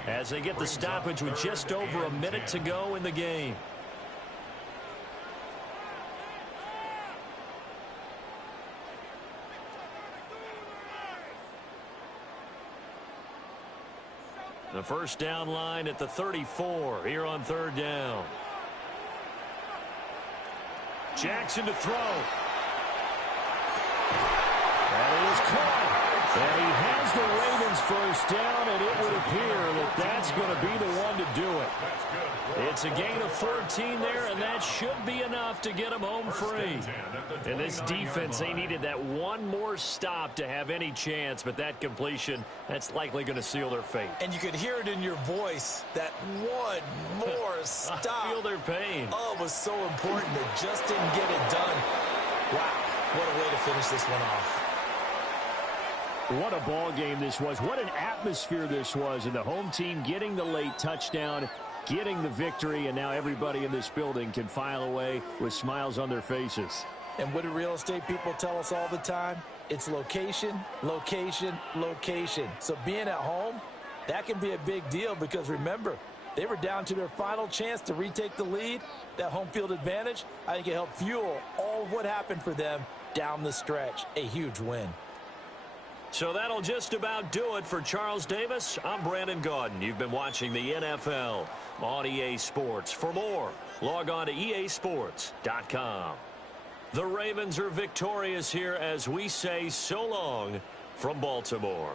as they get the stoppage with just over a minute to go in the game. The first down line at the 34 here on third down. Jackson to throw. That is caught. And he has the Ravens first down, and it would appear that that's going to be the one to do it. It's a gain of 14 there, and that should be enough to get them home free. And this defense, they needed that one more stop to have any chance, but that completion, that's likely going to seal their fate. And you could hear it in your voice, that one more stop. I feel their pain. Oh, it was so important. They just didn't get it done. Wow, what a way to finish this one off. What a ball game this was. What an atmosphere this was. And the home team getting the late touchdown, getting the victory, and now everybody in this building can file away with smiles on their faces. And what do real estate people tell us all the time? It's location, location, location. So being at home, that can be a big deal because remember, they were down to their final chance to retake the lead. That home field advantage, I think it helped fuel all of what happened for them down the stretch. A huge win. So that'll just about do it for Charles Davis. I'm Brandon Gaudin. You've been watching the NFL on EA Sports. For more, log on to easports.com. The Ravens are victorious here as we say so long from Baltimore.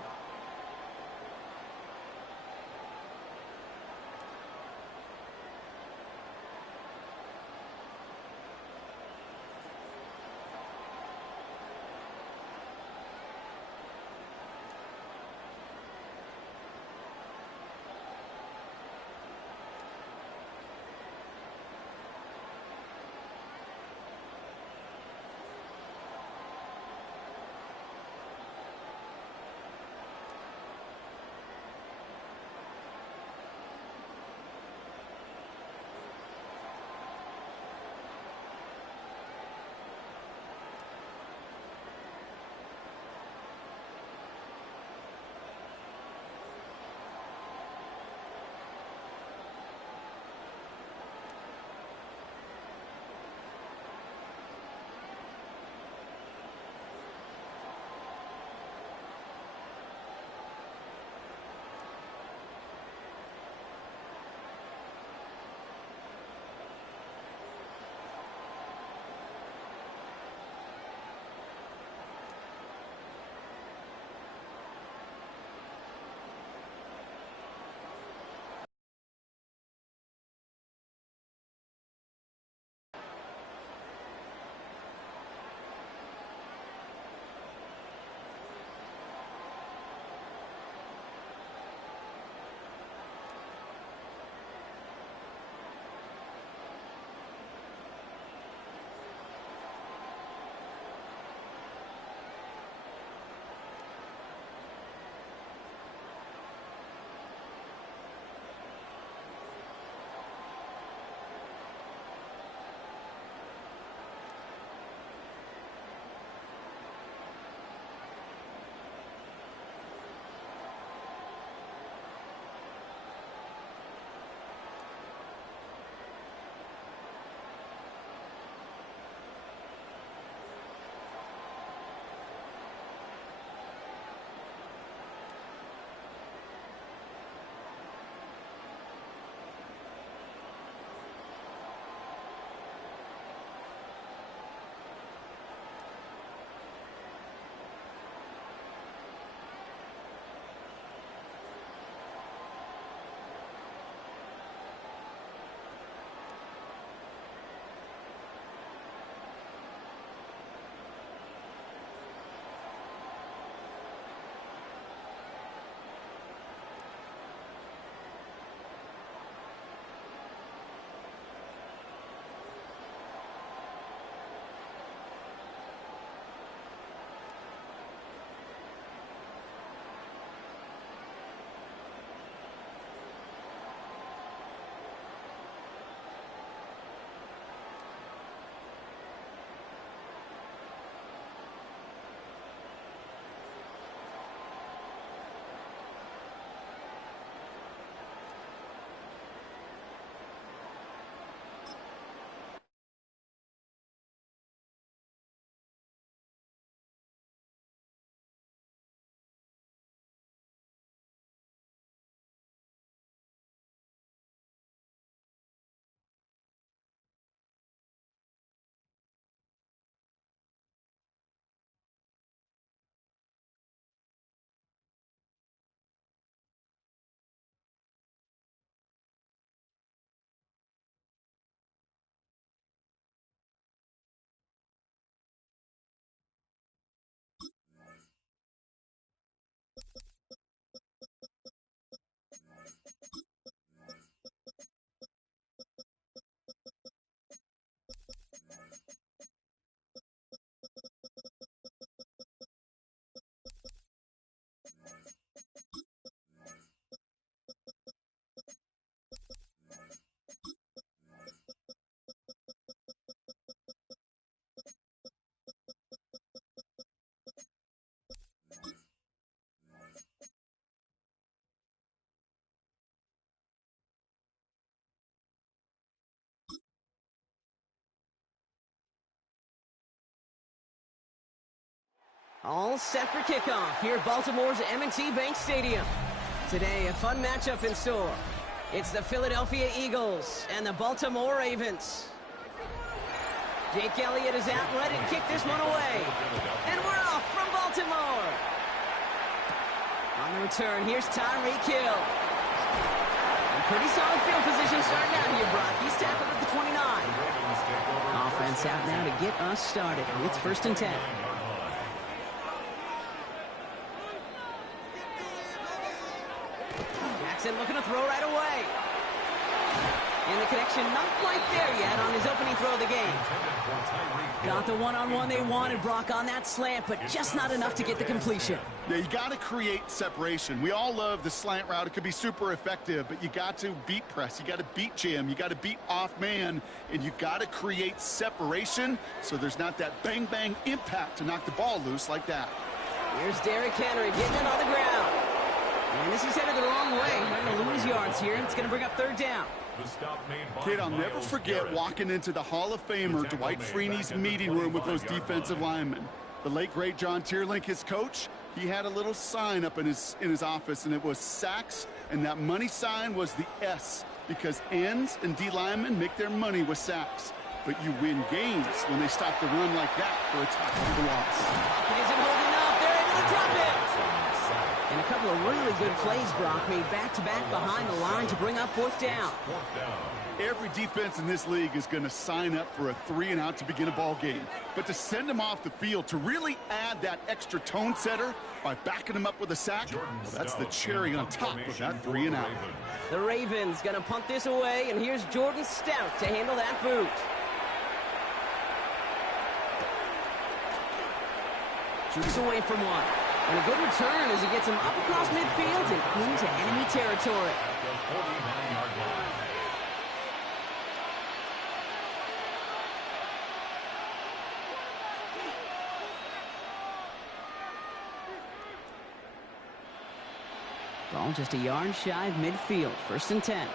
All set for kickoff here at Baltimore's M&T Bank Stadium. Today, a fun matchup in store. It's the Philadelphia Eagles and the Baltimore Ravens. Jake Elliott is out ready to kick this one away. And we're off from Baltimore. On the return, here's Tyreek Hill. Pretty solid field position starting out here, Brock. He's tackled at the 29. Offense out now to get us started. It's 1st and 10. Jackson looking to throw right away. And the connection not quite there yet on his opening throw of the game. Got the one-on-one they wanted, Brock, on that slant, but just not enough to get the completion. Yeah, you got to create separation. We all love the slant route. It could be super effective, but you got to beat press. You got to beat jam. You got to beat off man, and you got to create separation so there's not that bang-bang impact to knock the ball loose like that. Here's Derrick Henry getting it on the ground. And this is headed the wrong way. We're going to lose yards here. It's going to bring up 3rd down. Kid, I'll never forget walking into the Hall of Famer Dwight Freeney's meeting room with those defensive linemen. The late, great John Tierlink, his coach, he had a little sign up in his office, and it was sacks, and that money sign was the S, because ends and D linemen make their money with sacks. But you win games when they stop the run like that for a tackle loss. It isn't holding up. They're able to drop it. And a couple of really good plays, Brock, made back-to-back behind the line to bring up 4th down. Every defense in this league is going to sign up for a 3-and-out to begin a ball game. But to send them off the field, to really add that extra tone setter by backing them up with a sack, well, that's the cherry on top of that 3-and-out. The Ravens going to punt this away, and here's Jordan Stout to handle that boot. Shoots away from one. And a good return as he gets him up across midfield and into enemy territory. Ball just a yard shy of midfield. 1st and 10.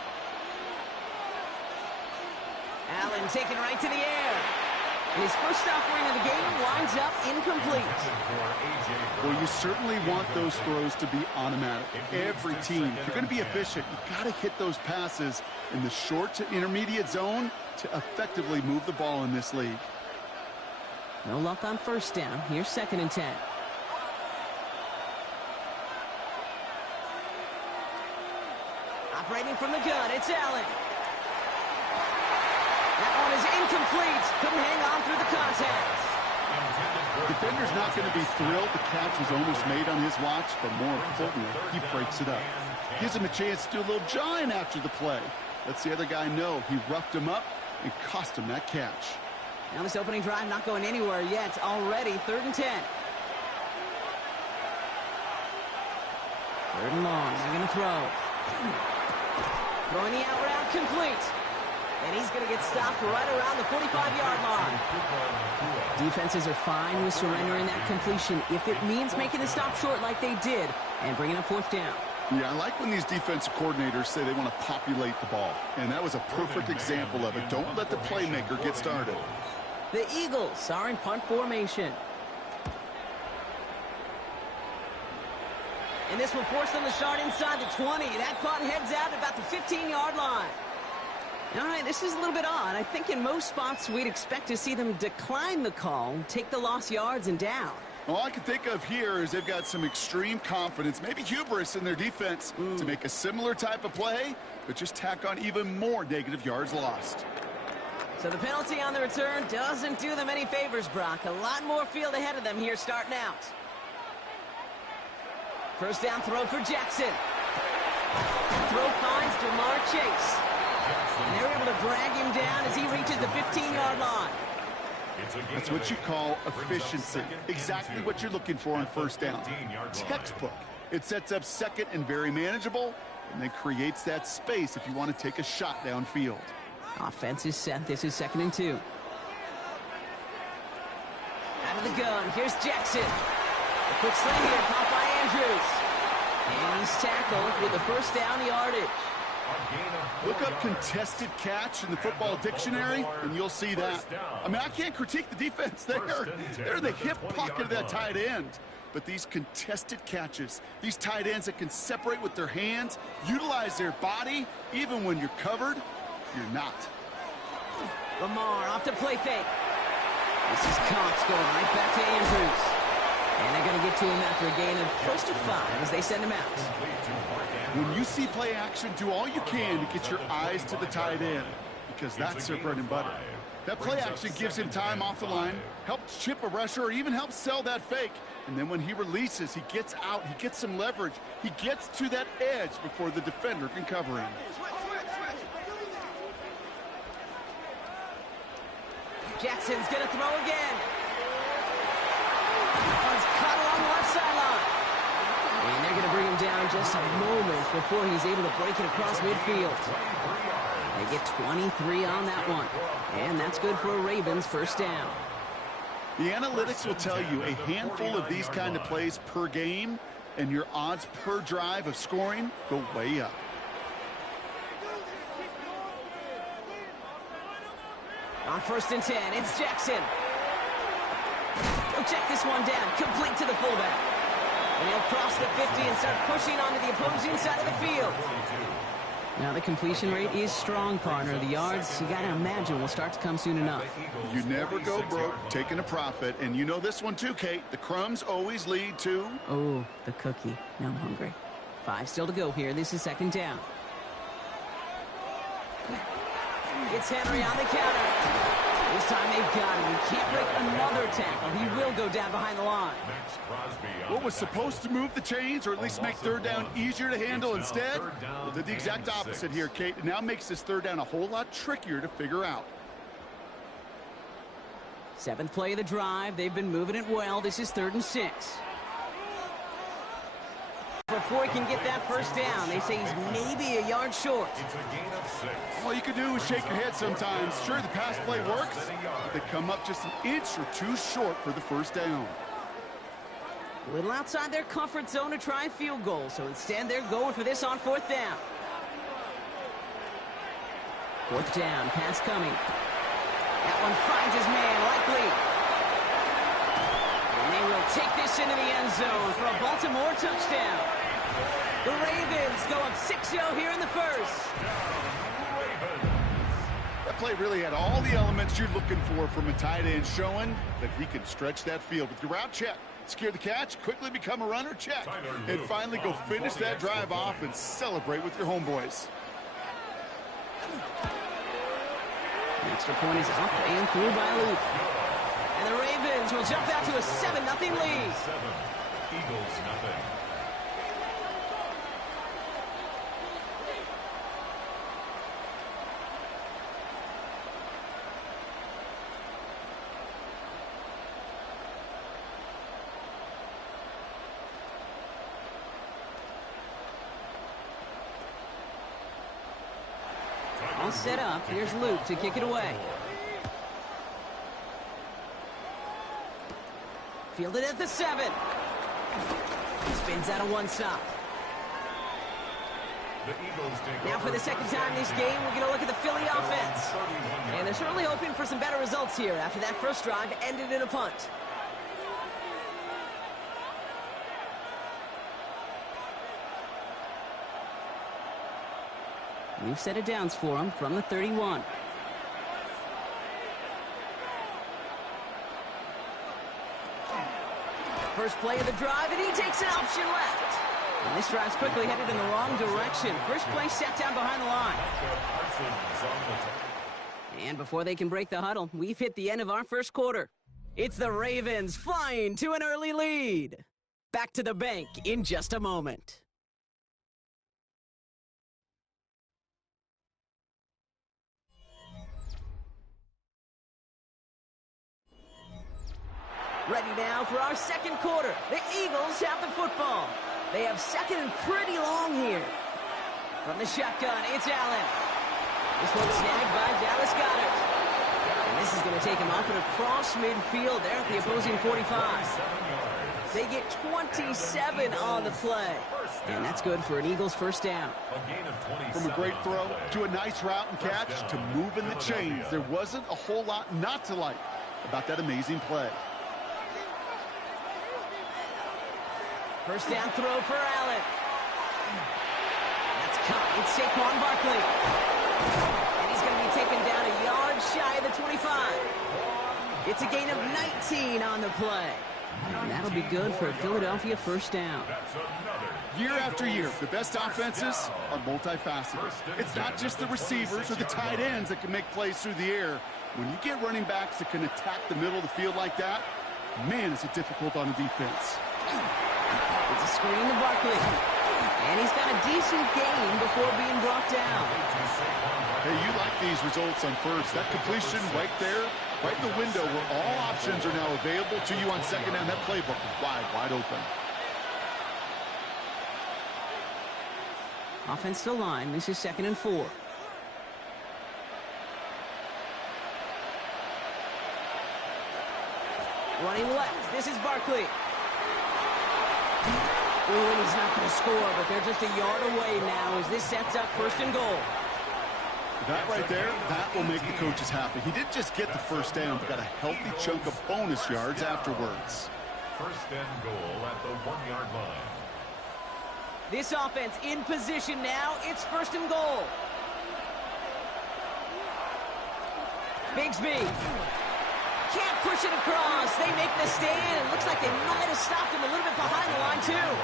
Allen taken right to the air. And his first offering of the game winds up incomplete. Well, you certainly want those throws to be automatic. Every team, if you're going to be efficient, you got to hit those passes in the short to intermediate zone to effectively move the ball in this league. No luck on 1st down. Here's 2nd and 10. Operating from the gun, it's Allen. That one is incomplete. Couldn't hang on through the contact. Defender's not going to be thrilled the catch was almost made on his watch, but more importantly, he breaks it up. Gives him a chance to do a little jawing after the play. Lets the other guy know he roughed him up and cost him that catch. Now this opening drive not going anywhere yet. Already 3rd and 10. 3rd and long. They're going to throw. Throwing the out route complete. And he's going to get stopped right around the 45-yard line. Defenses are fine with surrendering that completion if it means making the stop short like they did and bringing up 4th down. Yeah, I like when these defensive coordinators say they want to populate the ball. And that was a perfect example of it. Don't let the playmaker get started. The Eagles are in punt formation. And this will force them to start inside the 20. That punt heads out at about the 15-yard line. All right, this is a little bit odd. I think in most spots we'd expect to see them decline the call, take the lost yards and down. All I can think of here is they've got some extreme confidence, maybe hubris in their defense to make a similar type of play, but just tack on even more negative yards lost. So the penalty on the return doesn't do them any favors, Brock. A lot more field ahead of them here starting out. 1st down throw for Jackson. Throw finds Jamar Chase. And they're able to drag him down as he reaches the 15-yard line. That's what you call efficiency. Exactly what you're looking for on 1st down. Textbook. It sets up 2nd and very manageable, and then creates that space if you want to take a shot downfield. Offense is set. This is 2nd and 2. Out of the gun. Here's Jackson. A quick sling here, caught by Andrews. And he's tackled with the 1st down yardage. Look up contested catch in the football dictionary, and you'll see that. I mean, I can't critique the defense there. They're the hip pocket of that tight end. But these contested catches, these tight ends that can separate with their hands, utilize their body, even when you're covered, you're not. Lamar off to play fake. This is Cox going right back to Andrews. And they're going to get to him after a gain of close to 5 as they send him out. When you see play action, do all you can to get your eyes to the tight end, because that's their bread and butter. That play action gives him time off the line, helps chip a rusher, or even helps sell that fake. And then when he releases, he gets out, he gets some leverage. He gets to that edge before the defender can cover him. Jackson's going to throw again. He's caught along the left sideline. And they're going to bring him down just a moment before he's able to break it across midfield. They get 23 on that one. And that's good for a Ravens first down. The analytics will tell you a handful of these kind of plays per game, and your odds per drive of scoring go way up. On 1st and 10, it's Jackson. He'll check this one down, complete to the fullback. And he'll cross the 50 and start pushing onto the opposing side of the field. Now the completion rate is strong, partner. The yards, you got to imagine, will start to come soon enough. You never go broke taking a profit. And you know this one too, Kate. The crumbs always lead to... Oh, the cookie. Now I'm hungry. 5 still to go here. This is 2nd down. It's Henry on the counter. This time they've got him. He can't break another tackle. He will go down behind the line. What was supposed to move the chains, or at least make 3rd down easier to handle instead, well, did the exact opposite here, Kate. It now makes this 3rd down a whole lot trickier to figure out. 7th play of the drive. They've been moving it well. This is 3rd and 6. Before he can get that first down, they say he's maybe a yard short. It's a gain of 6. All you can do is shake your head sometimes. Sure, the pass play works, but they come up just an inch or 2 short for the first down. A little outside their comfort zone to try a field goal, so instead they're going for this on 4th down. 4th down, pass coming. That one finds his man, likely. And they will take this into the end zone for a Baltimore touchdown. The Ravens go up 6-0 here in the first. That play really had all the elements you're looking for from a tight end, showing that he can stretch that field with your route check. Secure the catch, quickly become a runner, check. And finally go finish that drive off and celebrate with your homeboys. The extra point is up and through by Luke. And the Ravens will jump out to a 7-0 lead. 7. Eagles nothing. All set up. Here's Luke to kick it away. Fielded at the 7. He spins out of 1 stop. Now for the 2nd time this game, we're going to look at the Philly offense. And they're certainly hoping for some better results here after that first drive ended in a punt. We've set it downs for him from the 31. First play of the drive, and he takes an option left. And this drive's quickly headed in the wrong direction. First play set down behind the line. And before they can break the huddle, we've hit the end of our first quarter. It's the Ravens flying to an early lead. Back to the bank in just a moment. Ready now for our second quarter. The Eagles have the football. They have 2nd and pretty long here. From the shotgun, it's Allen. This one's snagged by Dallas Goedert. And this is going to take him up and across midfield there at the opposing 45. They get 27 on the play. And that's good for an Eagles first down. From a great throw to a nice route and catch to moving the chains, there wasn't a whole lot not to like about that amazing play. First down throw for Allen. That's caught. It's Saquon Barkley. And he's going to be taken down a yard shy of the 25. It's a gain of 19 on the play. And that'll be good for a Philadelphia first down. Year after year, the best offenses are multifaceted. It's not just the receivers or the tight ends that can make plays through the air. When you get running backs that can attack the middle of the field like that, man, is it difficult on the defense. It's a screen to Barkley. And he's got a decent gain before being brought down. Hey, you like these results on first. That completion right there, right in the window where all options are now available to you on second down. That playbook is wide open. Offensive line. This is 2nd and 4. Running left. This is Barkley. Ooh, and he's not going to score, but they're just a yard away now as this sets up 1st and goal. That right there, that will make the coaches happy. He didn't just get the first down, but got a healthy chunk of bonus yards afterwards. 1st and goal at the 1-yard line. This offense in position now. It's 1st and goal. Bigsby. Can't push it across. They make the stand. It looks like they might have stopped him a little bit behind the line, too.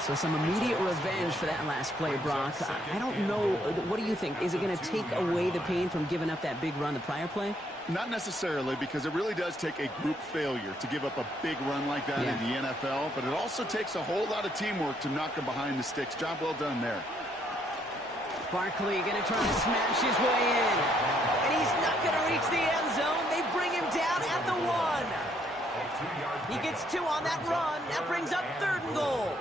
So some immediate revenge for that last play, Brock. I don't know. What do you think? Is it going to take away the pain from giving up that big run the prior play? Not necessarily, because it really does take a group failure to give up a big run like that in the NFL. But it also takes a whole lot of teamwork to knock him behind the sticks. Job well done there. Barkley going to try to smash his way in. And he's not going to reach the end zone. They bring him down at the 1. He gets 2 on that run. That brings up 3rd and goal.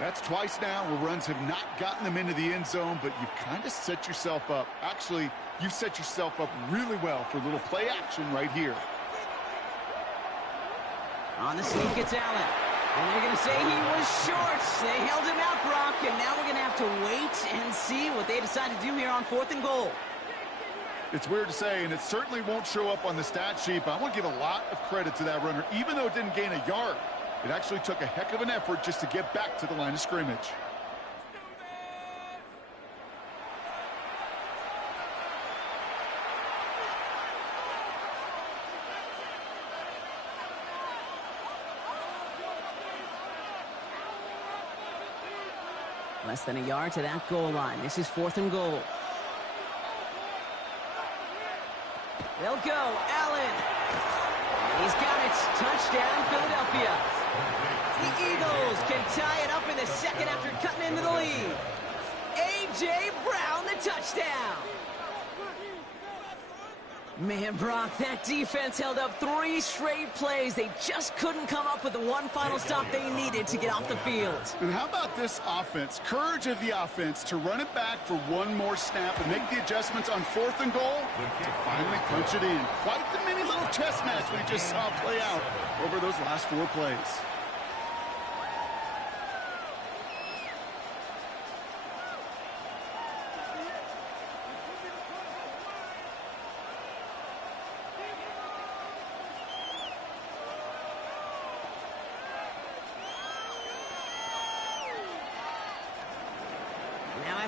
That's twice now where runs have not gotten them into the end zone, but you've kind of set yourself up. Actually, you've set yourself up really well for a little play action right here. On the sneak, it's Allen. And they're going to say he was short. They held him out, Brock, and now we're going to have to wait and see what they decide to do here on 4th and goal. It's weird to say, and it certainly won't show up on the stat sheet, but I want to give a lot of credit to that runner. Even though it didn't gain a yard, it actually took a heck of an effort just to get back to the line of scrimmage. Less than a yard to that goal line. This is 4th and goal. They'll go. Allen. He's got it. Touchdown, Philadelphia. The Eagles can tie it up in the 2nd after cutting into the lead. A.J. Brown, the touchdown. Man, Brock, that defense held up 3 straight plays. They just couldn't come up with the one final stop they needed to get off the field. And how about this offense? Courage of the offense to run it back for one more snap and make the adjustments on 4th and goal to finally punch it in. Quite the mini little chess match we just saw play out over those last 4 plays.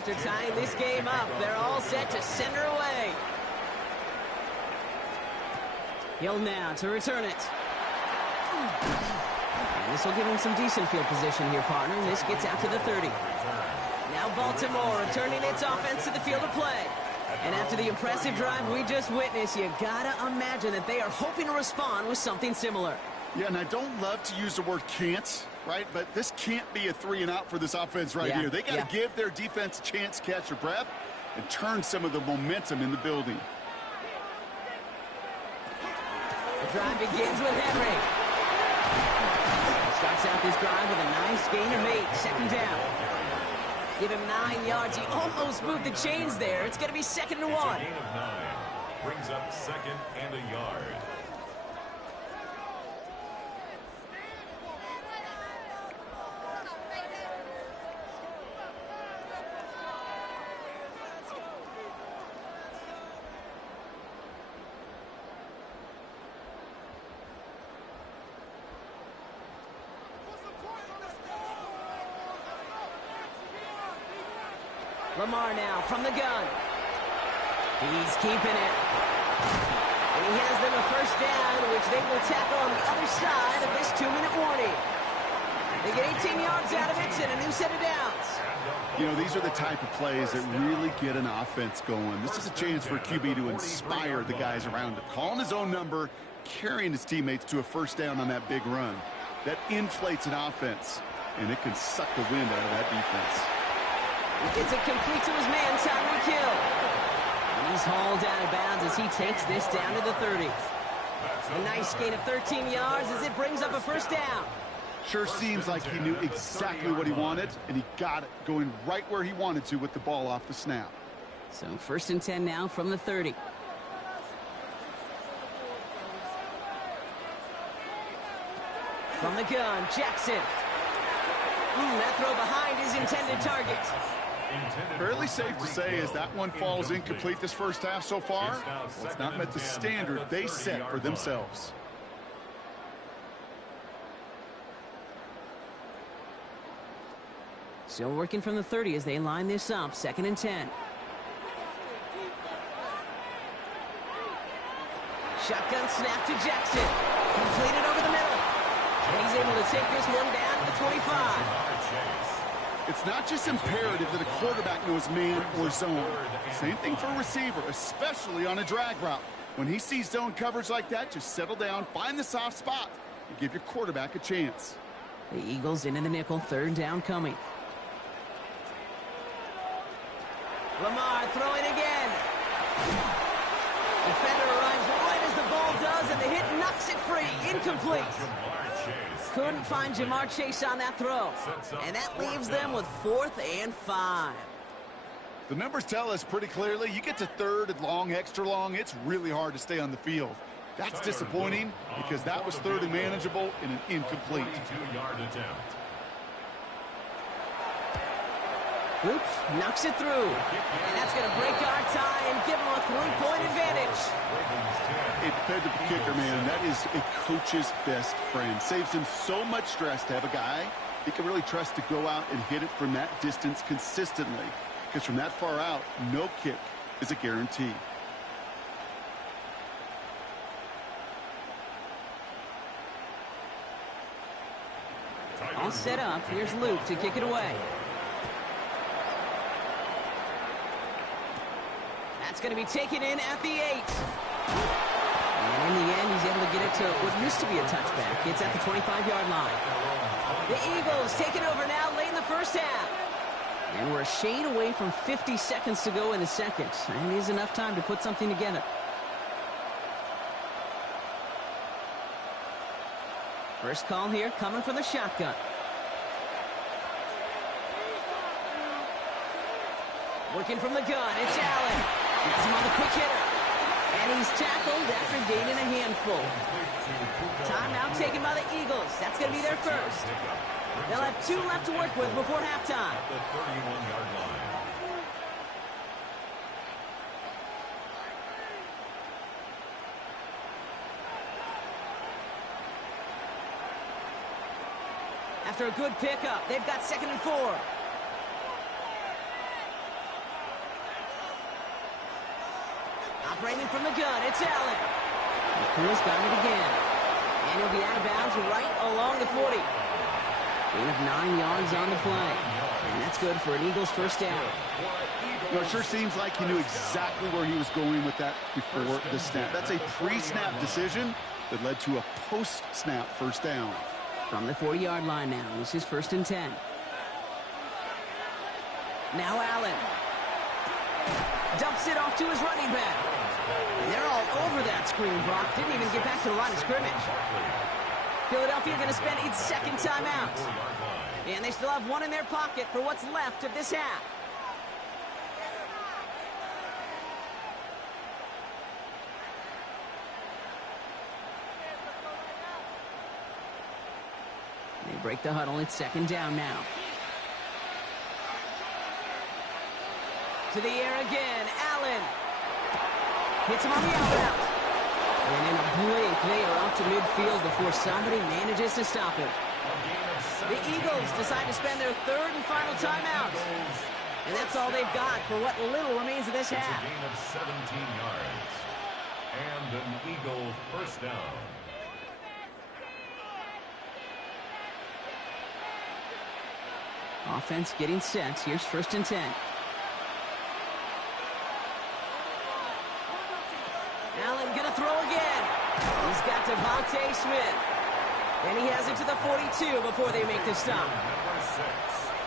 After tying this game up, they're all set to send her away. Hill now to return it. And this will give him some decent field position here, partner. This gets out to the 30. Now Baltimore returning its offense to the field of play. And after the impressive drive we just witnessed, you gotta imagine that they are hoping to respond with something similar. Yeah, and I don't love to use the word can't, right? But this can't be a 3 and out for this offense here. They got to give their defense a chance to catch their breath and turn some of the momentum in the building. The drive begins with Henry. Starts out this drive with a nice gain of 8, 2nd down. Give him 9 yards. He almost moved the chains there. It's going to be 2nd and 1. Gain of 9 brings up 2nd and a yard. Lamar now from the gun. He's keeping it. And he has them a first down, which they will tackle on the other side of this 2-minute warning. They get 18 yards out of it and a new set of downs. You know, these are the type of plays that really get an offense going. This is a chance for QB to inspire the guys around him. Calling his own number, carrying his teammates to a first down on that big run. That inflates an offense, and it can suck the wind out of that defense. It's a complete to his man, Tyreek Hill. And he's hauled out of bounds as he takes this down to the 30. A nice gain of 13 yards as it brings up a first down. Sure seems like he knew exactly what he wanted, and he got it going right where he wanted to with the ball off the snap. So 1st and 10 now from the 30. From the gun, Jackson. That throw behind his intended target. Fairly safe to say as that one falls incomplete this first half so far, well, it's not met the standard they set for themselves. Still working from the 30 as they line this up, 2nd and 10. Shotgun snap to Jackson. Completed over the middle. And he's able to take this one down to the 25. It's not just imperative that a quarterback knows man or zone. Same thing for a receiver, especially on a drag route. When he sees zone coverage like that, just settle down, find the soft spot, and give your quarterback a chance. The Eagles into the nickel, 3rd down coming. Lamar throwing again. Defender arrives right as the ball does, and the hit knocks it free. Incomplete. Couldn't find Jamar Chase on that throw. And that leaves them with 4th and 5. The numbers tell us pretty clearly, you get to 3rd and long, extra long, it's really hard to stay on the field. That's disappointing because that was 3rd and manageable in an incomplete. Oops, knocks it through. And that's going to break our tie and give them a 3-point advantage. A dependable kicker, man. That is a coach's best friend. Saves him so much stress to have a guy he can really trust to go out and hit it from that distance consistently. Because from that far out, no kick is a guarantee. All set up. Here's Luke to kick it away. That's going to be taken in at the 8. And in the end, he's able to get it to what used to be a touchback. It's at the 25-yard line. The Eagles taking over now late in the first half. And we're a shade away from 50 seconds to go in the second. And it is enough time to put something together. First call here coming from the shotgun. Working from the gun, it's Allen. Gets him on the quick hitter. And he's tackled after gaining a handful. Timeout taken by the Eagles. That's going to be their first. They'll have 2 left to work with before halftime. The 31-yard line. After a good pickup, they've got 2nd and 4. Operating from the gun, it's Allen. McCool's got it again. And he'll be out of bounds right along the 40. Gain of 9 yards on the play. And that's good for an Eagles first down. You know, it sure seems like he knew exactly where he was going with that before the snap. That's a pre-snap decision that led to a post-snap first down. From the 40-yard line now, this is 1st and 10. Now Allen. Dumps it off to his running back. And they're all over that screen, Brock. Didn't even get back to the line of scrimmage. Philadelphia going to spend its 2nd timeout. And they still have 1 in their pocket for what's left of this half. They break the huddle. It's 2nd down now. To the air again, Allen. Hits him on the out. And in a blink, they are up to midfield before somebody manages to stop him. The Eagles decide to spend their 3rd and final timeout. And that's all they've got for what little remains of this half. It's a gain of 17 yards. And an Eagle first down. Offense getting set. Here's 1st and 10. Allen gonna throw again. He's got Devontae Smith. And he has it to the 42 before they make the stop.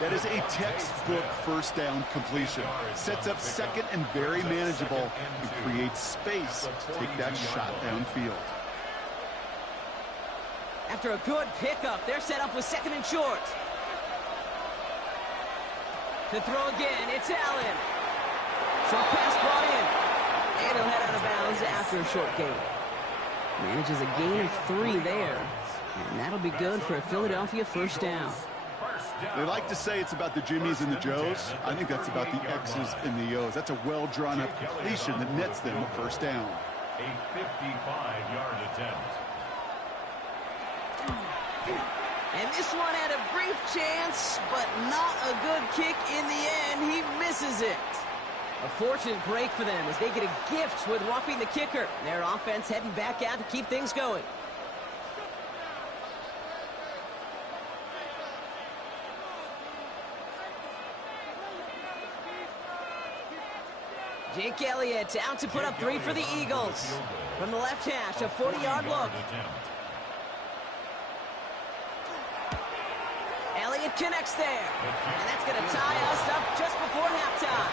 That is a textbook first down completion. Sets up second and very manageable and creates space to take that shot downfield. After a good pickup, they're set up with 2nd and short. To throw again, it's Allen. Short pass brought in. And he'll head out of bounds after a short gain. Manages a gain of 3 there. And that'll be good for a Philadelphia first down. They like to say it's about the Jimmies and the Joes. I think that's about the X's and the O's. That's a well-drawn-up completion that nets them a first down. A 55-yard attempt. And this one had a brief chance, but not a good kick in the end. He misses it. A fortunate break for them as they get a gift with roughing the kicker. Their offense heading back out to keep things going. Jake Elliott out to put up 3 for the Eagles. From the left hash, a 40-yard look. Elliott connects there. And that's going to tie us up just before halftime.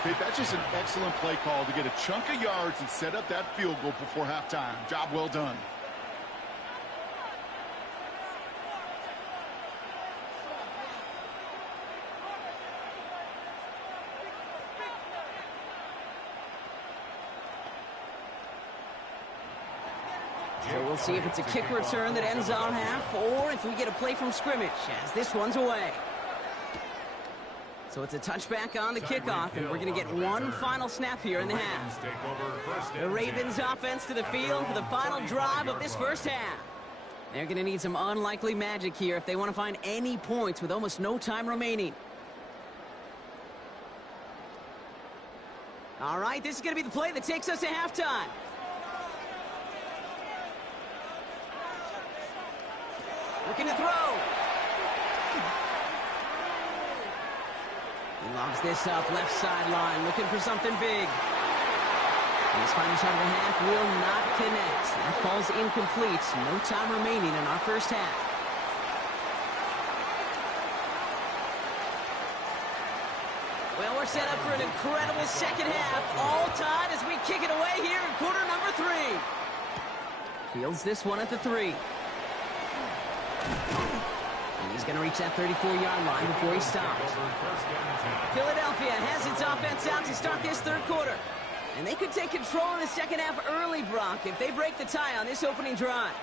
Okay, that's just an excellent play call to get a chunk of yards and set up that field goal before halftime. Job well done. So we'll see if it's a kick return that ends on half or if we get a play from scrimmage as this one's away. So it's a touchback on the kickoff, and we're going to get one final snap here in the half. The Ravens offense to the field for the final drive of this first half. They're going to need some unlikely magic here if they want to find any points with almost no time remaining. All right, this is going to be the play that takes us to halftime. Looking to throw. He lobs this up left sideline, looking for something big. And his final shot of the half will not connect. That falls incomplete. No time remaining in our first half. Well, we're set up for an incredible second half. All tied as we kick it away here in quarter number 3. Fields this one at the 3. And he's going to reach that 34-yard line before he stops. Philadelphia has its offense out to start this third quarter. And they could take control in the second half early, Brock, if they break the tie on this opening drive.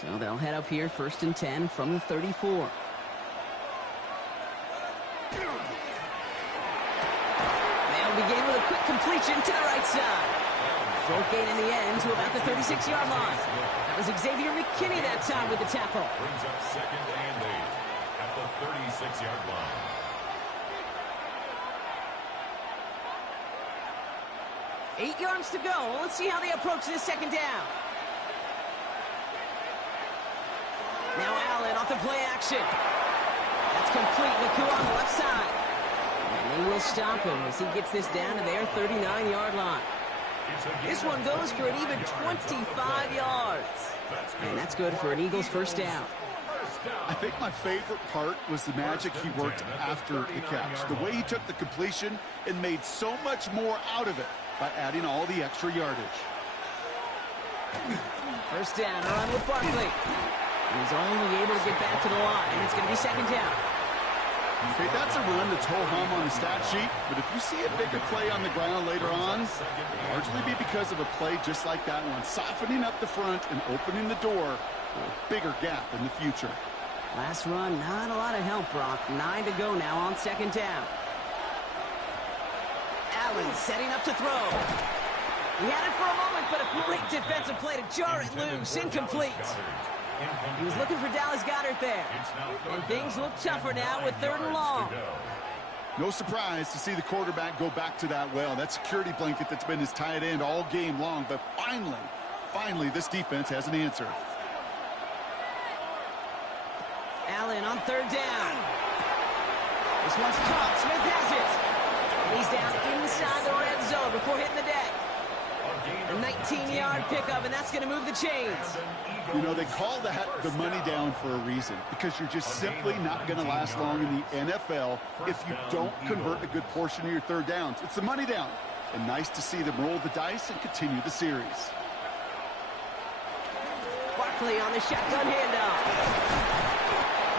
So they'll head up here, 1st and 10 from the 34. They'll begin with a quick completion to the right side. Short gain in the end to about the 36-yard line. That was Xavier McKinney that time with the tackle. Brings up 2nd and 8 at the 36-yard line. Eight yards to go. Well, let's see how they approach this second down. Now Allen off the play action. That's complete. Nakua on the left side. And they will stop him as he gets this down to their 39-yard line. This one goes for an even 25 yards. And that's good for an Eagles first down. I think my favorite part was the magic he worked after the catch. The way he took the completion and made so much more out of it by adding all the extra yardage. First down, a run with Barkley. He's only able to get back to the line. It's going to be second down. Okay, that's a run that's ho-hum on the stat sheet, but if you see a bigger play on the ground later on, it'll largely be because of a play just like that one, softening up the front and opening the door for a bigger gap in the future. Last run, not a lot of help, Brock. 9 to go now on second down. Allen setting up to throw. He had it for a moment, but a great defensive play to jar it loose. Incomplete. He was looking for Dallas Goedert there. And things look tougher now with 3rd and long. No surprise to see the quarterback go back to that well. That security blanket that's been his tight end all game long. But finally, this defense has an answer. Allen on 3rd down. This one's caught. Smith has it. And he's down inside the red zone before hitting the deck. A 19-yard pickup, and that's going to move the chains. You know, they call that the money down for a reason, because you're just simply not going to last long in the NFL if you don't convert a good portion of your 3rd downs. It's the money down. And nice to see them roll the dice and continue the series. Barkley on the shotgun handoff.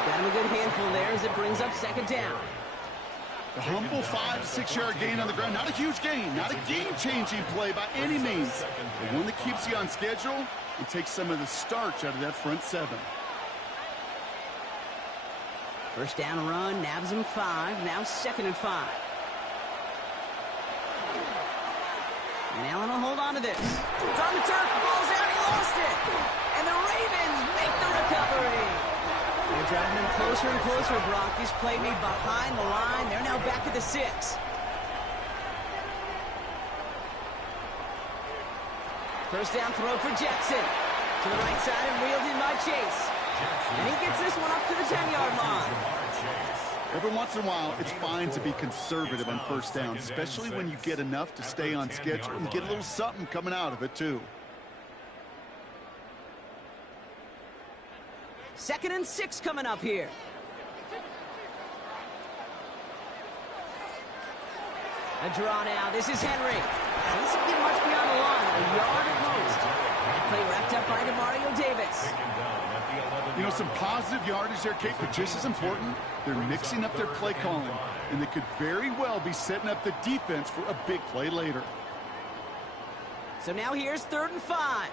Got him a good handful there as it brings up 2nd down. The humble 5 to 6 yard gain on the ground. Not a huge gain, not a game-changing play by any means. But one that keeps you on schedule and takes some of the starch out of that front 7. 1st down run, nabs him 5, now 2nd and 5. And Allen will hold on to this. It's on the turf, the ball's out, he lost it. And the Ravens make the recovery. They're driving him closer and closer, Brock. This play made behind the line. They're now back at the 6. First down throw for Jackson. To the right side and wheeled in by Chase. And he gets this one up to the 10-yard line. Every once in a while, it's fine to be conservative on 1st down, especially when you get enough to stay on schedule and get a little something coming out of it, too. 2nd and 6 coming up here. A draw now. This is Henry. Doesn't get much beyond the line. A yard at most. Play wrapped up by Demario Davis. You know, some positive yardage there, Kate, but just as important, they're mixing up their play calling, and they could very well be setting up the defense for a big play later. So now here's 3rd and 5.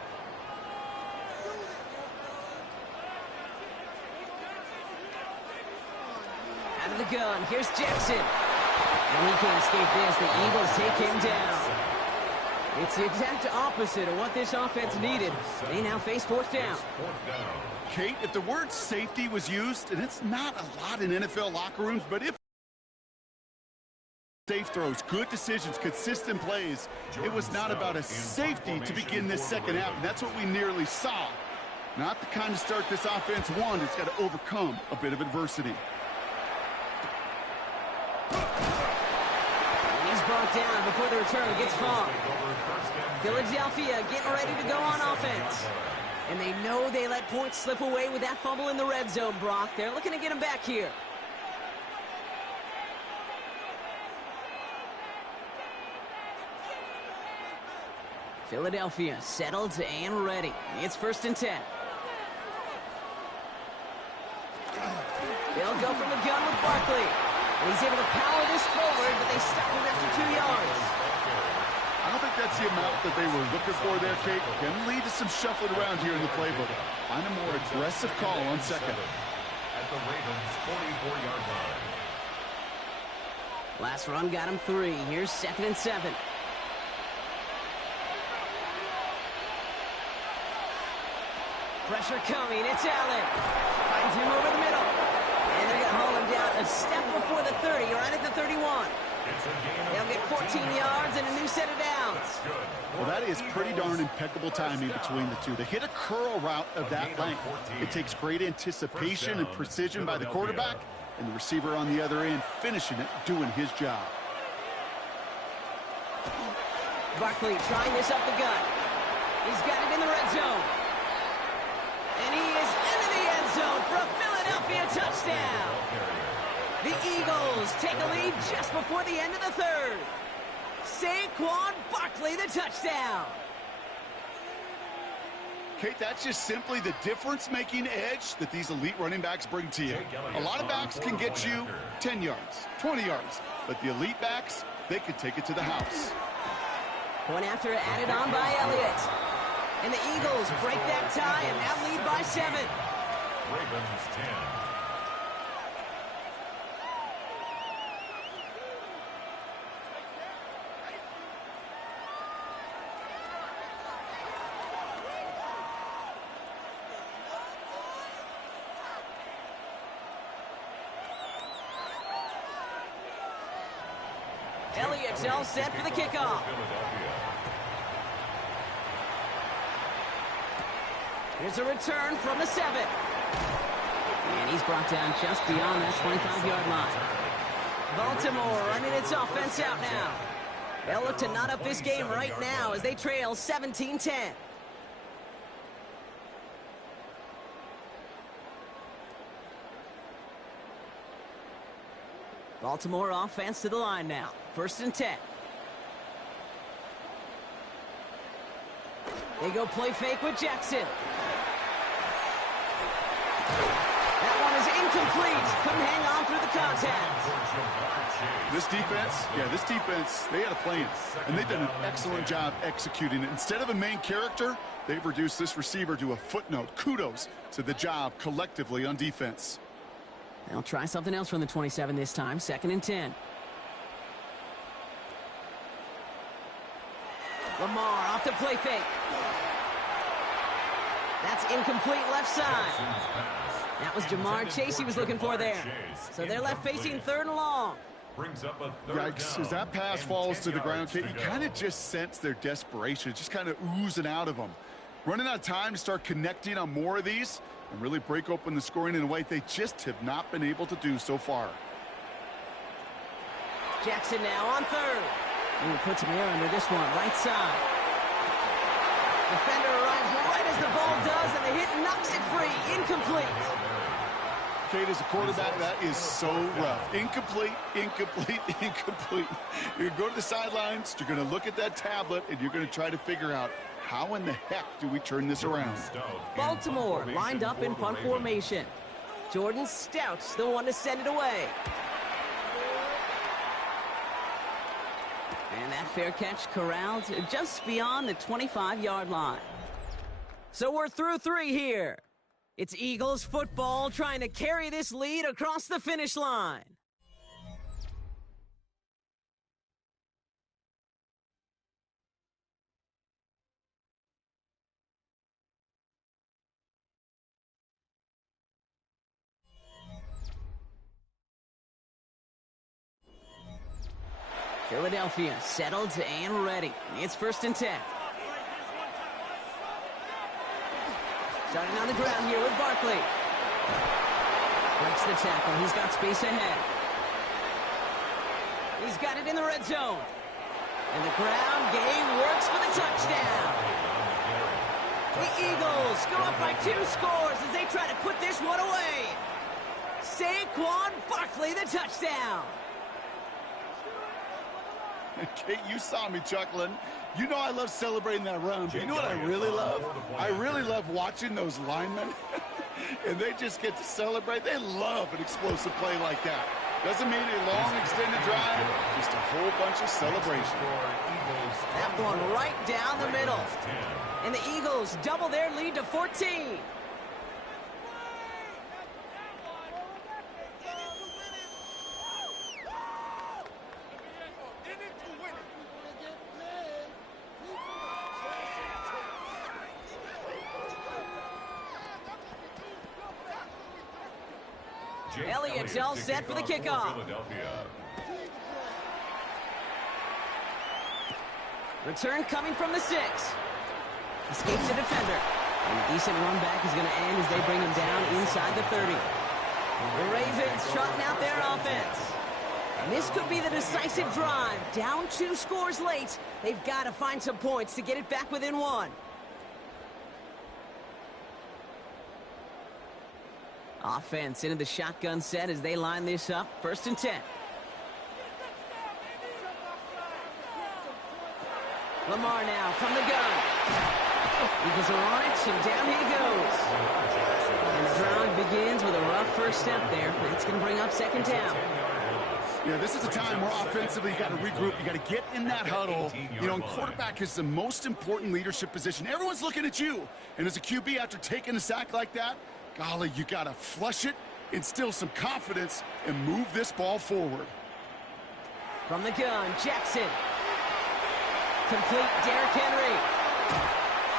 Out of the gun, here's Jackson. And he can't escape this. The Eagles take him down. It's the exact opposite of what this offense needed. They now face 4th down. Kate, if the word safety was used, and it's not a lot in NFL locker rooms, but if safe throws, good decisions, consistent plays, it was not about a safety to begin this 2nd half, and that's what we nearly saw. Not the kind of start this offense wanted. It's got to overcome a bit of adversity. And he's brought down before the return gets far. Philadelphia getting ready to go on offense. And they know they let points slip away with that fumble in the red zone, Brock. They're looking to get him back here. Philadelphia settled and ready. It's 1st and 10. They'll go from the gun with Barkley. And he's able to power this forward, but they stop him after 2 yards. I don't think that's the amount that they were looking for there, Kate. Can lead to some shuffling around here in the playbook. Find a more aggressive call on 2nd. At the Ravens' 44-yard line. Last run got him 3. Here's 2nd and 7. Pressure coming. It's Allen. Finds him over the middle. And they're going to haul him down a step before the 30, right at the 31. They'll get 14 yards and a new set of downs. Well, that is pretty darn impeccable timing between the two. They hit a curl route of that length. It takes great anticipation and precision by the quarterback, and the receiver on the other end finishing it, doing his job. Barkley trying this up the gut. He's got it in the red zone. And he is into the end zone for a Philadelphia touchdown. The Eagles take a lead just before the end of the 3rd. Saquon Barkley, the touchdown. Kate, that's just simply the difference-making edge that these elite running backs bring to you. A lot of backs can get you 10 yards, 20 yards, but the elite backs, they can take it to the house. Point after added on by Elliott. And the Eagles break that tie and now lead by 7. Ravens 10. Elliott's all set for the kickoff. Here's a return from the 7. And he's brought down just beyond that 25-yard line. Baltimore running its offense out now. They'll look to knot up this game right now as they trail 17-10. Baltimore offense to the line now. 1st and 10. They go play fake with Jackson. That one is incomplete. Couldn't hang on through the contact. This defense, they had a plan, and they've done an excellent job executing it. Instead of a main character, they've reduced this receiver to a footnote. Kudos to the job collectively on defense. They'll try something else from the 27 this time. 2nd and 10. Lamar off the play fake. That's incomplete left side. That was Jamar Chase he was looking for there. So they're left facing 3rd and long. Yikes, as that pass falls to the ground, Kate, you kind of just sense their desperation. It's just kind of oozing out of them. Running out of time to start connecting on more of these and really break open the scoring in a way they just have not been able to do so far. Jackson now on 3rd. Ooh, put some air under this one, right side. Defender arrives right as the ball does, and the hit knocks it free. Incomplete. Kate, as a quarterback, that is so rough. Incomplete, incomplete, incomplete. You're going to go to the sidelines, you're going to look at that tablet, and you're going to try to figure out how in the heck do we turn this around. Baltimore lined up in punt formation. Jordan Stout's the one to send it away. And that fair catch corralled just beyond the 25-yard line. So we're through 3 here. It's Eagles football trying to carry this lead across the finish line. Philadelphia settled and ready. It's 1st and 10. Starting on the ground here with Barkley. Breaks the tackle. He's got space ahead. He's got it in the red zone. And the ground game works for the touchdown. The Eagles go up by 2 scores as they try to put this one away. Saquon Barkley, the touchdown. Kate, you saw me chuckling. You know I love celebrating that run, but you know what I really love? I really love watching those linemen, and they just get to celebrate. They love an explosive play like that. Doesn't mean a long extended drive, just a whole bunch of celebration. That one right down the middle. And the Eagles double their lead to 14. Elliott's all set for the kickoff. Return coming from the 6. Escapes the defender. And a decent run back is going to end as they bring him down inside the 30. The Ravens trotting out their offense. And this could be the decisive drive. Down 2 scores late. They've got to find some points to get it back within 1. Offense into the shotgun set as they line this up. 1st and 10. Lamar now from the gun. Eagles are on it, and down he goes. And the drive begins with a rough first step there. That's going to bring up 2nd down. Yeah, this is a time where offensively you got to regroup. You got to get in that huddle. You know, and quarterback is the most important leadership position. Everyone's looking at you. And as a QB, after taking a sack like that, golly, you got to flush it, instill some confidence, and move this ball forward. From the gun, Jackson. Complete Derrick Henry.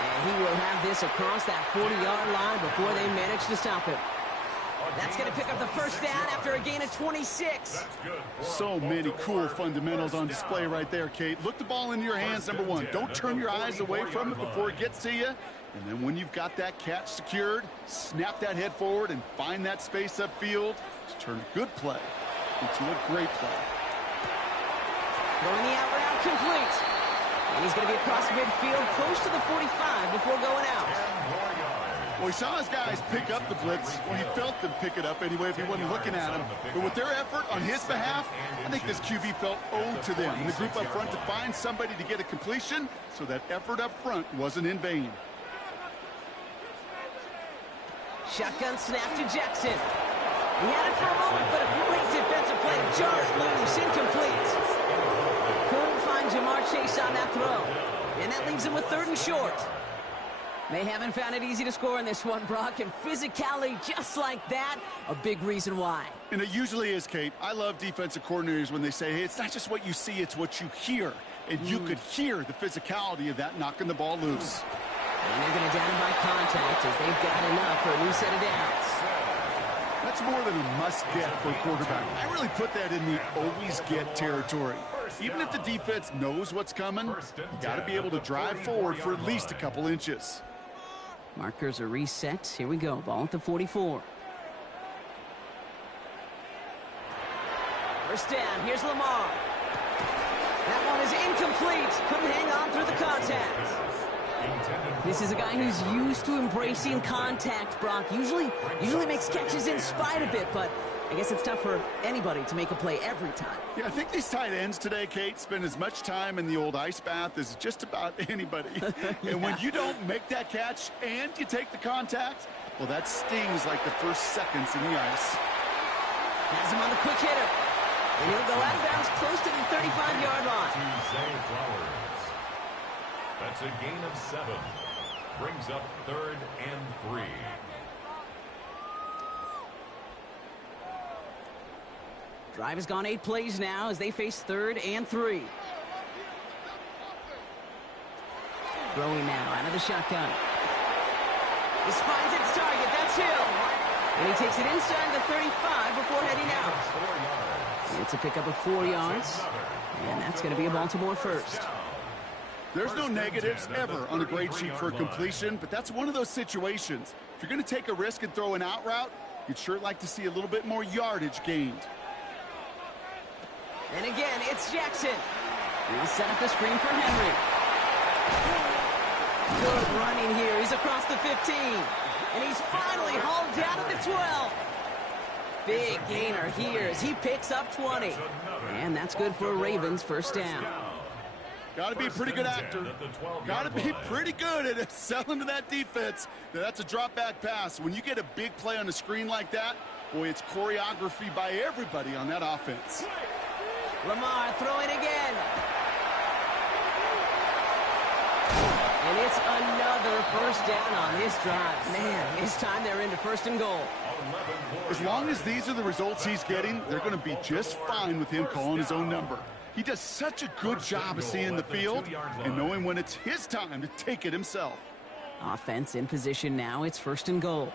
And he will have this across that 40-yard line before they manage to stop him. That's going to pick up the first down after a gain of 26. So many cool fundamentals on display right there, Kate. Look the ball into your hands, number one. Don't turn your eyes away from it before it gets to you. And then when you've got that catch secured, snap that head forward and find that space upfield to turn a good play into a great play. Throwing the out route complete. And he's going to be across midfield, close to the 45 before going out. Well, he saw his guys pick up the blitz. Well, he felt them pick it up anyway if he wasn't looking at him. But with their effort on his behalf, I think this QB felt owed to them and the group up front to find somebody to get a completion, so that effort up front wasn't in vain. Shotgun snap to Jackson. He had it for a moment, but a great defensive play to jar it loose, incomplete. Couldn't find Jamar Chase on that throw. And that leaves him with 3rd and short. They haven't found it easy to score in this one, Brock, and physicality just like that, a big reason why. And it usually is, Kate. I love defensive coordinators when they say, hey, it's not just what you see, it's what you hear. And you could hear the physicality of that knocking the ball loose. And they're going to down him by contact as they've got enough for a new set of downs. That's more than a must-get for a quarterback. I really put that in the always-get territory. Even if the defense knows what's coming, you got to be able to drive forward for at least a couple inches. Markers are reset. Here we go. Ball at the 44. First down. Here's Lamar. That one is incomplete. Couldn't hang on through the contact. This is a guy who's used to embracing contact, Brock. Usually makes catches in spite of it, but I guess it's tough for anybody to make a play every time. Yeah, I think these tight ends today, Kate, spend as much time in the old ice bath as just about anybody. Yeah. And when you don't make that catch and you take the contact, well, that stings like the first seconds in the ice. Has him on the quick hitter. And he'll go out of bounds close to the 35-yard line. That's a gain of 7. Brings up 3rd and 3. Drive has gone 8 plays now as they face 3rd and 3. Throwing now out of the shotgun. This finds its target. That's Hill. And he takes it inside the 35 before heading out. It's a pickup of 4 yards. And that's going to be a Baltimore first. There's no negatives ever on a grade sheet for a completion, but that's one of those situations. If you're going to take a risk and throw an out route, you'd sure like to see a little bit more yardage gained. And again, it's Jackson. He'll set up the screen for Henry. Good running here. He's across the 15. And he's finally hauled down at the 12. Big gainer here as he picks up 20. And that's good for a Ravens first down. Got to be a pretty good actor. Got to be pretty good at selling to that defense. That's a drop back pass. When you get a big play on the screen like that, boy, it's choreography by everybody on that offense. Lamar throwing again. And it's another first down on this drive. Man, this time they're into 1st and goal. As long as these are the results he's getting, they're going to be just fine with him calling his own number. He does such a good job of seeing the field and knowing when it's his time to take it himself. Offense in position now. It's 1st and goal.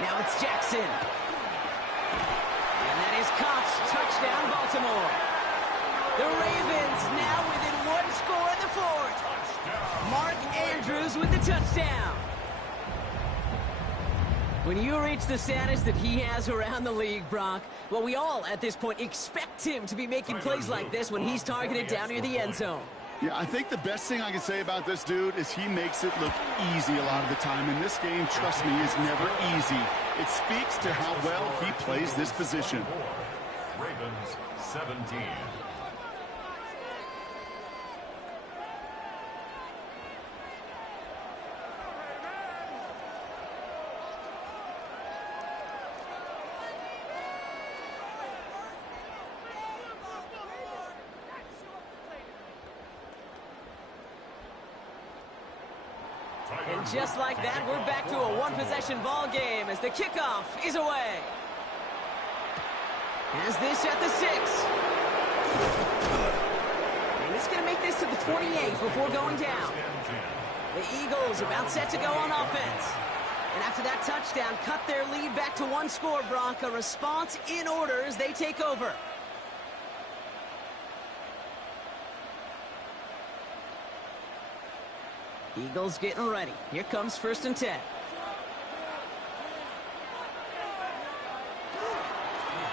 Now it's Jackson. And that is Cox. Touchdown, Baltimore. The Ravens now within 1 score in the 4th. Mark Andrews with the touchdown. When you reach the status that he has around the league, Brock, well, we all at this point expect him to be making plays like this when he's targeted down near the end zone. Yeah, I think the best thing I can say about this dude is he makes it look easy a lot of the time. And this game, trust me, is never easy. It speaks to how well he plays this position. Ravens 17. And just like that, we're back to a one-possession ball game as the kickoff is away. Has this at the 6. And it's going to make this to the 28 before going down. The Eagles about set to go on offense. And after that touchdown, cut their lead back to one score, Brock. A response in order as they take over. Eagles getting ready. Here comes 1st and 10.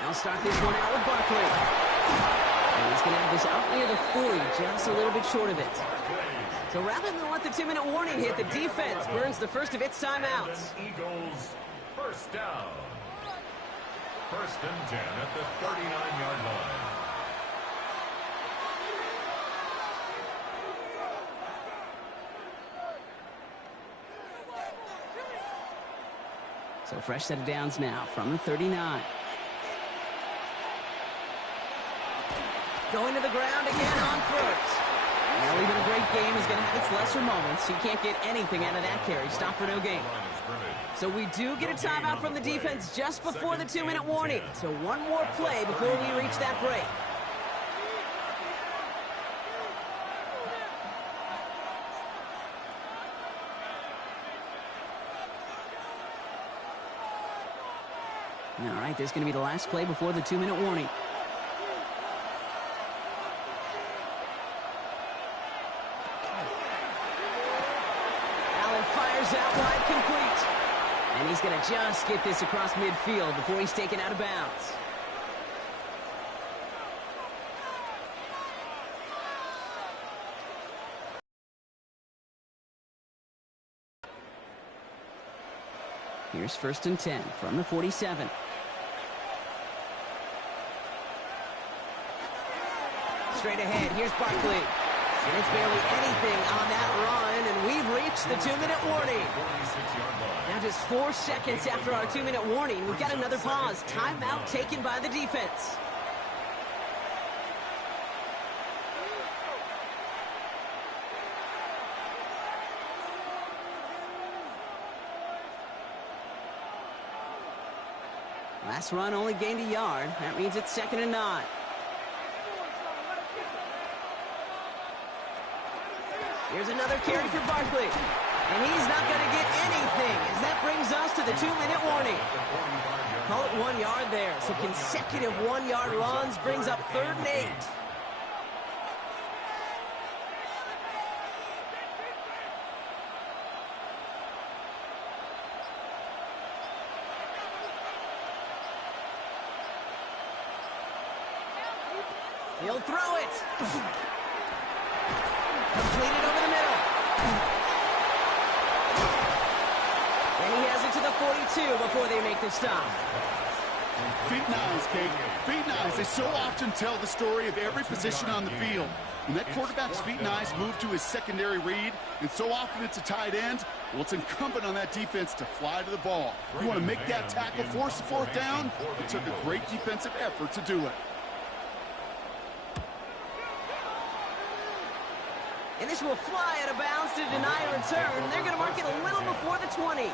They'll start this one out with Barkley. And he's going to have this out near the 40, just a little bit short of it. So rather than let the 2-minute warning hit, the defense burns the first of its timeouts. Eagles, first down. 1st and 10 at the 39-yard line. So fresh set of downs now from the 39. Going to the ground again on first. Well, even a great game is going to have its lesser moments. He can't get anything out of that carry. Stop for no gain. So we do get a timeout from the defense just before the 2-minute warning. So one more play before we reach that break. All right, this is going to be the last play before the 2-minute warning. Out wide, complete. And he's going to just get this across midfield before he's taken out of bounds. Here's 1st and 10 from the 47. Straight ahead, here's Barkley. And it's barely anything on that run, and we've reached the 2-minute warning. Now just 4 seconds after our 2-minute warning, we've got another pause. Timeout taken by the defense. Last run only gained a yard. That means it's 2nd and 9. Here's another carry for Barkley. And he's not going to get anything as that brings us to the 2-minute warning. Call it 1 yard there. So consecutive 1-yard runs brings up 3rd and 8. He'll throw it. Completed over the middle. And he has it to the 42 before they make the stop. Feet and eyes, Kate. Feet and eyes. They so often tell the story of every position on the field. When that quarterback's feet and eyes move to his secondary read, and so often it's a tight end, well, it's incumbent on that defense to fly to the ball. You want to make that tackle, force the 4th down? It took a great defensive effort to do it. And this will fly out of bounds to deny a return. They're going to mark it a little before the 20.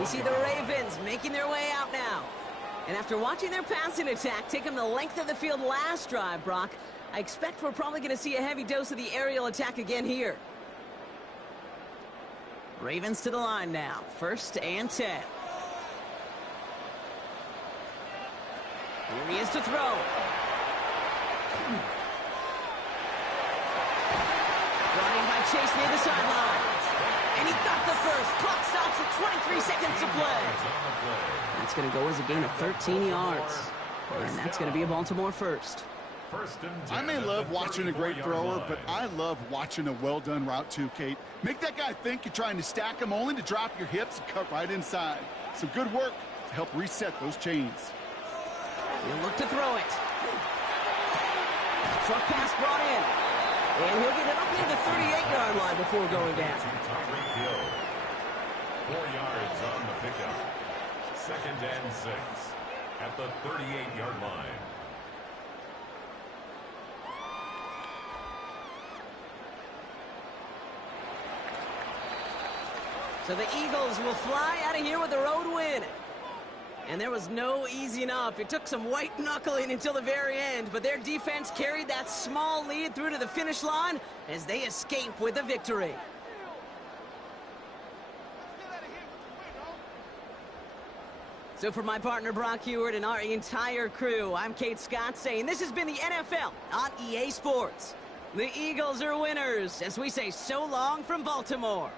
We see the Ravens making their way out now. And after watching their passing attack take them the length of the field last drive, Brock, I expect we're probably going to see a heavy dose of the aerial attack again here. Ravens to the line now. 1st and 10. Here he is to throw. Chase near the sideline. And he got the first. Clock stops at 23 seconds to play. That's going to go as a gain of 13 yards. And that's going to be a Baltimore first. I may love watching a great thrower, but I love watching a well-done route too, Kate. Make that guy think you're trying to stack him only to drop your hips and cut right inside. Some good work to help reset those chains. He'll look to throw it. Short pass brought in. And he'll get it up near the 38-yard line before going down. 4 yards on the pickup. 2nd and 6 at the 38-yard line. So the Eagles will fly out of here with a road win. And there was no easing up. It took some white knuckling until the very end, but their defense carried that small lead through to the finish line as they escape with a victory. So for my partner Brock Heward and our entire crew, I'm Kate Scott saying this has been the NFL on EA Sports. The Eagles are winners as we say so long from Baltimore.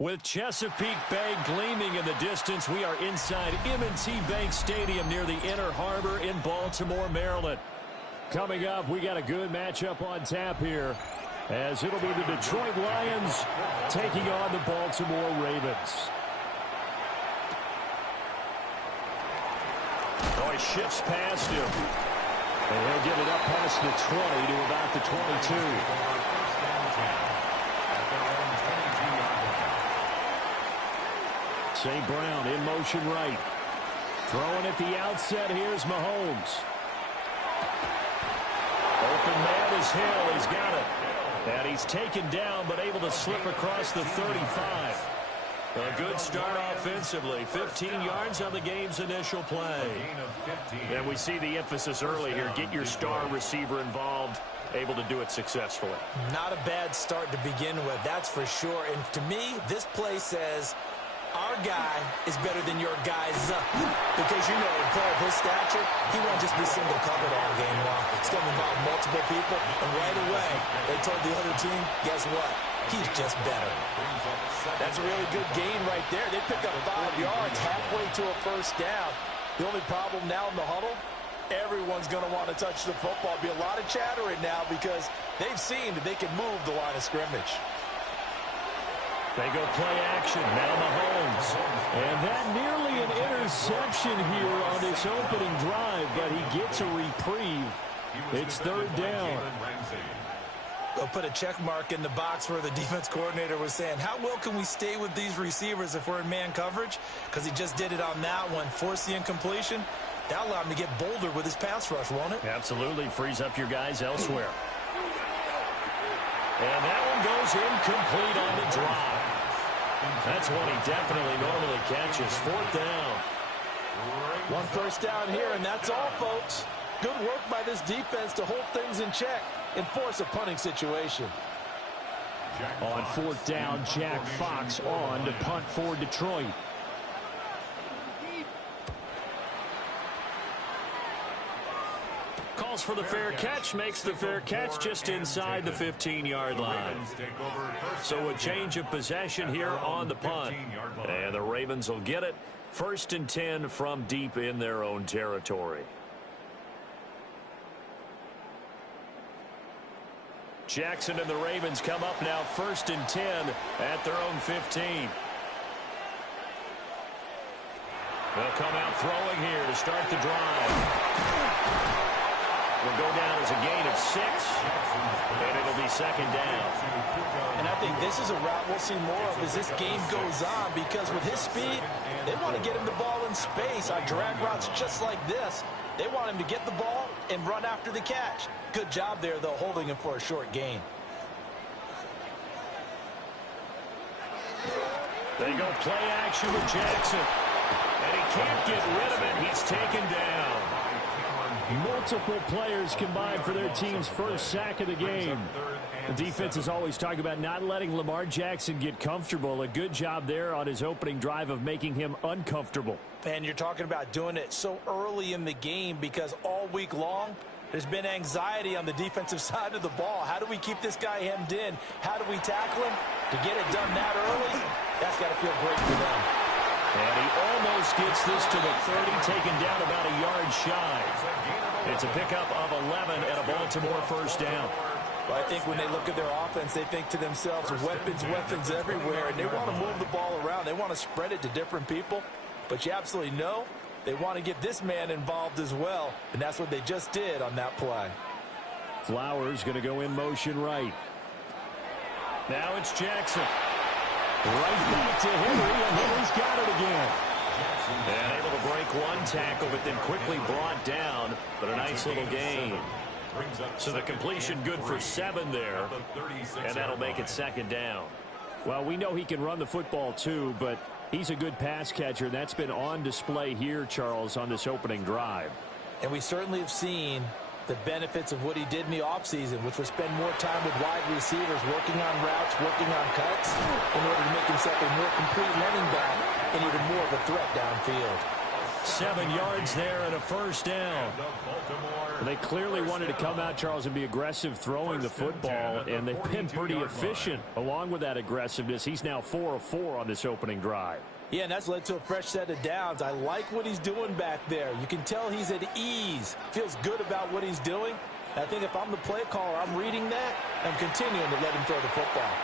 With Chesapeake Bay gleaming in the distance, we are inside M&T Bank Stadium near the Inner Harbor in Baltimore, Maryland. Coming up, we got a good matchup on tap here, as it'll be the Detroit Lions taking on the Baltimore Ravens. Oh, he shifts past him. And he'll get it up past the 20 to about the 22. St. Brown in motion right. Throwing at the outset, here's Mahomes. Open man is Hill. He's got it. And he's taken down, but able to slip across the 35. A good start offensively. 15 yards on the game's initial play. And we see the emphasis early here. Get your star receiver involved. Able to do it successfully. Not a bad start to begin with, that's for sure. And to me, this play says our guy is better than your guy's. Because, you know, a player of his stature, he won't just be single covered all game long. It's going to involve multiple people. And right away, they told the other team, guess what? He's just better. That's a really good gain right there. They pick up 5 yards halfway to a first down. The only problem now in the huddle, everyone's going to want to touch the football. Be a lot of chattering now because they've seen that they can move the line of scrimmage. They go play action. Now Mahomes. And that nearly an interception here on this opening drive, but he gets a reprieve. It's third down. They'll put a check mark in the box where the defense coordinator was saying, how well can we stay with these receivers if we're in man coverage? Because he just did it on that one. Force the incompletion. That'll allow him to get bolder with his pass rush, won't it? Absolutely. Frees up your guys elsewhere. And that one goes incomplete on the drive. That's one he definitely normally catches. Fourth down. One first down here, and that's all, folks. Good work by this defense to hold things in check and force a punting situation. On fourth down, Jack Fox on to punt for Detroit. Calls for the fair catch, makes the fair catch just inside the 15-yard line. So a change of possession here on the punt. And the Ravens will get it. 1st and 10 from deep in their own territory. Jackson and the Ravens come up now 1st and 10 at their own 15. They'll come out throwing here to start the drive. Will go down as a gain of 6, and it'll be 2nd down. And I think this is a route we'll see more of as this game goes on, because with his speed, they want to get him the ball in space on drag routes just like this. They want him to get the ball and run after the catch. Good job there, though, holding him for a short gain. They go play action with Jackson. And he can't get rid of it. He's taken down. Multiple players combined for their team's first sack of the game. The defense is always talking about not letting Lamar Jackson get comfortable. A good job there on his opening drive of making him uncomfortable. And you're talking about doing it so early in the game, because all week long, there's been anxiety on the defensive side of the ball. How do we keep this guy hemmed in? How do we tackle him? To get it done that early, that's got to feel great for them. And he almost gets this to the 30, taken down about a yard shy. It's a pickup of 11 and a Baltimore first down. Well, I think when they look at their offense, they think to themselves, weapons everywhere, and they want to move the ball around. They want to spread it to different people, but you absolutely know they want to get this man involved as well, and that's what they just did on that play. Flowers going to go in motion right. Now it's Jackson. Right back to Henry, and Henry's got it again. And able to break one tackle, but then quickly brought down, but a nice little gain. So the completion good for 7 there, and that'll make it 2nd down. Well, we know he can run the football too, but he's a good pass catcher. That's been on display here, Charles, on this opening drive. And we certainly have seen the benefits of what he did in the offseason, which was spend more time with wide receivers, working on routes, working on cuts, in order to make himself a more complete running back and even more of a threat downfield. 7 yards there and a first down. They clearly wanted to come out, Charles, and be aggressive throwing the football, and they've been pretty efficient along with that aggressiveness. He's now 4 of 4 on this opening drive. Yeah, and that's led to a fresh set of downs. I like what he's doing back there. You can tell he's at ease, feels good about what he's doing. I think if I'm the play caller, I'm reading that and continuing to let him throw the football.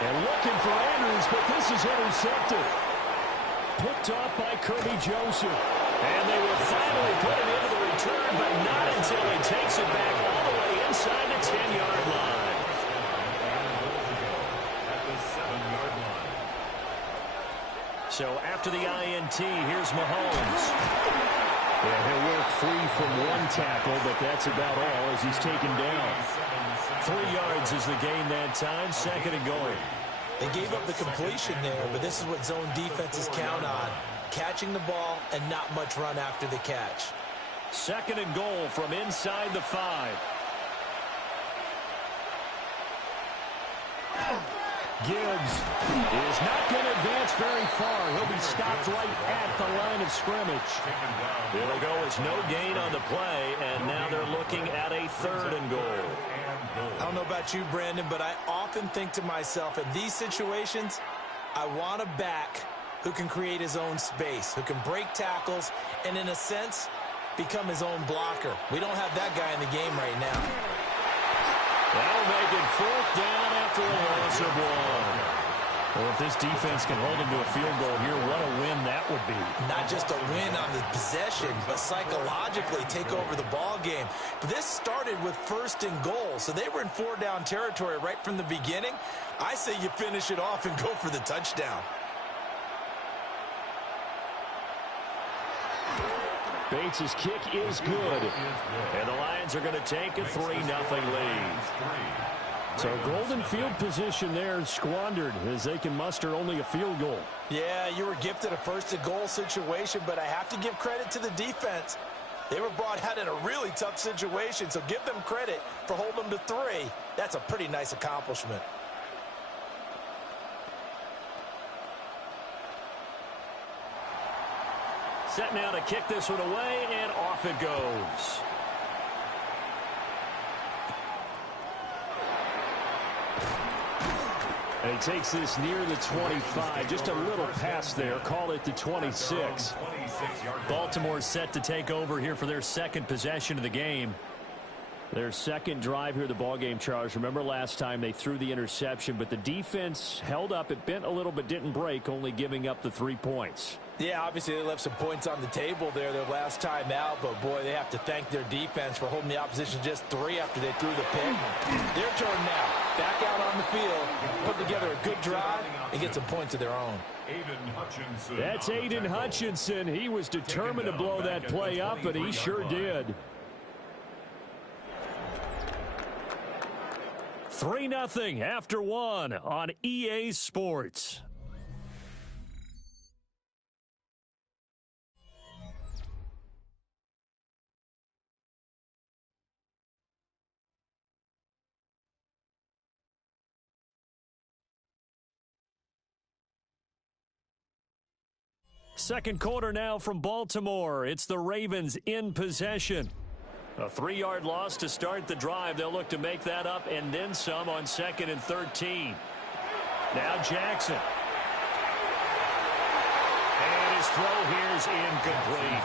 And looking for Andrews, but this is intercepted. Picked off by Kirby Joseph. And they will finally put it into the return, but not until he takes it back all the way inside the 10-yard line. At the 7-yard line. So after the INT, here's Mahomes. Yeah, he'll work free from one tackle, but that's about all as he's taken down. 3 yards is the gain that time, second and goal. They gave up the completion there, but this is what zone defenses count on. Catching the ball and not much run after the catch. Second and goal from inside the 5. Gibbs is not going to advance very far. He'll be stopped right at the line of scrimmage. It'll go as no gain on the play, and now they're looking at a third and goal. I don't know about you, Brandon, but I often think to myself, in these situations, I want a back who can create his own space, who can break tackles, and in a sense, become his own blocker. We don't have that guy in the game right now. That'll make it 4th down after a loss of 1. Well, if this defense can hold him to a field goal here, what a win that would be. Not just a win on the possession, but psychologically take over the ball game. But this started with 1st and goal, so they were in 4-down territory right from the beginning. I say you finish it off and go for the touchdown. Bates' kick is good. And the Lions are going to take a 3-0 lead. So golden field position there squandered as they can muster only a field goal. Yeah, you were gifted a 1st and goal situation, but I have to give credit to the defense. They were brought out in a really tough situation, so give them credit for holding them to 3. That's a pretty nice accomplishment. Set now to kick this one away, and off it goes. And he takes this near the 25. Just a little pass there. Call it the 26. Baltimore set to take over here for their second possession of the game. Their second drive here of the ballgame, Charles. Remember last time they threw the interception, but the defense held up. It bent a little but didn't break, only giving up the 3 points. Yeah, obviously they left some points on the table there their last time out, but boy, they have to thank their defense for holding the opposition just 3 after they threw the pick. Their turn now. Back out on the field, put together a good drive, and get some points of their own. That's Aiden Hutchinson. He was determined to blow that play up, and he sure did. 3-0 after 1 on EA Sports. Second quarter now from Baltimore. It's the Ravens in possession. A 3-yard loss to start the drive. They'll look to make that up and then some on 2nd and 13. Now Jackson. And his throw here is incomplete.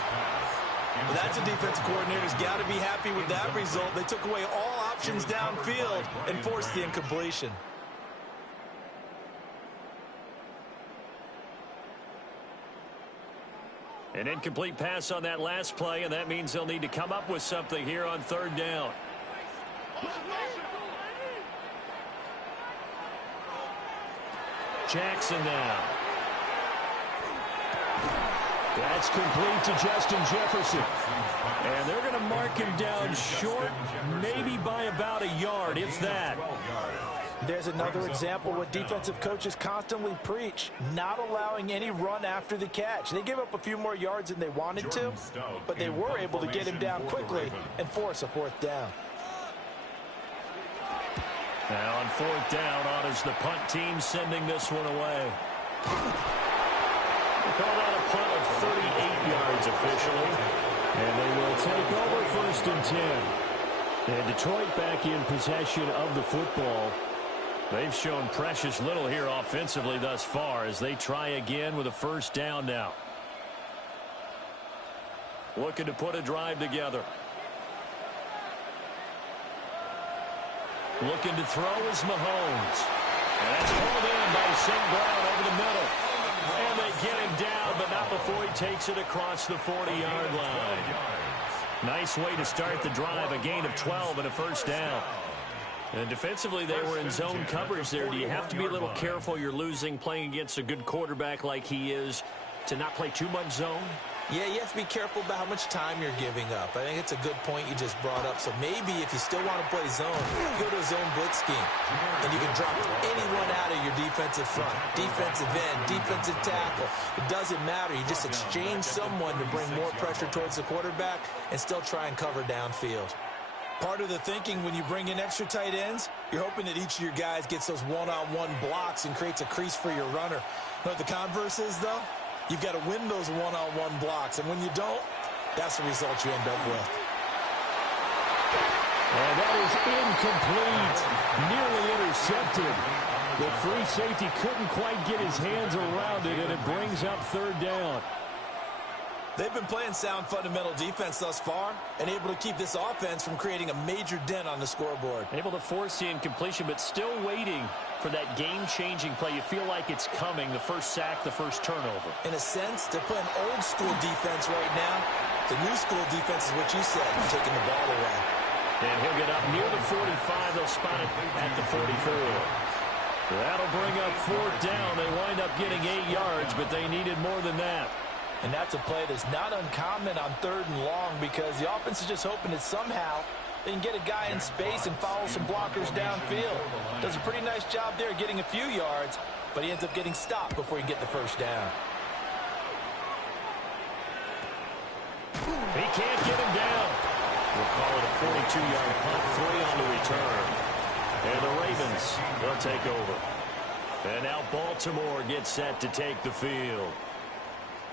Well, that's a defensive coordinator's got to be happy with that result. They took away all options downfield and forced the incompletion. An incomplete pass on that last play, and that means they'll need to come up with something here on 3rd down. Jackson now. That's complete to Justin Jefferson. And they're going to mark him down short, maybe by about a yard, if that. There's another example what defensive coaches constantly preach, not allowing any run after the catch. They gave up a few more yards than they wanted to, but they were able to get him down quickly and force a 4th down. Now on 4th down, honors the punt team, sending this one away. Call that a punt of 38 yards officially. And they will take over 1st and 10. And Detroit back in possession of the football. They've shown precious little here offensively thus far as they try again with a 1st down now. Looking to put a drive together. Looking to throw is Mahomes. And that's pulled in by St. Brown over the middle. And they get him down, but not before he takes it across the 40-yard line. Nice way to start the drive, a gain of 12 and a 1st down. And defensively, they were in zone coverage there. Do you have to be a little careful? You're losing, playing against a good quarterback like he is, to not play too much zone? Yeah, you have to be careful about how much time you're giving up. I think it's a good point you just brought up. So maybe if you still want to play zone, go to a zone blitz scheme. And you can drop anyone out of your defensive front. Defensive end, defensive tackle. It doesn't matter. You just exchange someone to bring more pressure towards the quarterback and still try and cover downfield. Part of the thinking when you bring in extra tight ends, you're hoping that each of your guys gets those one-on-one blocks and creates a crease for your runner. But the converse is, though, you've got to win those one-on-one blocks. And when you don't, that's the result you end up with. And that is incomplete. Nearly intercepted. The free safety couldn't quite get his hands around it, and it brings up 3rd down. They've been playing sound fundamental defense thus far and able to keep this offense from creating a major dent on the scoreboard. Able to force the incompletion, but still waiting for that game-changing play. You feel like it's coming, the 1st sack, the 1st turnover. In a sense, they're playing old-school defense right now. The new-school defense is what you said, taking the ball away. And he'll get up near the 45. They'll spot it at the 44. That'll bring up 4th down. They wind up getting 8 yards, but they needed more than that. And that's a play that's not uncommon on 3rd and long because the offense is just hoping that somehow they can get a guy in space and follow some blockers downfield. Does a pretty nice job there getting a few yards, but he ends up getting stopped before he can get the 1st down. He can't get him down. We'll call it a 42-yard punt, 3 on the return. And the Ravens, they'll take over. And now Baltimore gets set to take the field.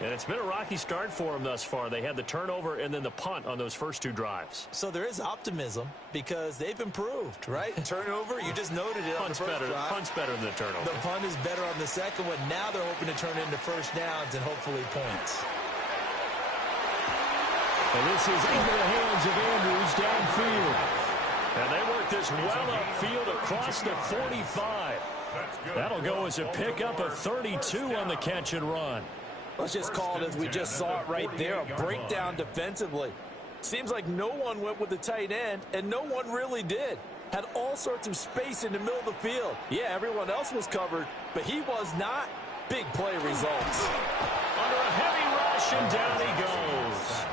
And it's been a rocky start for them thus far. They had the turnover and then the punt on those first 2 drives. So there is optimism because they've improved, right? Turnover, you just noted it on the first drive. Punt's better than the turnover. The punt is better on the second one. Now they're hoping to turn into 1st downs and hopefully points. And this is into the hands of Andrews downfield. And they work this well upfield across the 45. That'll go as a pickup of 32 on the catch and run. Let's just call it as we just saw it right there, a breakdown defensively. Seems like no one went with the tight end, and no one really did. Had all sorts of space in the middle of the field. Yeah, everyone else was covered, but he was not. Big play results. Under a heavy rush, and down he goes.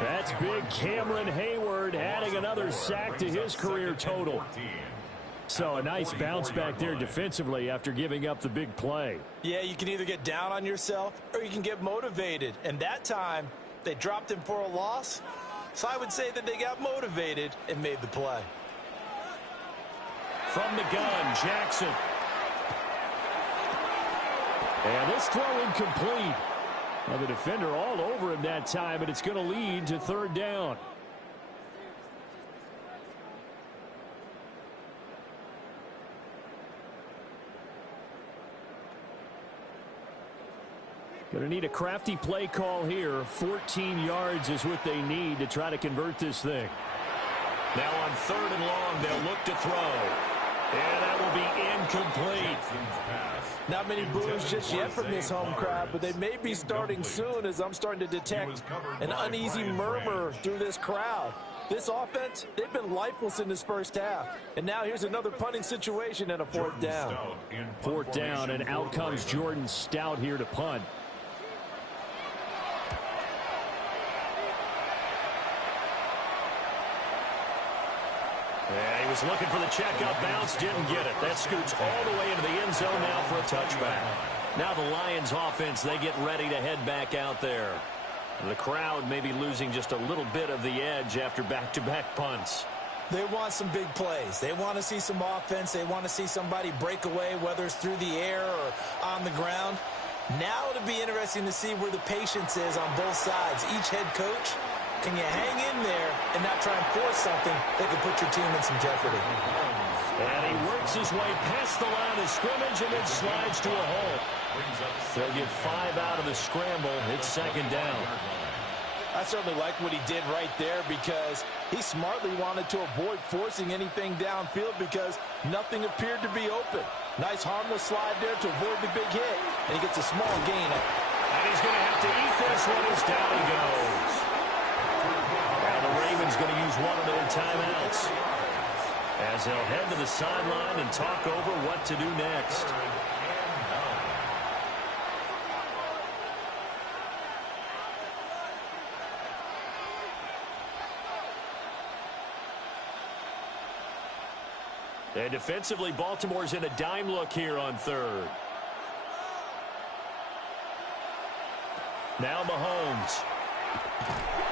That's big Cameron Hayward adding another sack to his career total. So a nice bounce back there defensively after giving up the big play. Yeah, you can either get down on yourself or you can get motivated. And that time, they dropped him for a loss. So I would say that they got motivated and made the play. From the gun, Jackson. And this throw incomplete. Well, the defender all over him that time, and it's going to lead to 3rd down. Going to need a crafty play call here. 14 yards is what they need to try to convert this thing. Now on 3rd and long, they'll look to throw. And that will be incomplete. Not many boos just yet from this home crowd, but they may be starting soon as I'm starting to detect an uneasy murmur through this crowd. This offense, they've been lifeless in this 1st half. And now here's another punting situation and a 4th down. 4th down, and out comes Jordan Stout here to punt. Yeah, he was looking for the checkup bounce, didn't get it. That scoots all the way into the end zone now for a touchback. Now the Lions offense, they get ready to head back out there. The crowd may be losing just a little bit of the edge after back-to-back punts. They want some big plays. They want to see some offense. They want to see somebody break away, whether it's through the air or on the ground. Now it'll be interesting to see where the patience is on both sides. Each head coach, can you hang in there and not try and force something that could put your team in some jeopardy? And he works his way past the line of scrimmage and then slides to a hole. They'll get 5 out of the scramble. It's second down. I certainly like what he did right there because he smartly wanted to avoid forcing anything downfield because nothing appeared to be open. Nice harmless slide there to avoid the big hit, and he gets a small gain. And he's going to have to eat this one as down he goes. Now the Ravens going to use one of their timeouts as they'll head to the sideline and talk over what to do next. And defensively, Baltimore's in a dime look here on third. Now Mahomes.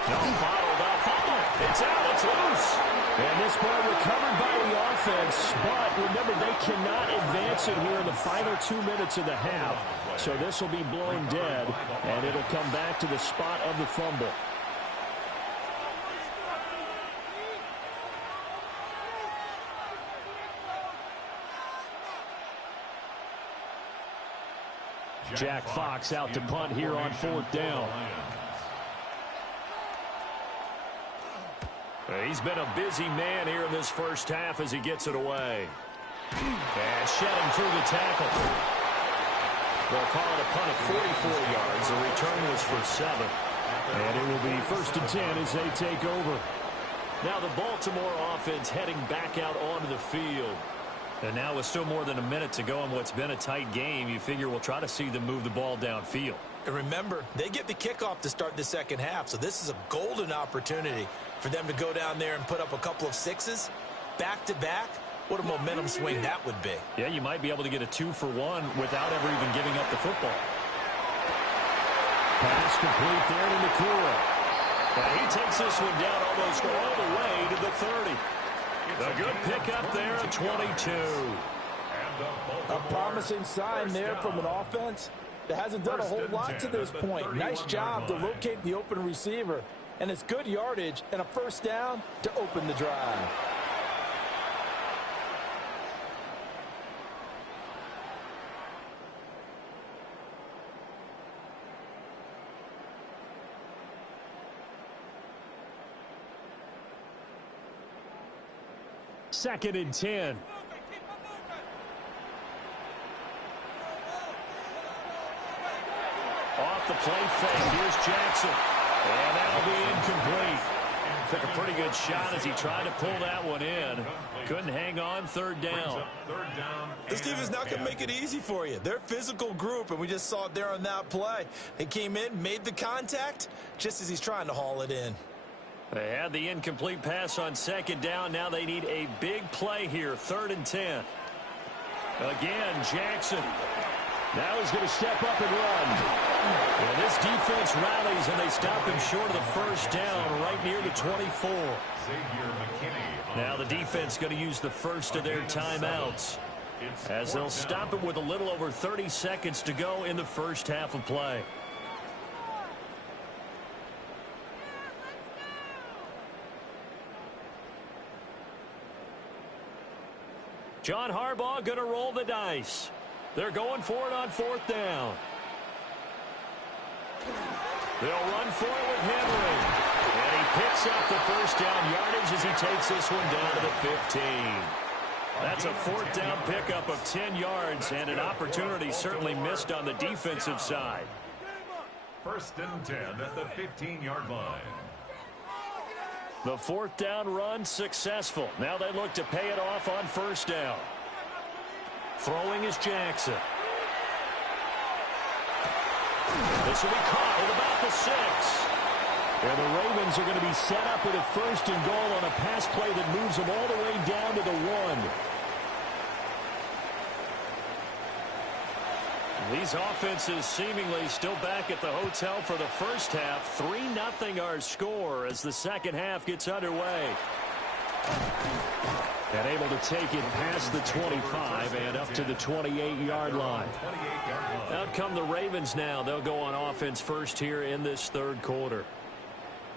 No, bottled up. Oh, it's out. It's loose. And this ball recovered by the offense. But remember, they cannot advance it here in the final 2 minutes of the half. So this will be blown dead, and it'll come back to the spot of the fumble. Jack Fox out to punt here on fourth down. He's been a busy man here in this first half as he gets it away. And shedding through the tackle. They'll call it a punt of 44 yards. The return was for 7. And it will be 1st and 10 as they take over. Now the Baltimore offense heading back out onto the field. And now with still more than a minute to go in what's been a tight game, you figure we'll try to see them move the ball downfield. And remember, they get the kickoff to start the second half, so this is a golden opportunity for them to go down there and put up a couple of sixes back-to-back. What a momentum swing that would be. Yeah, you might be able to get a 2-for-1 without ever even giving up the football. Pass complete there to Nakua. And he takes this one down almost all the way to the 30. A good pickup there at 22. A promising sign there from an offense that hasn't done a whole lot to this point. Nice job to locate the open receiver. And it's good yardage and a first down to open the drive. Second and 10. Off the play fake, here's Jackson. And that'll be incomplete. Took a pretty good shot as he tried to pull that one in. Couldn't hang on, third down. This team is not going to make it easy for you. They're a physical group, and we just saw it there on that play. They came in, made the contact, just as he's trying to haul it in. They had the incomplete pass on second down. Now they need a big play here, 3rd and 10. Again, Jackson. Now he's going to step up and run. Well, this defense rallies, and they stop him short of the first down right near the 24. Now the defense going to use the first of their timeouts as they'll stop him with a little over 30 seconds to go in the first half of play. John Harbaugh going to roll the dice. They're going for it on 4th down. They'll run for it with Henry. And he picks up the first down yardage as he takes this one down to the 15. That's a 4th down pickup of 10 yards and an opportunity certainly missed on the defensive side. 1st and 10 at the 15-yard line. The 4th down run successful. Now they look to pay it off on 1st down. Throwing is Jackson. This will be caught at about the 6. And the Ravens are going to be set up with a 1st and goal on a pass play that moves them all the way down to the 1. These offenses seemingly still back at the hotel for the first half. 3-0 our score as the second half gets underway. And able to take it past the 25 and up to the 28-yard line. Out come the Ravens now. They'll go on offense first here in this third quarter.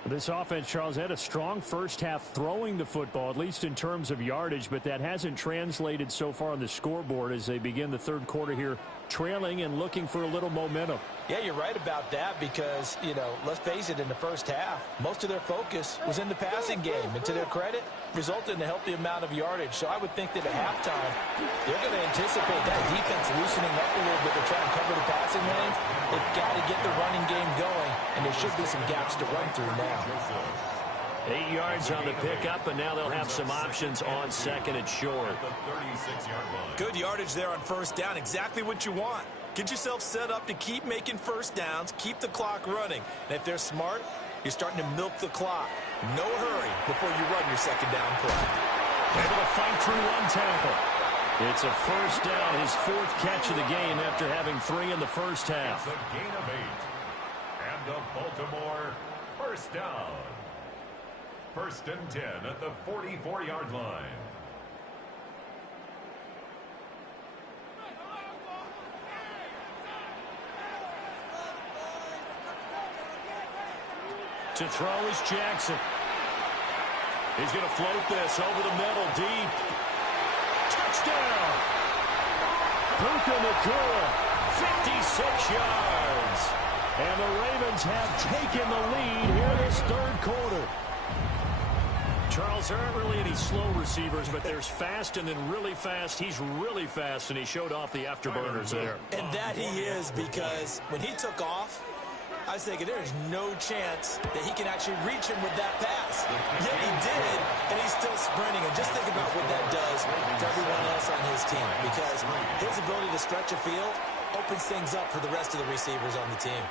This offense, Charles, had a strong first half throwing the football, at least in terms of yardage, but that hasn't translated so far on the scoreboard as they begin the third quarter here, trailing and looking for a little momentum. Yeah, you're right about that because, you know, let's face it, in the first half, most of their focus was in the passing game. And to their credit, resulted in a healthy amount of yardage. So I would think that at halftime, they're going to anticipate that defense loosening up a little bit to try and cover the passing lanes. They've got to get the running game going, and there should be some gaps to run through now. 8 yards on the pickup, and now they'll have some options on second and short. Good yardage there on first down. Exactly what you want. Get yourself set up to keep making first downs, keep the clock running. And if they're smart, you're starting to milk the clock. No hurry before you run your second down play. Able to fight through one tackle. It's a first down, his fourth catch of the game after having 3 in the first half. It's a gain of 8. And the Baltimore first down. First and 10 at the 44-yard line. To throw is Jackson. He's going to float this over the middle, deep. Touchdown! Puka Nacua, 56 yards. And the Ravens have taken the lead here in this third quarter. Charles, there aren't really any slow receivers, but there's fast and then really fast. He's really fast, and he showed off the afterburners there. And that he is, because when he took off, I was thinking there's no chance that he can actually reach him with that pass. Yet he did, and he's still sprinting. And just think about what that does to everyone else on his team, because his ability to stretch a field opens things up for the rest of the receivers on the team.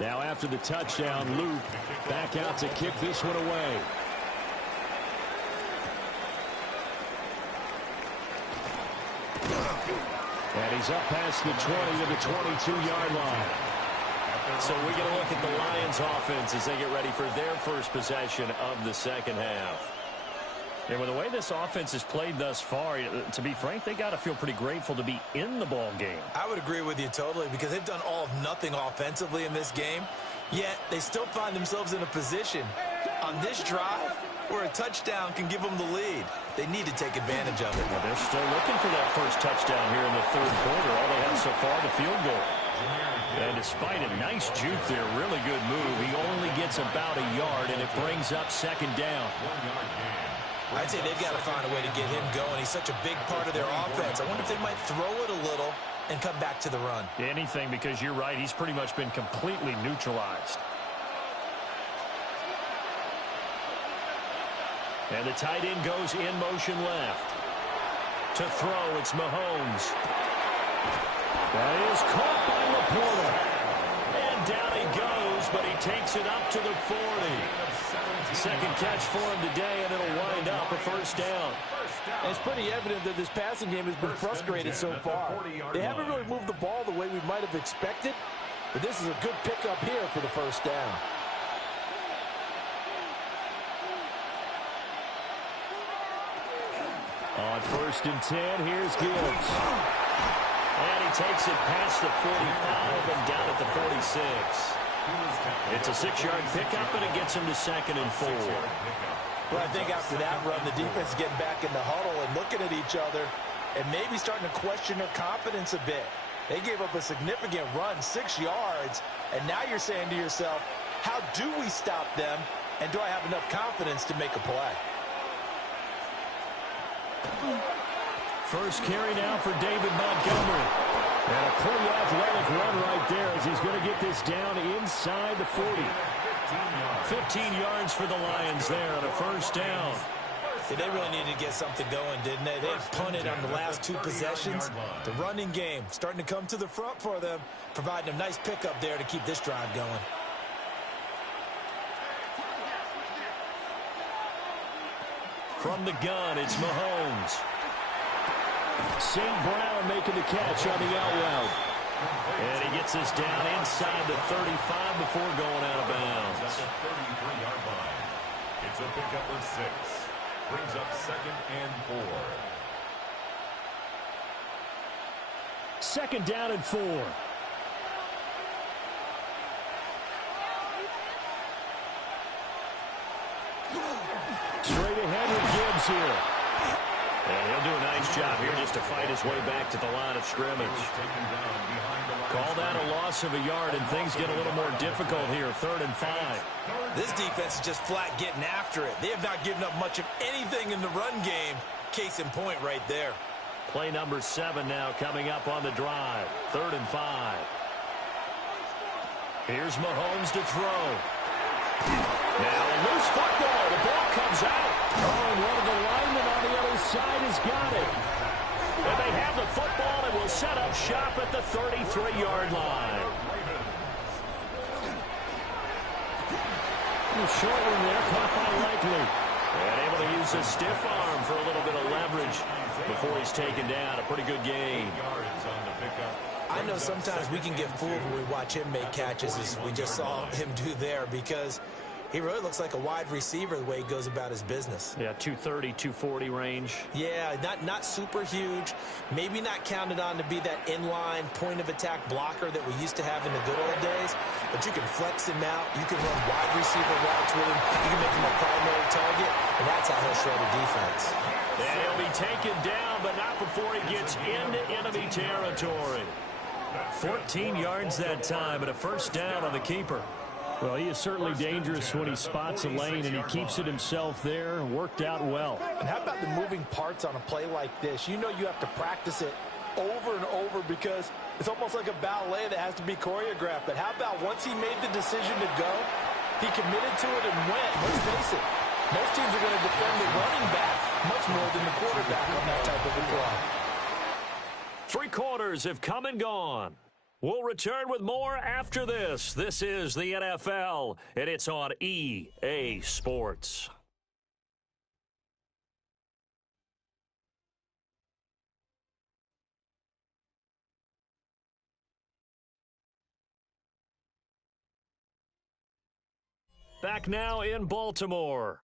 Now after the touchdown, Luke back out to kick this one away. And he's up past the 20 to the 22-yard line. So we get a look at the Lions offense as they get ready for their first possession of the second half. And with the way this offense has played thus far, to be frank, they got to feel pretty grateful to be in the ball game. I would agree with you totally, because they've done all of nothing offensively in this game, yet they still find themselves in a position on this drive where a touchdown can give them the lead. They need to take advantage of it. Well, they're still looking for that first touchdown here in the third quarter. All they have so far, the field goal. And despite a nice juke there, really good move, he only gets about a yard, and it brings up second down. I'd say they've got to find a way to get him going. He's such a big part of their offense. I wonder if they might throw it a little and come back to the run. Anything, because you're right, he's pretty much been completely neutralized. And the tight end goes in motion left. To throw, it's Mahomes. That is caught by Laporta. And down he goes, but he takes it up to the 40. Second catch for him today, and it'll wind up a first down. And it's pretty evident that this passing game has been frustrated so far. They haven't really moved the ball the way we might have expected, but this is a good pickup here for the first down. On first and 10, here's Gibbs. And he takes it past the 45 and down at the 46. It's a 6-yard pickup, and it gets him to second and 4. Well, I think after that run, the defense is getting back in the huddle and looking at each other and maybe starting to question their confidence a bit. They gave up a significant run, 6 yards, and now you're saying to yourself, how do we stop them, and do I have enough confidence to make a play? First carry now for David Montgomery. And a pretty athletic run right there as he's going to get this down inside the 40. 15 yards for the Lions there on a first down. Yeah, they really needed to get something going, didn't they? They had punted on the last 2 possessions. The running game starting to come to the front for them, providing a nice pickup there to keep this drive going. From the gun, it's Mahomes. St. Brown making the catch on the out route. And he gets us down inside the 35 before going out of bounds. At the 33-yard line. It's a pickup of 6. Brings up 2nd and 4. 2nd down and 4. Straight ahead with Gibbs here. And he'll do a nice job here just to fight his way back to the line of scrimmage. Call that a loss of a yard, and things get a little more difficult here. 3rd and 5. This defense is just flat getting after it. They have not given up much of anything in the run game. Case in point right there. Play number 7 now coming up on the drive. 3rd and 5. Here's Mahomes to throw. Now a loose football. The ball comes out. Oh, and one of the linemen on the other side has got it. And they have the football and will set up shop at the 33-yard line. Short one there, caught by Likely. And able to use his stiff arm for a little bit of leverage before he's taken down. A pretty good gain. I know sometimes we can get fooled when we watch him make catches, as we just saw him do there, because he really looks like a wide receiver the way he goes about his business. Yeah, 230, 240 range. Yeah, not super huge. Maybe not counted on to be that inline point-of-attack blocker that we used to have in the good old days. But you can flex him out. You can run wide receiver routes with him. You can make him a primary target, and that's how he'll shred a defense. And he'll be taken down, but not before he gets into enemy territory. 14 yards that time, and a 1st down on the keeper. Well, he is certainly dangerous when he spots a lane, and he keeps it himself there. Worked out well. And how about the moving parts on a play like this? You know you have to practice it over and over because it's almost like a ballet that has to be choreographed. But how about once he made the decision to go, he committed to it and went. Let's face it, most teams are going to defend the running back much more than the quarterback on that type of a throw. 3 quarters have come and gone. We'll return with more after this. This is the NFL, and it's on EA Sports. Back now in Baltimore.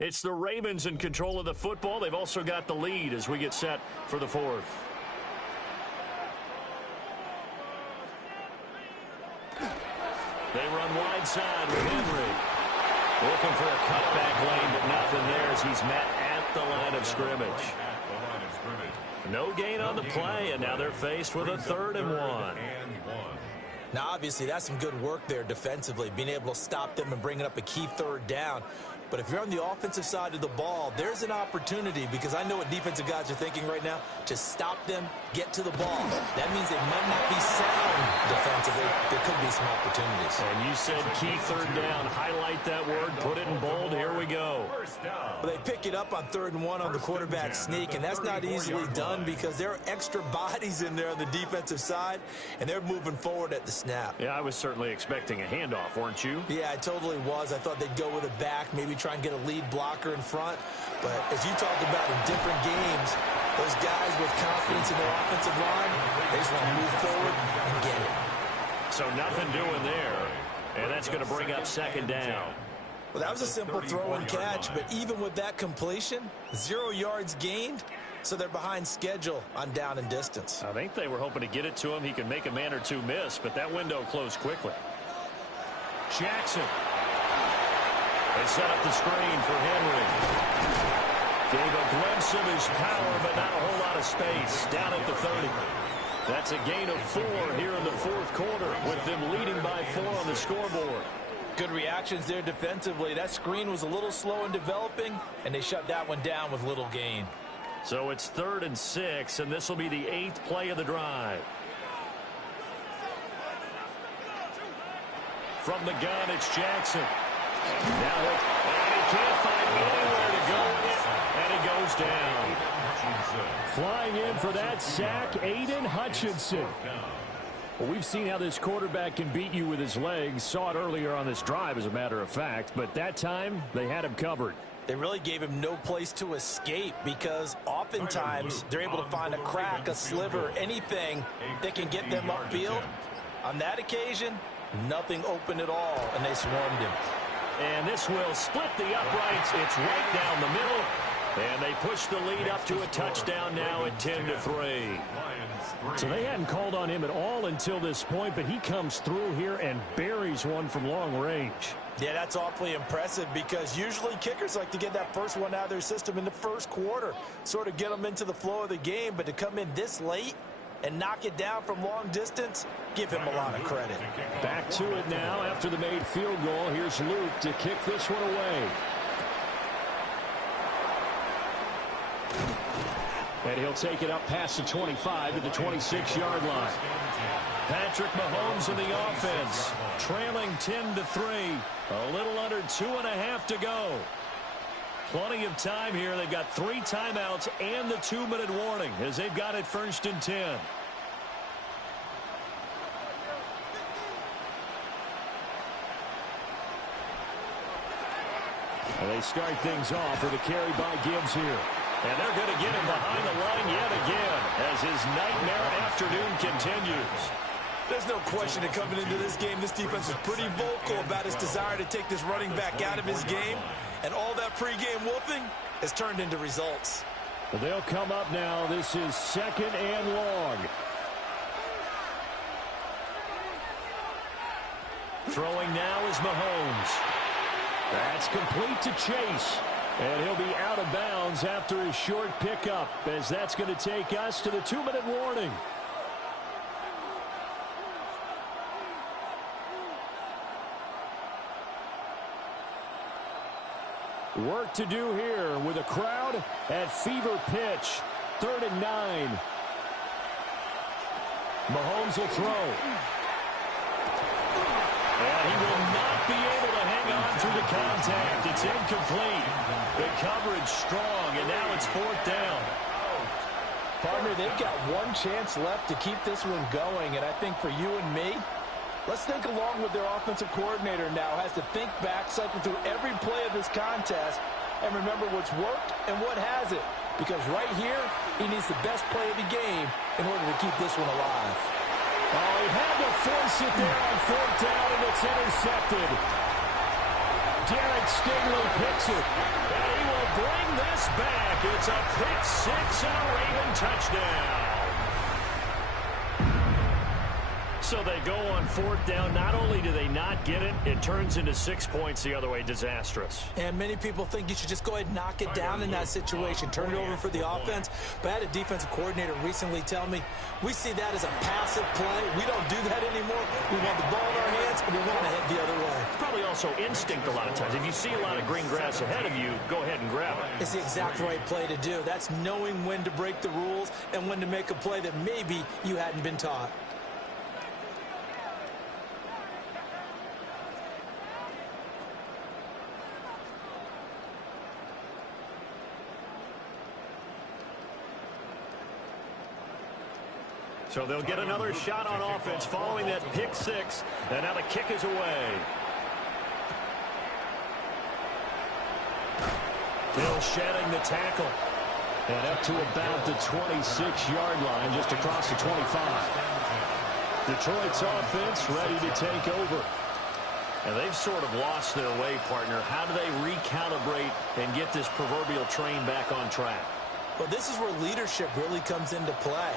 It's the Ravens in control of the football. They've also got the lead as we get set for the 4th. They run wide side with Henry. Looking for a cutback lane, but nothing there as he's met at the line of scrimmage. No gain on the play, and now they're faced with a 3rd and 1. Now, obviously, that's some good work there defensively, being able to stop them and bringing up a key 3rd down. But if you're on the offensive side of the ball, there's an opportunity, because I know what defensive guys are thinking right now, to stop them, get to the ball. That means they might not be sound defensively. There could be some opportunities. And you said key 3rd down. Highlight that word. Put it in bold. Here we go. Well, they pick it up on 3rd and 1 on the quarterback sneak, and that's not easily done because there are extra bodies in there on the defensive side, and they're moving forward at the snap. Yeah, I was certainly expecting a handoff, weren't you? Yeah, I totally was. I thought they'd go with a back, maybe try and get a lead blocker in front. But as you talked about in different games, those guys with confidence in their offensive line, they just want to move forward and get it. So nothing doing there, and that's going to bring up 2nd down. Well, that was a simple throw and catch, but even with that completion, 0 yards gained, so they're behind schedule on down and distance. I think they were hoping to get it to him. He could make a man or two miss, but that window closed quickly. Jackson. They set up the screen for Henry. Gave a glimpse of his power, but not a whole lot of space. Down at the 30. That's a gain of 4 here in the 4th quarter, with them leading by 4 on the scoreboard. Good reactions there defensively. That screen was a little slow in developing, and they shut that one down with little gain. So it's 3rd and 6, and this will be the 8th play of the drive. From the gun, it's Jackson. Now and he can't find anywhere to go with it, and he goes down. Flying in for that sack, Aiden Hutchinson. Well, we've seen how this quarterback can beat you with his legs. Saw it earlier on this drive, as a matter of fact. But that time, they had him covered. They really gave him no place to escape because oftentimes they're able to find a crack, a sliver, anything that can get them upfield. On that occasion, nothing open at all, and they swarmed him. And this will split the uprights. It's right down the middle. And they push the lead up to a touchdown now at 10-3. So they hadn't called on him at all until this point, but he comes through here and buries one from long range. Yeah, that's awfully impressive because usually kickers like to get that first one out of their system in the first quarter, sort of get them into the flow of the game, but to come in this late and knock it down from long distance, give him a lot of credit. Back to it now after the made field goal. Here's Luke to kick this one away. And he'll take it up past the 25 to the 26-yard line. Patrick Mahomes in the offense, trailing 10-3. A little under 2.5 to go. Plenty of time here. They've got 3 timeouts and the 2-minute warning as they've got it 1st and 10. And they start things off with a carry by Gibbs here. And they're going to get him behind the line yet again as his nightmare afternoon continues. There's no question that coming into this game, this defense is pretty vocal about its desire to take this running back out of his game. And all that pregame wolfing has turned into results. Well, they'll come up now. This is 2nd and long. Throwing now is Mahomes. That's complete to Chase. And he'll be out of bounds after his short pickup, as that's going to take us to the 2-minute warning. Work to do here with a crowd at fever pitch. 3rd and 9. Mahomes will throw. And he will not be able to hang on through the contact. It's incomplete. The coverage strong, and now it's 4th down. Partner, they've got one chance left to keep this one going, and I think for you and me, let's think along with their offensive coordinator now. Has to think back, cycle through every play of this contest, and remember what's worked and what hasn't. Because right here, he needs the best play of the game in order to keep this one alive. Oh, he had to force it there on 4th down, and it's intercepted. Derek Stingley picks it. And he will bring this back. It's a pick 6 and a Raven touchdown. So they go on 4th down. Not only do they not get it, it turns into 6 points the other way. Disastrous. And many people think you should just go ahead and knock it down in that situation. Turn it over for the offense. But I had a defensive coordinator recently tell me, we see that as a passive play. We don't do that anymore. We want the ball in our hands, and we want to head the other way. It's probably also instinct a lot of times. If you see a lot of green grass ahead of you, go ahead and grab it. It's the exact right play to do. That's knowing when to break the rules and when to make a play that maybe you hadn't been taught. So they'll get another shot on offense following that pick 6. And now the kick is away. Bill shedding the tackle. And up to about the 26-yard line, just across the 25. Detroit's offense ready to take over. And they've sort of lost their way, partner. How do they recalibrate and get this proverbial train back on track? Well, this is where leadership really comes into play.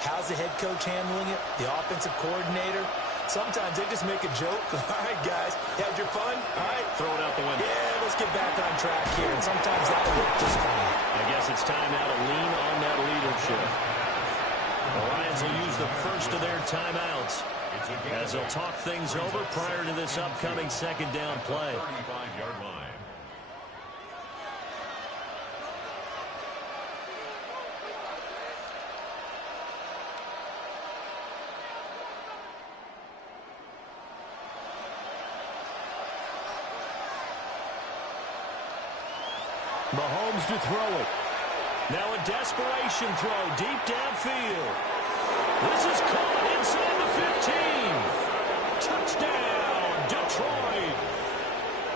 How's the head coach handling it? The offensive coordinator? Sometimes they just make a joke. All right, guys, you had your fun? All right. Throw it out the window. Yeah, let's get back on track here. And sometimes that'll work just fine. I guess it's time now to lean on that leadership. The Lions will use the first of their timeouts as they'll talk things over prior to this upcoming 2nd down play. 35-yard line. Mahomes to throw it. Now a desperation throw deep downfield. This is caught inside the 15. Touchdown, Detroit.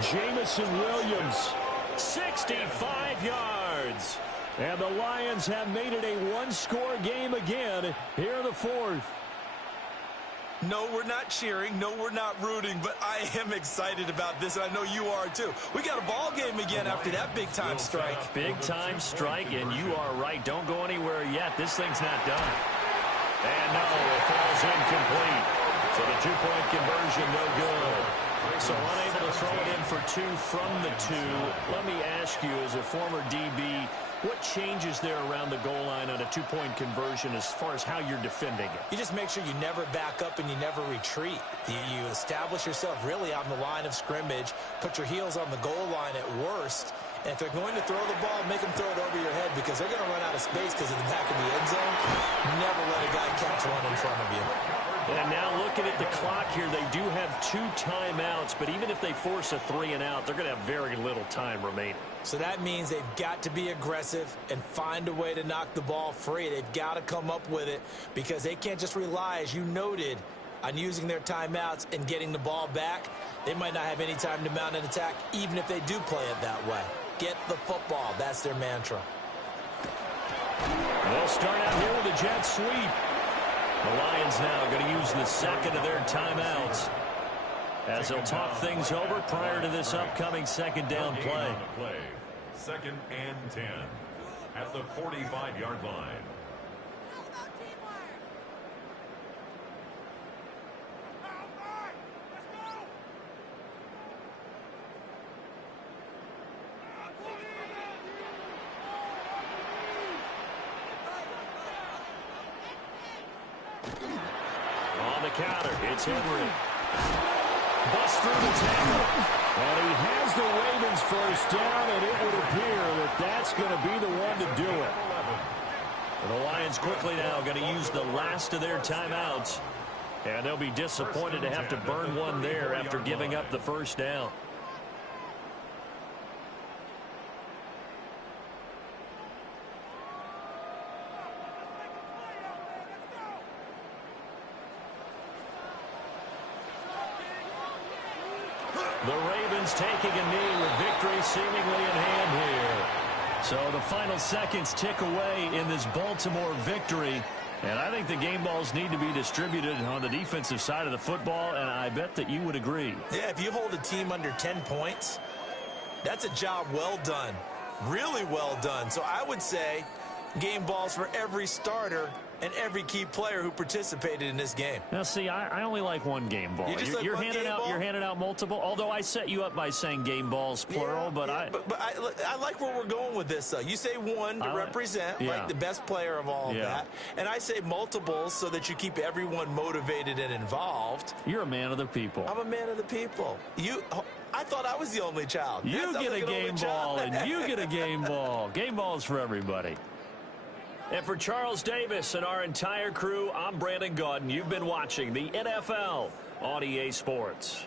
Jameson Williams 65 yards. And the Lions have made it a one-score game again here in the fourth. No, we're not cheering. No, we're not rooting. But I am excited about this, and I know you are too. We got a ball game again after that big-time strike. Big-time strike, and you are right. Don't go anywhere yet. This thing's not done. And no, it falls incomplete. So the two-point conversion, no good. So unable to throw it in for two from the two. Let me ask you, as a former DB, what changes there around the goal line on a two-point conversion as far as how you're defending it? You just make sure you never back up and you never retreat. You establish yourself really on the line of scrimmage, put your heels on the goal line at worst, and if they're going to throw the ball, make them throw it over your head because they're going to run out of space because of the back of the end zone. Never let a guy catch one in front of you. And now looking at the clock here, they do have 2 timeouts, but even if they force a 3-and-out, they're going to have very little time remaining. So that means they've got to be aggressive and find a way to knock the ball free. They've got to come up with it because they can't just rely, as you noted, on using their timeouts and getting the ball back. They might not have any time to mount an attack, even if they do play it that way. Get the football. That's their mantra. They'll start out here with a jet sweep. The Lions now going to use the second of their timeouts as they'll talk things over prior to this upcoming second down play. Second and 10 at the 45-yard line. On the counter, it's Henry. Bust through the tackle. And he has the Ravens first down, and it would appear that that's going to be the one to do it. And the Lions quickly now going to use the last of their timeouts. And they'll be disappointed to have to burn one there after giving up the first down. The Ravens taking a knee with victory seemingly in hand here. So the final seconds tick away in this Baltimore victory. And I think the game balls need to be distributed on the defensive side of the football, and I bet that you would agree. Yeah, if you hold a team under 10 points, that's a job well done. Really well done. So I would say game balls for every starter and every key player who participated in this game. Now, see, I only like one game ball. You're handing out multiple. Although I set you up by saying game balls plural, but I like where we're going with this. Though you say one to represent like the best player of all of that, and I say multiples so that you keep everyone motivated and involved. You're a man of the people. I'm a man of the people. I thought I was the only child. You get a game ball, and you get a game ball. Game balls for everybody. And for Charles Davis and our entire crew, I'm Brandon Gaudin. You've been watching the NFL on EA Sports.